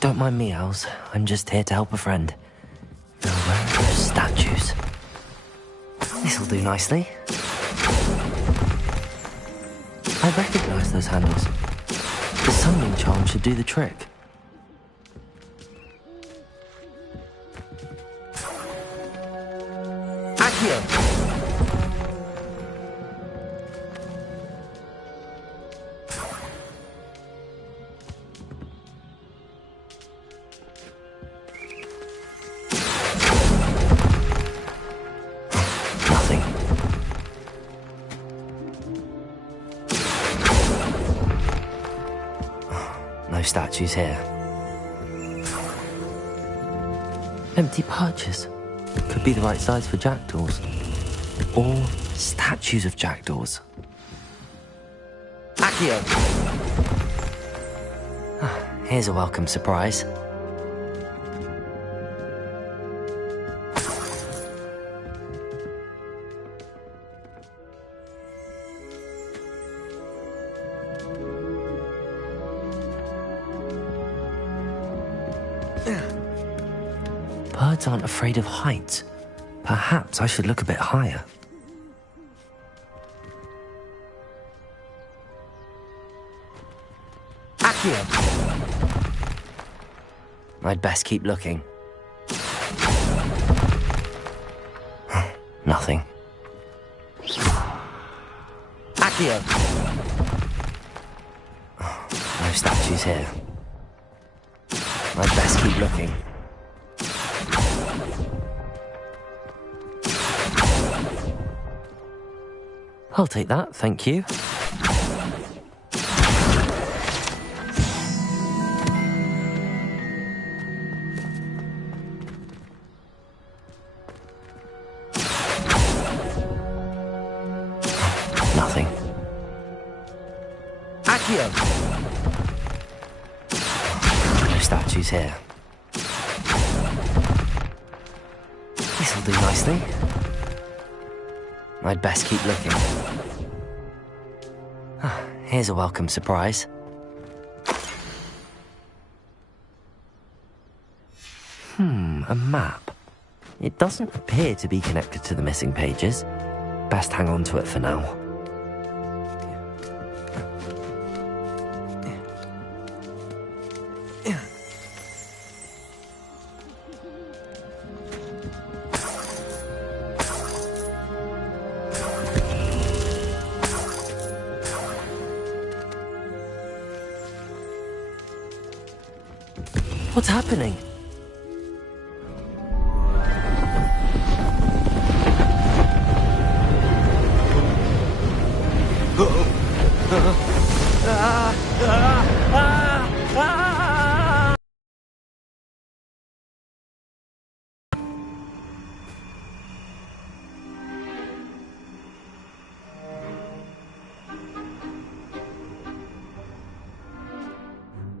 Don't mind me, owls. I'm just here to help a friend. Now, where are those statues? This'll do nicely. I recognize those handles. The summoning charm should do the trick. Accio! Statues here. Empty perches. Could be the right size for jackdaws. Or statues of jackdaws. Accio! Here's a welcome surprise. Birds aren't afraid of heights. Perhaps I should look a bit higher. Accio! I'd best keep looking. Nothing. Accio! No statues here. I'd best keep looking. I'll take that, thank you. Nothing. Accio! No statues here. This'll do nicely. I'd best keep looking. Here's a welcome surprise. A map. It doesn't appear to be connected to the missing pages. Best hang on to it for now. What's happening?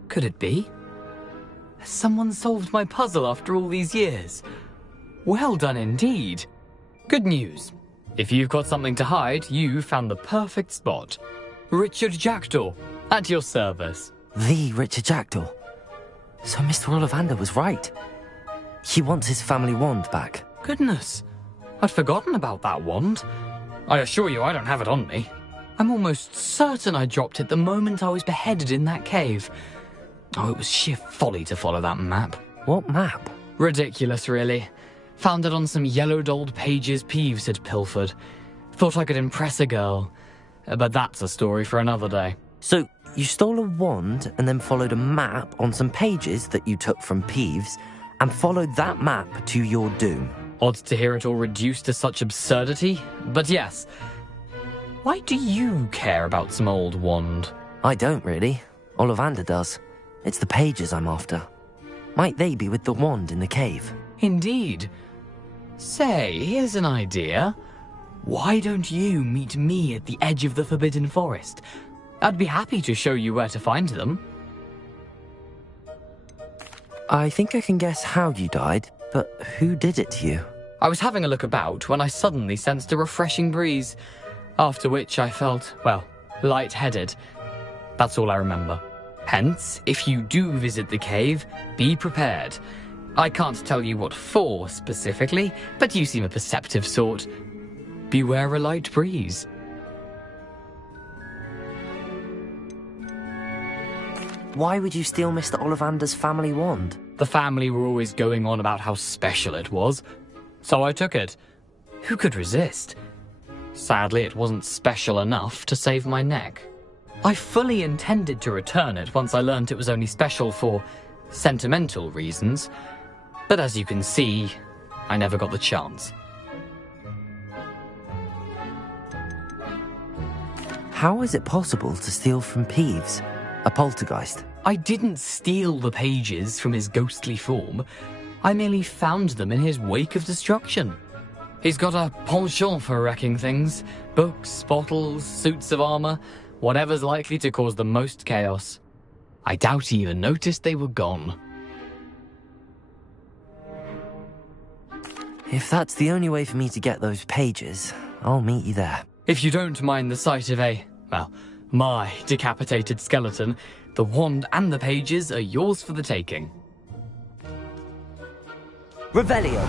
Could it be? Has someone solved my puzzle after all these years? Well done indeed. Good news. If you've got something to hide, you found the perfect spot. Richard Jackdaw, at your service. The Richard Jackdaw. So Mr. Ollivander was right. He wants his family wand back. Goodness, I'd forgotten about that wand. I assure you I don't have it on me. I'm almost certain I dropped it the moment I was beheaded in that cave. Oh, it was sheer folly to follow that map. What map? Ridiculous, really. Found it on some yellowed old pages Peeves had pilfered. Thought I could impress a girl. But that's a story for another day. So, you stole a wand and then followed a map on some pages that you took from Peeves and followed that map to your doom. Odd to hear it all reduced to such absurdity, but yes. Why do you care about some old wand? I don't, really. Ollivander does. It's the pages I'm after. Might they be with the wand in the cave? Indeed. Say, here's an idea. Why don't you meet me at the edge of the Forbidden Forest? I'd be happy to show you where to find them. I think I can guess how you died, but who did it to you? I was having a look about when I suddenly sensed a refreshing breeze, after which I felt, well, lightheaded. That's all I remember. Hence, if you do visit the cave, be prepared. I can't tell you what for specifically, but you seem a perceptive sort. Beware a light breeze. Why would you steal Mr. Ollivander's family wand? The family were always going on about how special it was, so I took it. Who could resist? Sadly, it wasn't special enough to save my neck. I fully intended to return it once I learned it was only special for sentimental reasons, but as you can see, I never got the chance. How is it possible to steal from Peeves, a poltergeist? I didn't steal the pages from his ghostly form. I merely found them in his wake of destruction. He's got a penchant for wrecking things. Books, bottles, suits of armor, whatever's likely to cause the most chaos. I doubt he even noticed they were gone. If that's the only way for me to get those pages, I'll meet you there. If you don't mind the sight of my decapitated skeleton, the wand and the pages are yours for the taking. Revelio!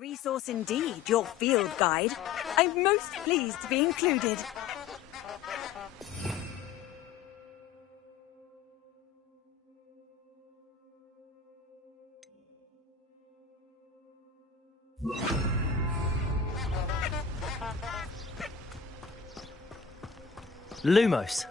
Resource indeed, your field guide. I'm most pleased to be included. Lumos.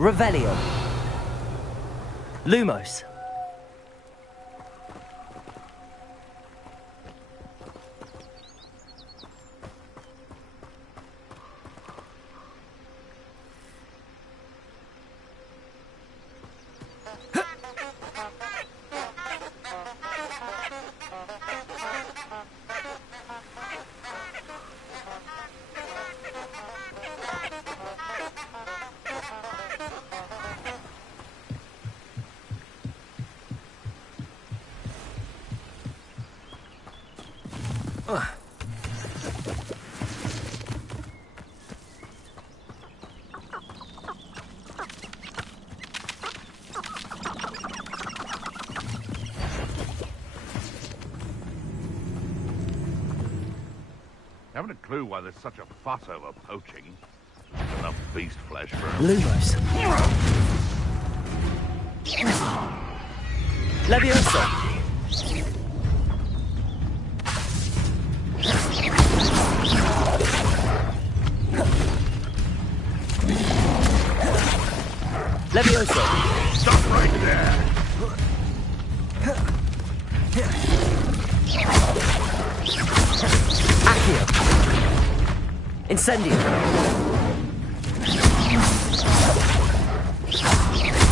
Revelio. Lumos. Haven't a clue why there's such a fuss over poaching. Enough beast flesh for Lumos. Leviosa. Incendio!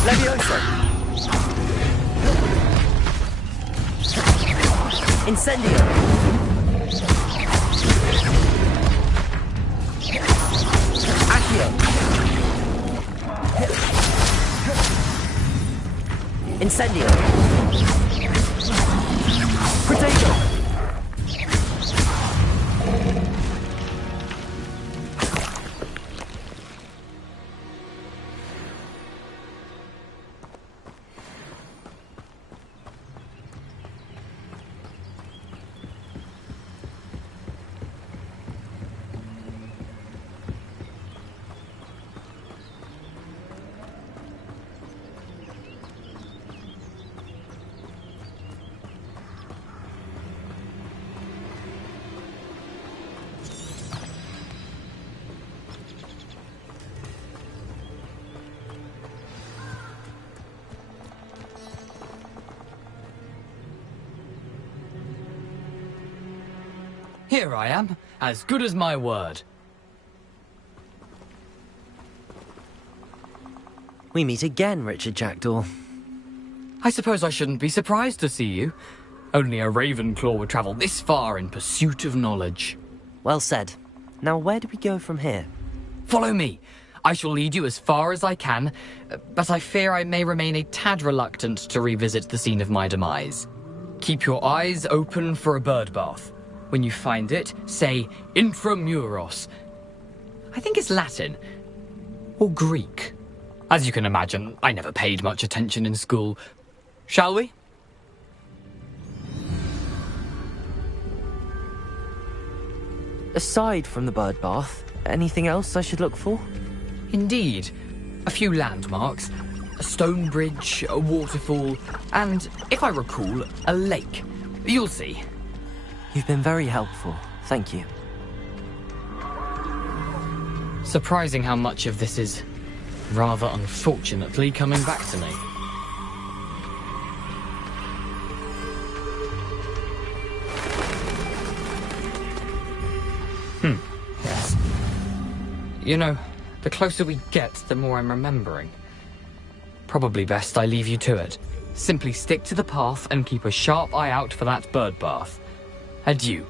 Levioso! Incendio! Accio! Incendio! Protego! Here I am, as good as my word. We meet again, Richard Jackdaw. I suppose I shouldn't be surprised to see you. Only a Ravenclaw would travel this far in pursuit of knowledge. Well said. Now where do we go from here? Follow me. I shall lead you as far as I can, but I fear I may remain a tad reluctant to revisit the scene of my demise. Keep your eyes open for a bird bath. When you find it, say Intramuros. I think it's Latin. Or Greek. As you can imagine, I never paid much attention in school. Shall we? Aside from the bird bath, anything else I should look for? Indeed. A few landmarks. A stone bridge, a waterfall, and, if I recall, a lake. You'll see. You've been very helpful. Thank you. Surprising how much of this is, rather unfortunately, coming back to me. Yes. You know, the closer we get, the more I'm remembering. Probably best I leave you to it. Simply stick to the path and keep a sharp eye out for that bird bath. Adieu.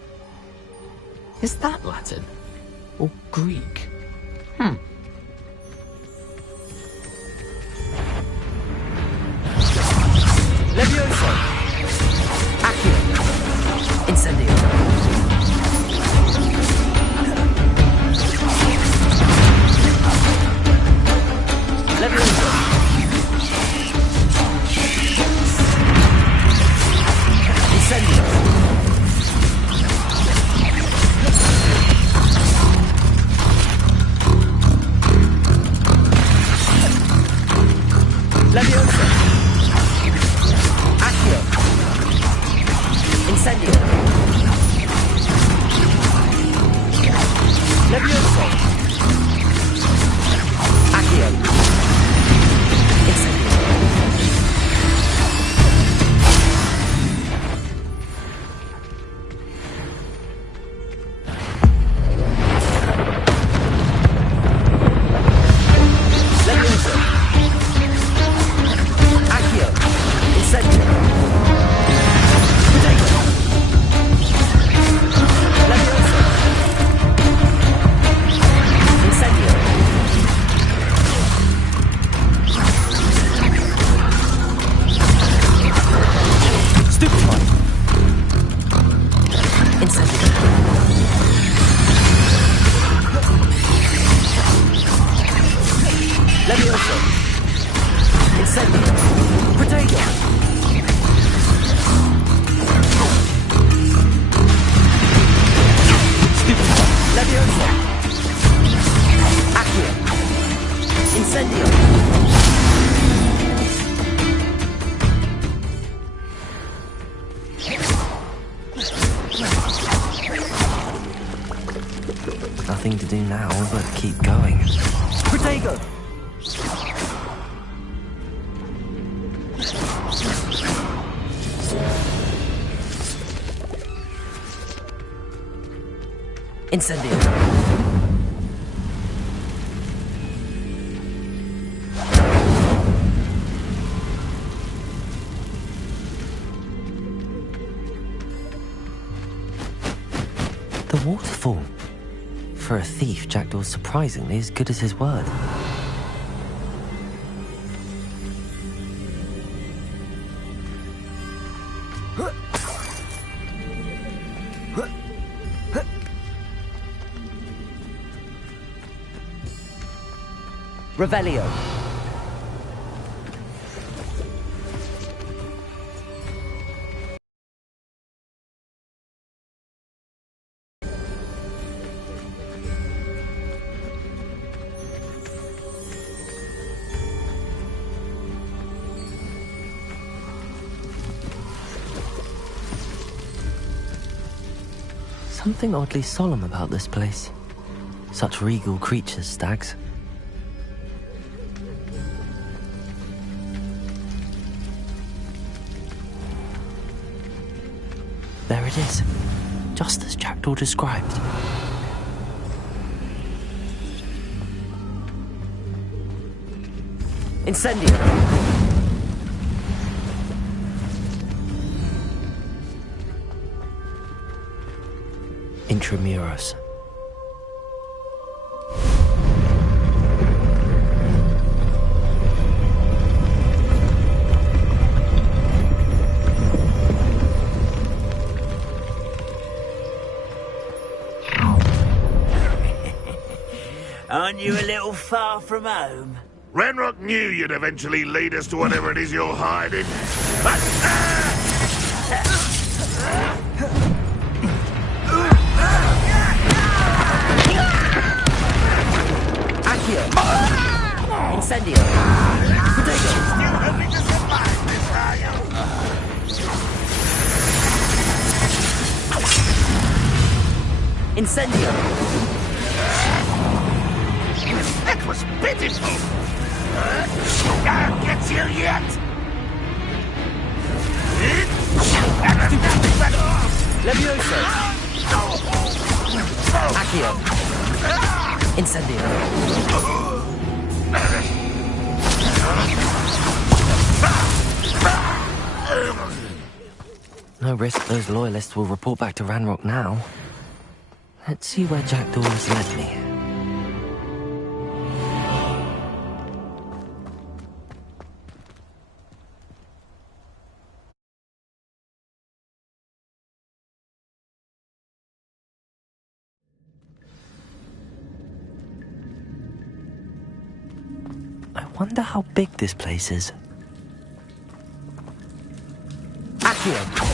Is that Latin? Or Greek? Levioso! Accio! Incendio! Levioso! Incendio! Levioso! Accio! Incendio! Levioso! Accio! Incendio! Levioso! Accio! Incendio! Protego! Levioso! Incendio! Stupefy! Incendio! Levioso! Incendio! Protego! Stupefy! Levioso! Accio! Incendio! Nothing to do now but keep going. Protego! Incendio! waterfall. For a thief, Jackdaw's surprisingly as good as his word. Revelio. Something oddly solemn about this place. Such regal creatures, stags. There it is, just as Jackdaw described. Incendio. Intramuros. Aren't you a little far from home? Ranrock knew you'd eventually lead us to whatever it is you're hiding. Accio. Incendio. Potato. Still hoping to survive this, are you? Incendio. That was pitiful! I'll get you yet! Levioso. Accio. Incendio. No risk those loyalists will report back to Ranrock now. Let's see where Jackdaw has led me. I wonder how big this place is. Accio.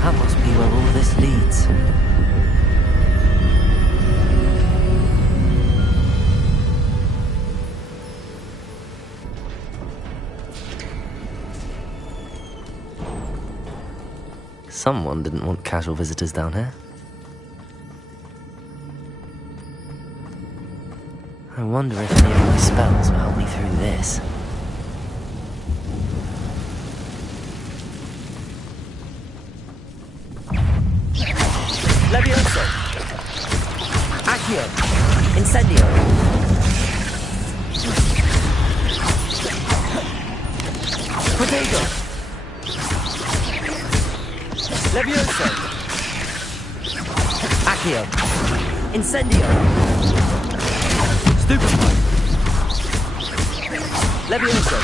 That must be where all this leads. Someone didn't want casual visitors down here. I wonder if any of my spells will help me through this. Levioso. Accio. Incendio. Potato. Levioso. Accio. Incendio. Stupefy. Levioso.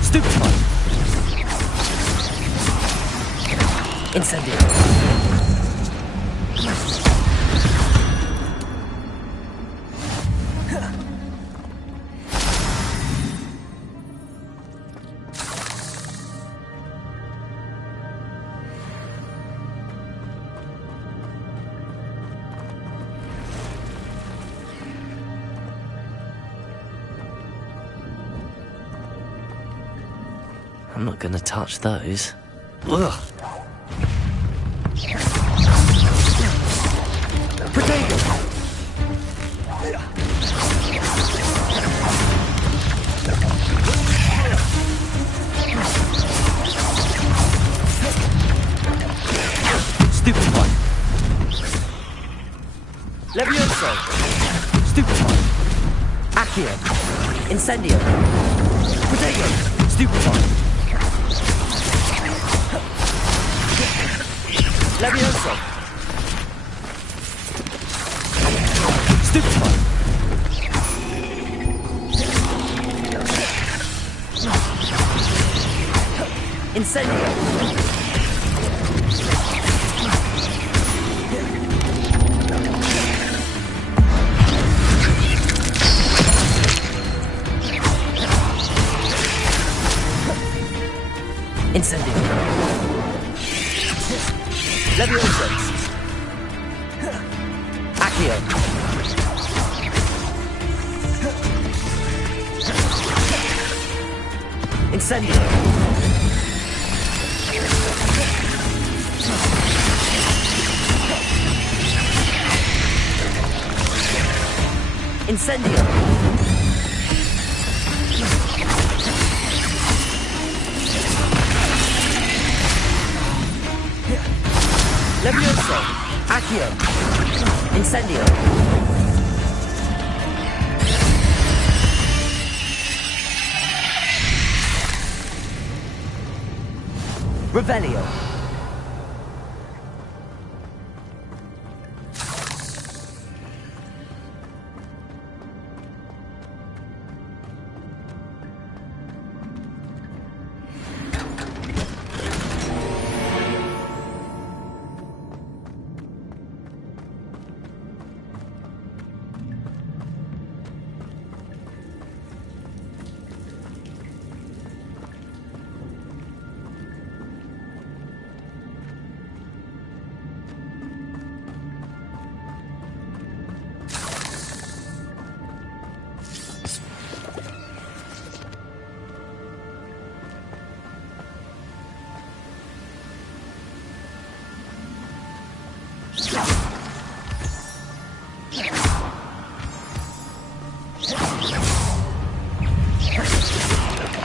Stupefy. Incendio. I'm not gonna touch those. Ugh. Potato! Stupid one. Levioso! Stupid one! Accio! Incendio! Potato! Stupid one. Levioso! Stupid one. Incendio! Incendio! Levioso! Accio! Incendio! Incendio! Levioso! Accio! Incendio! Revelio!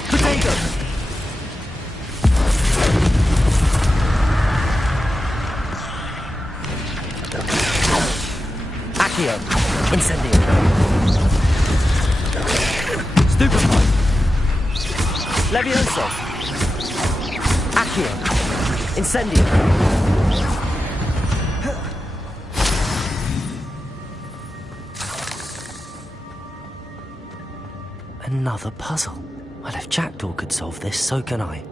Potato! Accio! Incendio! Stupid one. Levioso! Accio! Incendio! Another puzzle. Well, if Jackdaw could solve this, so can I.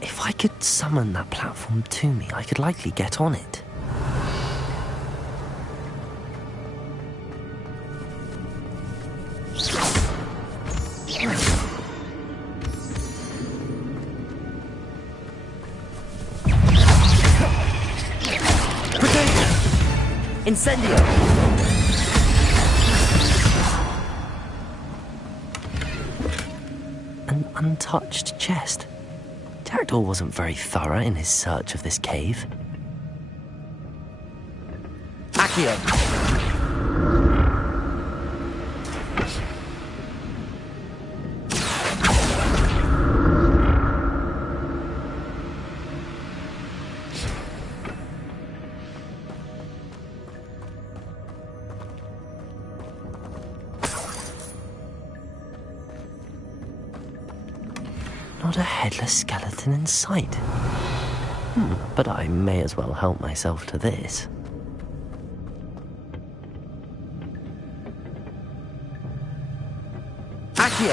If I could summon that platform to me, I could likely get on it. Incendio! An untouched chest. Jackdaw wasn't very thorough in his search of this cave. Accio! Not a headless skeleton in sight. But I may as well help myself to this. Accio!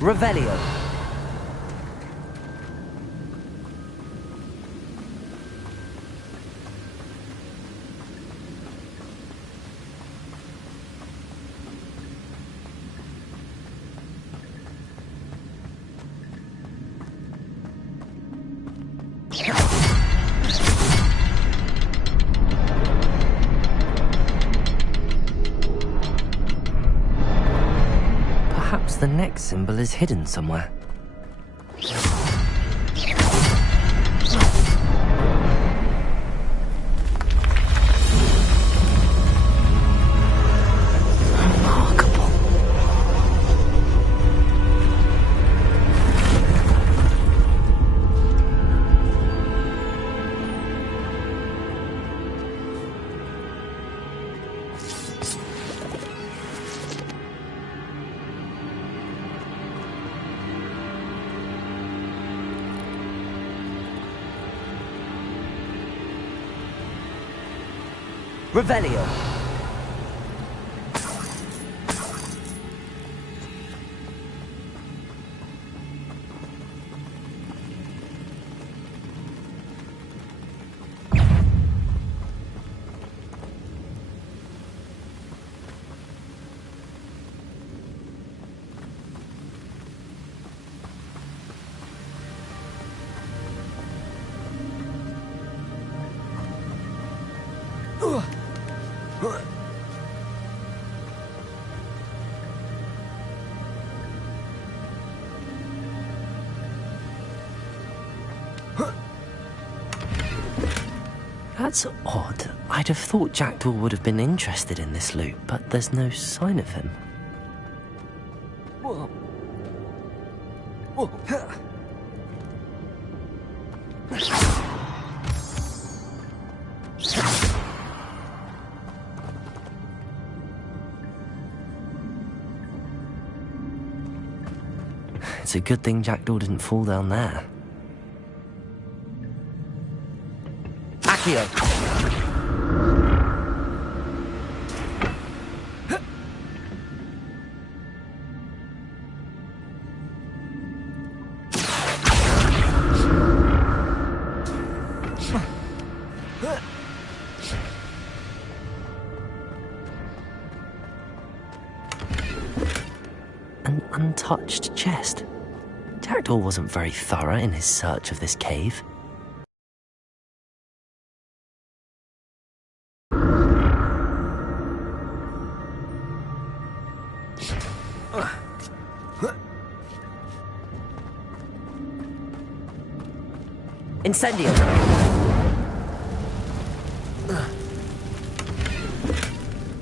Revelio! Perhaps the next symbol is hidden somewhere. Revelio. That's odd. I'd have thought Jackdaw would have been interested in this loot, but there's no sign of him. Whoa. It's a good thing Jackdaw didn't fall down there. Accio. An untouched chest. Jackdaw wasn't very thorough in his search of this cave. Incendio.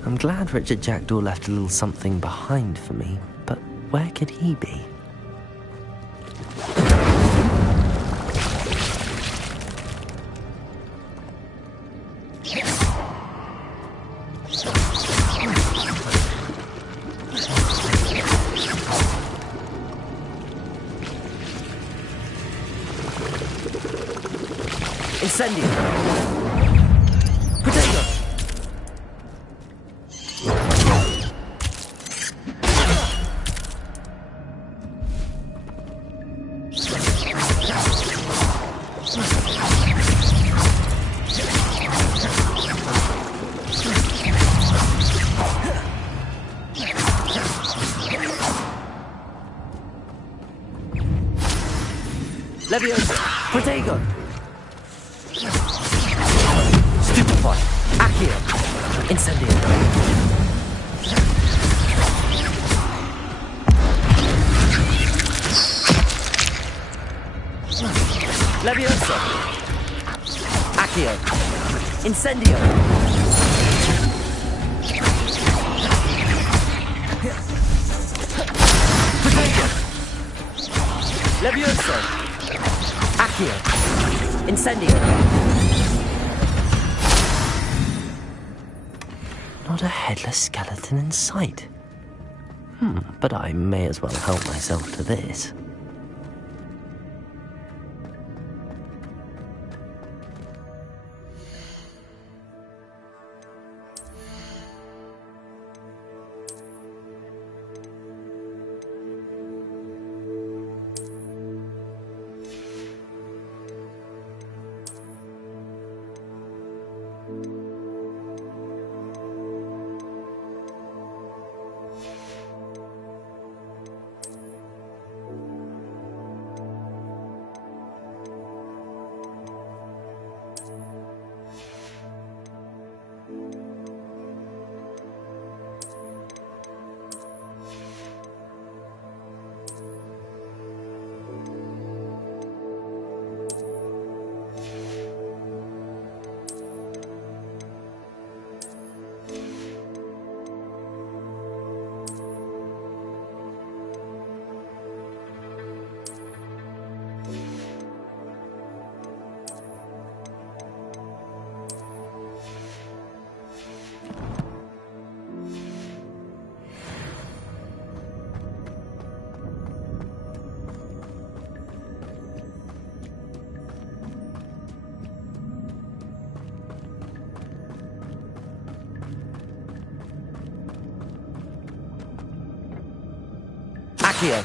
I'm glad Richard Jackdaw left a little something behind for me, but where could he be? Incendio. Potato. Leviosa. Protego. Stupefy. Accio. Incendio. Leviosa. Accio. Incendio. Protego. Leviosa. Accio. Incendio. Not a headless skeleton in sight. But I may as well help myself to this. Accio.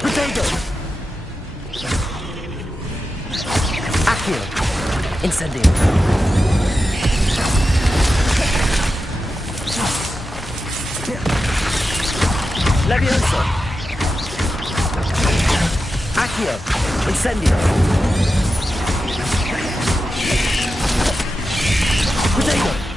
Potato. Accio. Incendio. Levioso. Accio. Incendio. Potato.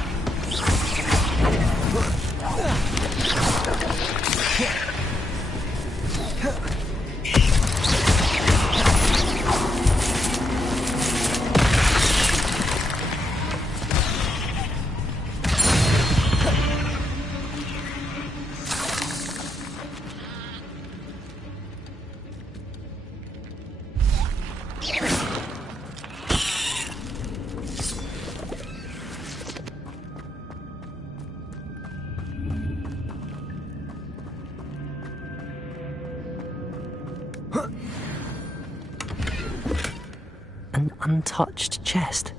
An untouched chest.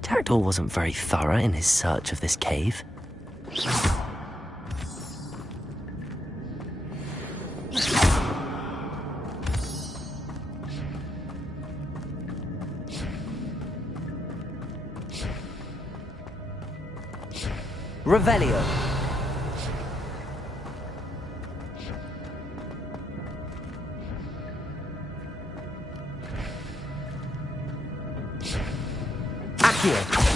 Jackdaw wasn't very thorough in his search of this cave. Revelio. Accio.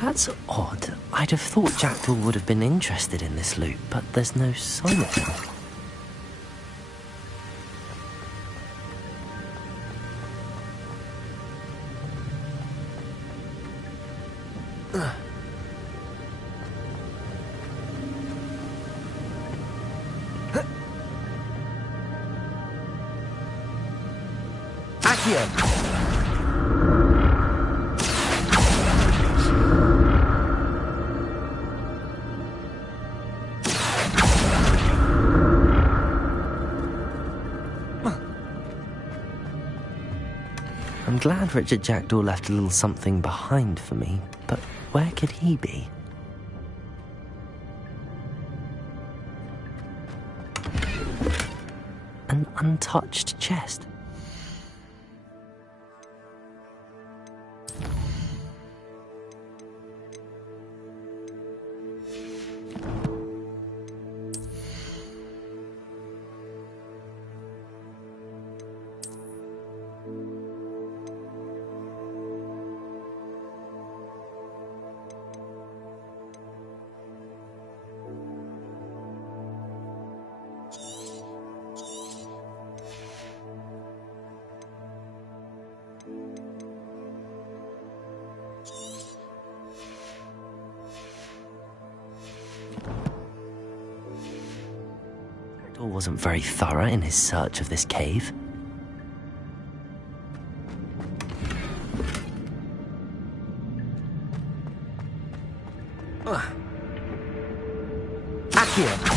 That's odd. I'd have thought Jackdaw would have been interested in this loot, but there's no sign of him. Accio. I'm glad Richard Jackdaw left a little something behind for me, but where could he be? An untouched chest. Wasn't very thorough in his search of this cave. Accio.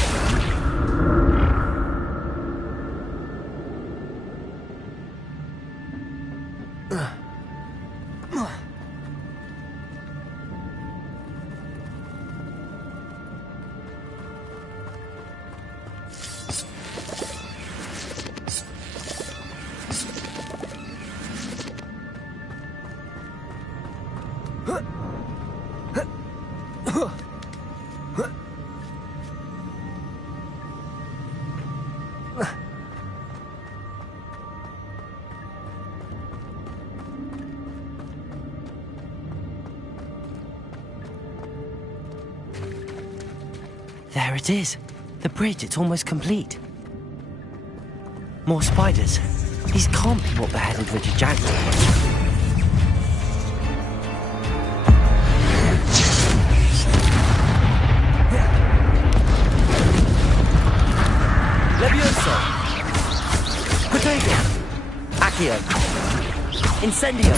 There it is. The bridge, it's almost complete. More spiders. These can't be what beheaded Richard Jackdaw. Levioso! Protego! Accio! Incendio!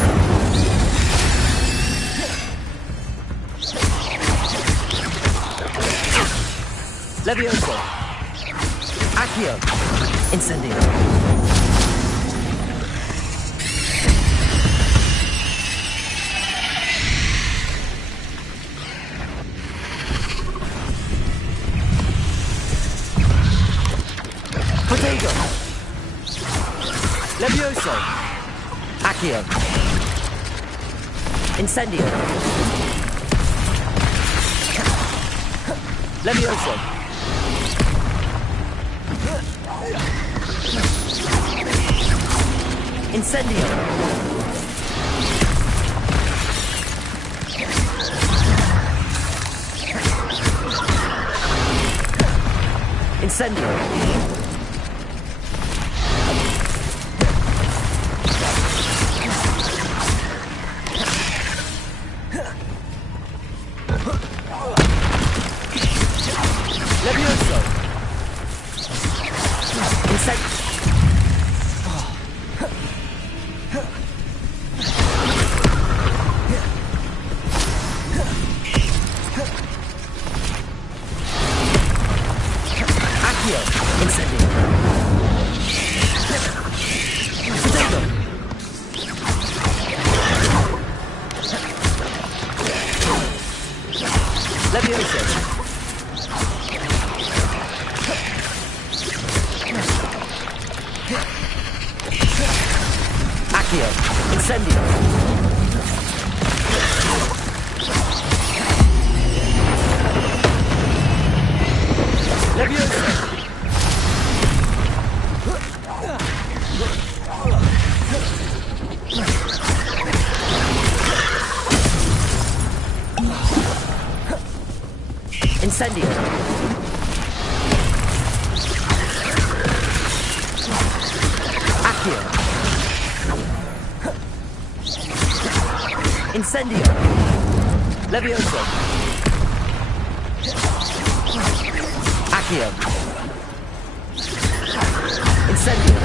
Levioso! Accio! Incendio! Protego! Levioso! Accio! Incendio! Levioso! Incendio! Incendio! Levioso! Incendio! Incendio! Accio! Incendio! Levioso! Accio! Incendio!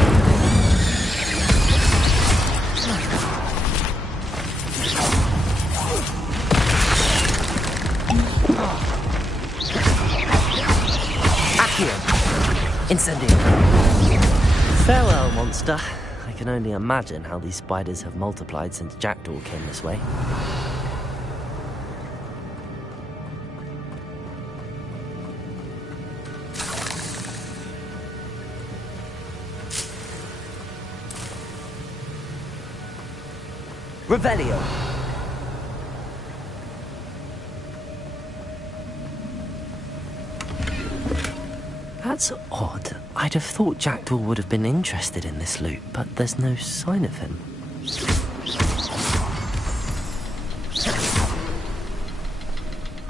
Incendio! Farewell, monster. I can only imagine how these spiders have multiplied since Jackdaw came this way. Revelio! That's odd. I'd have thought Jackdaw would have been interested in this loot, but there's no sign of him.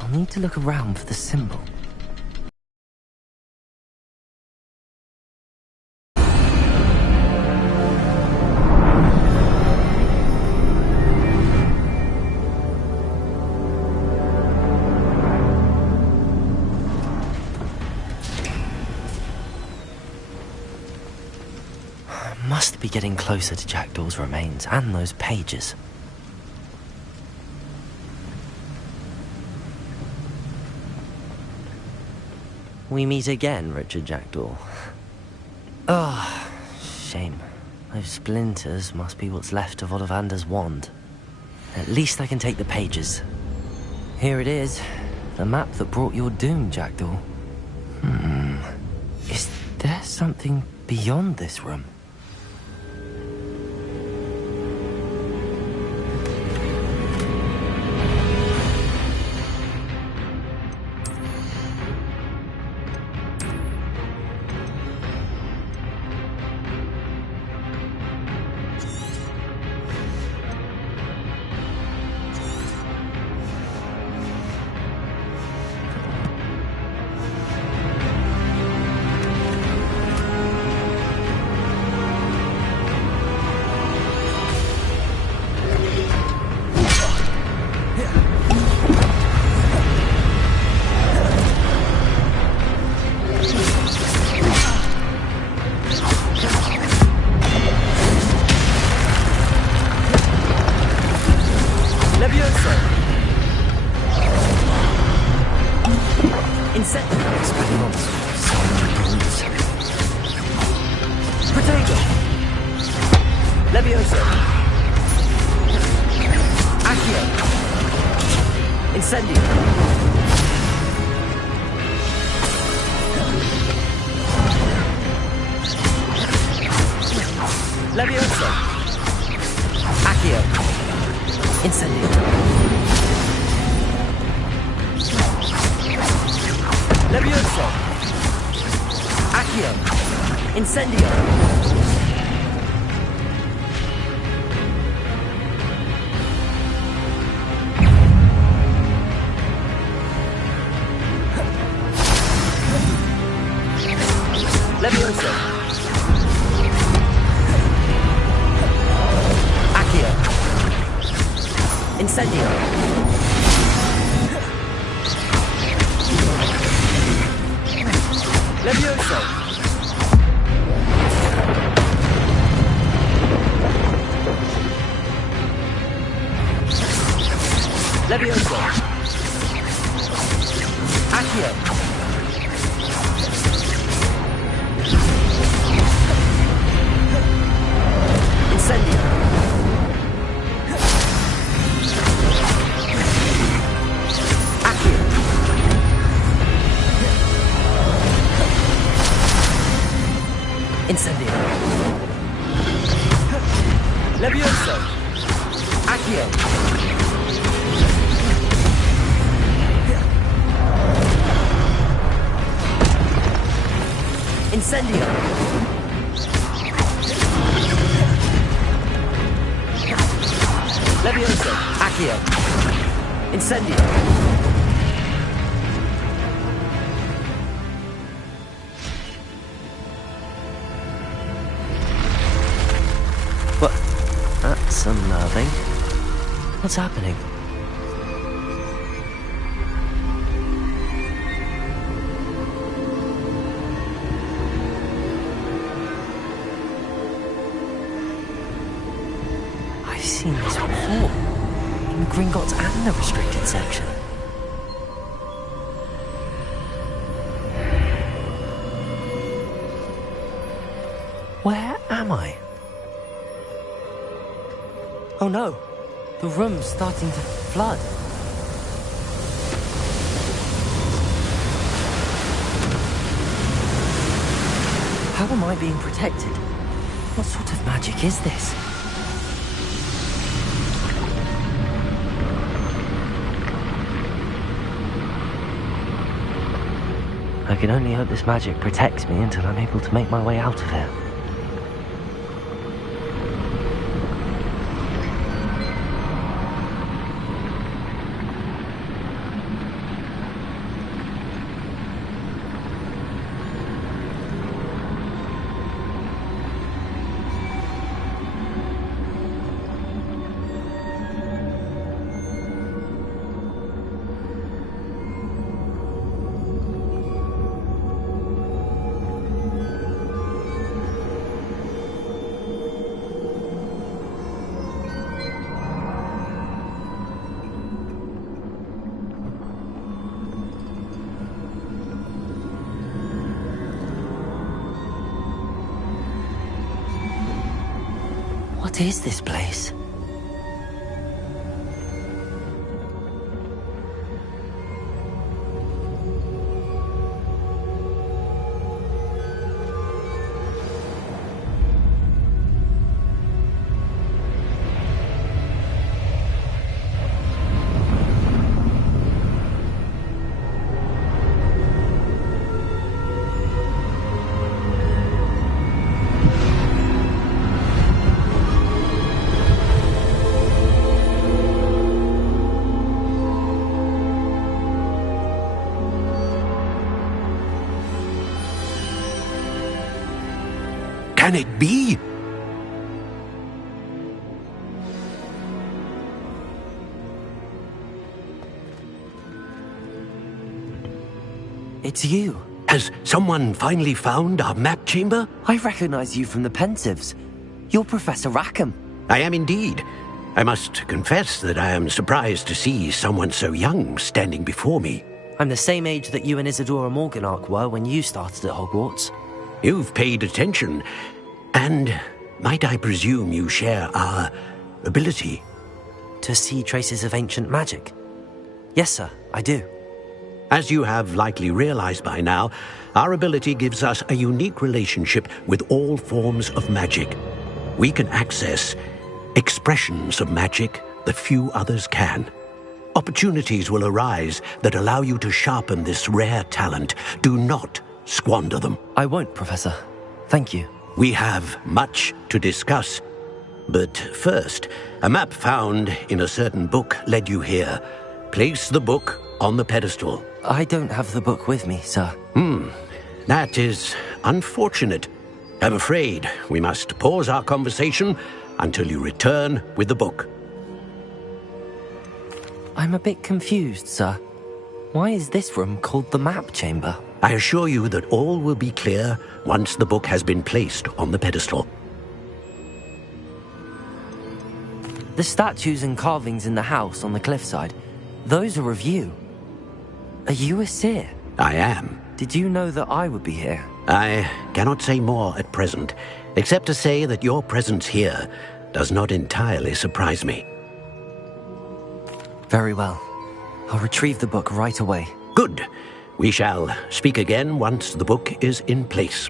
I'll need to look around for the symbol. Must be getting closer to Jackdaw's remains and those pages. We meet again, Richard Jackdaw. Ah, shame. Those splinters must be what's left of Ollivander's wand. At least I can take the pages. Here it is, the map that brought your doom, Jackdaw. Is there something beyond this room? Levioso! Accio! Incendio! Levioso! Accio! Incendio! Levioso! Accio! Incendio! Levioso! Accio! Incendio! Levioso! Levioso! Accio! Incendio! Accio! Incendio! Levioso! Accio! Incendio! Levioso! Accio! Incendio! What? That's unnerving. What's happening? I've seen this before. In Gringotts and the restricted section. Where am I? Oh no, the room's starting to flood. How am I being protected? What sort of magic is this? I can only hope this magic protects me until I'm able to make my way out of here. What is this place? Can it be? It's you. Has someone finally found our map chamber? I recognize you from the Pensives. You're Professor Rackham. I am indeed. I must confess that I am surprised to see someone so young standing before me. I'm the same age that you and Isadora Morganach were when you started at Hogwarts. You've paid attention, and Might I presume you share our ability? To see traces of ancient magic? Yes, sir, I do. As you have likely realized by now, our ability gives us a unique relationship with all forms of magic. We can access expressions of magic that few others can. Opportunities will arise that allow you to sharpen this rare talent. Do not squander them. I won't, Professor. Thank you. We have much to discuss. But first, a map found in a certain book led you here. Place the book on the pedestal. I don't have the book with me, sir. That is unfortunate. I'm afraid we must pause our conversation until you return with the book. I'm a bit confused, sir. Why is this room called the map chamber? I assure you that all will be clear once the book has been placed on the pedestal. The statues and carvings in the house on the cliffside, those are of you. Are you a seer? I am. Did you know that I would be here? I cannot say more at present, except to say that your presence here does not entirely surprise me. Very well. I'll retrieve the book right away. Good. We shall speak again once the book is in place.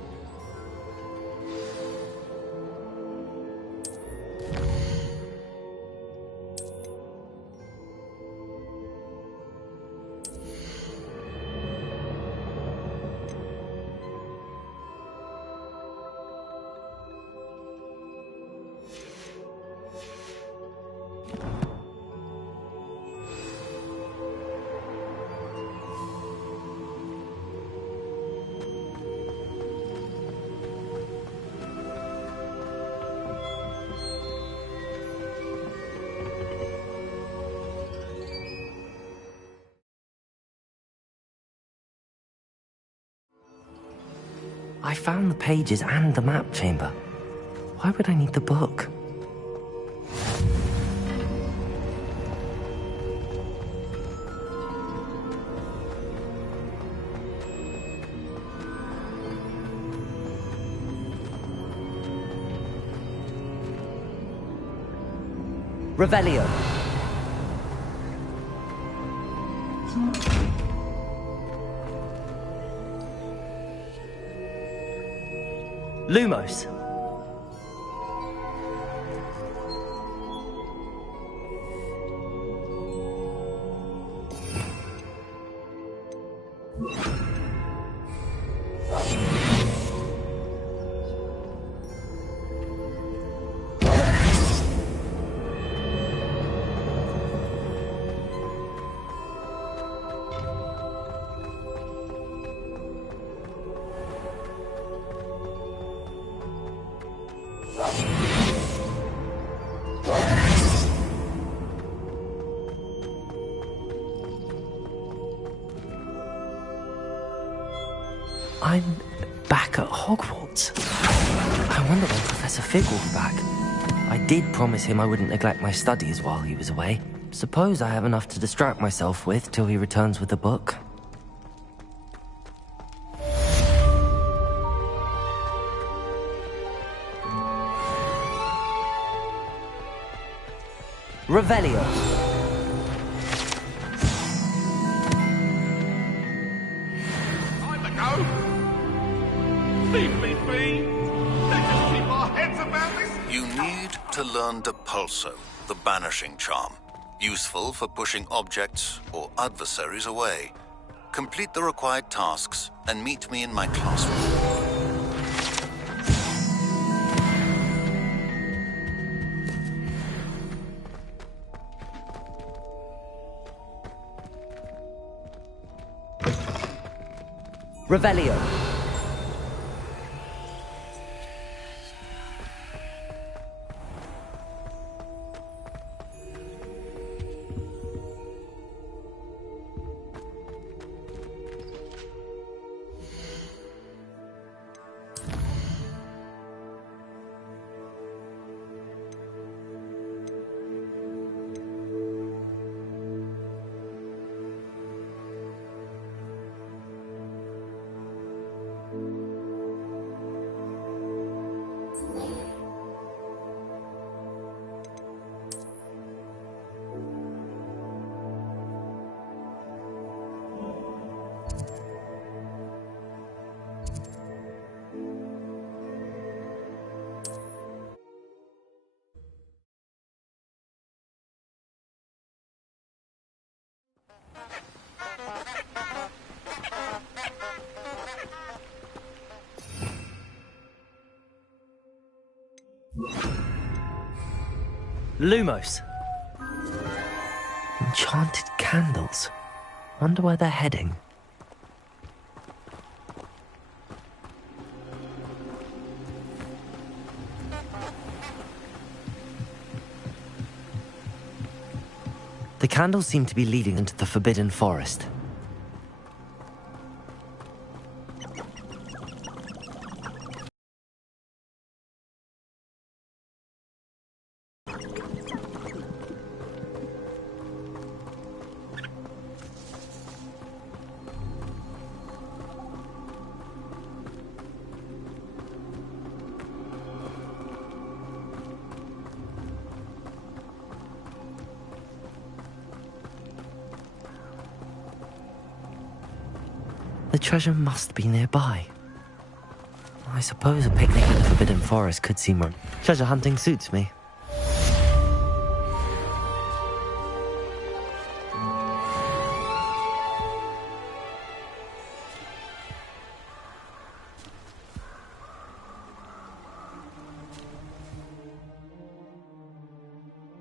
I found the pages and the map chamber. Why would I need the book? Revelio. Lumos. I'm back at Hogwarts. I wonder when Professor Fig will be back. I did promise him I wouldn't neglect my studies while he was away. Suppose I have enough to distract myself with till he returns with the book. Revelio. Leave me be! Let's just keep our heads about this! You need to learn Depulso, the banishing charm. Useful for pushing objects or adversaries away. Complete the required tasks and meet me in my classroom. Revelio. Lumos. Enchanted candles. Wonder where they're heading. The candles seem to be leading into the Forbidden Forest. The treasure must be nearby. I suppose a picnic in the Forbidden Forest could seem wrong. Treasure hunting suits me.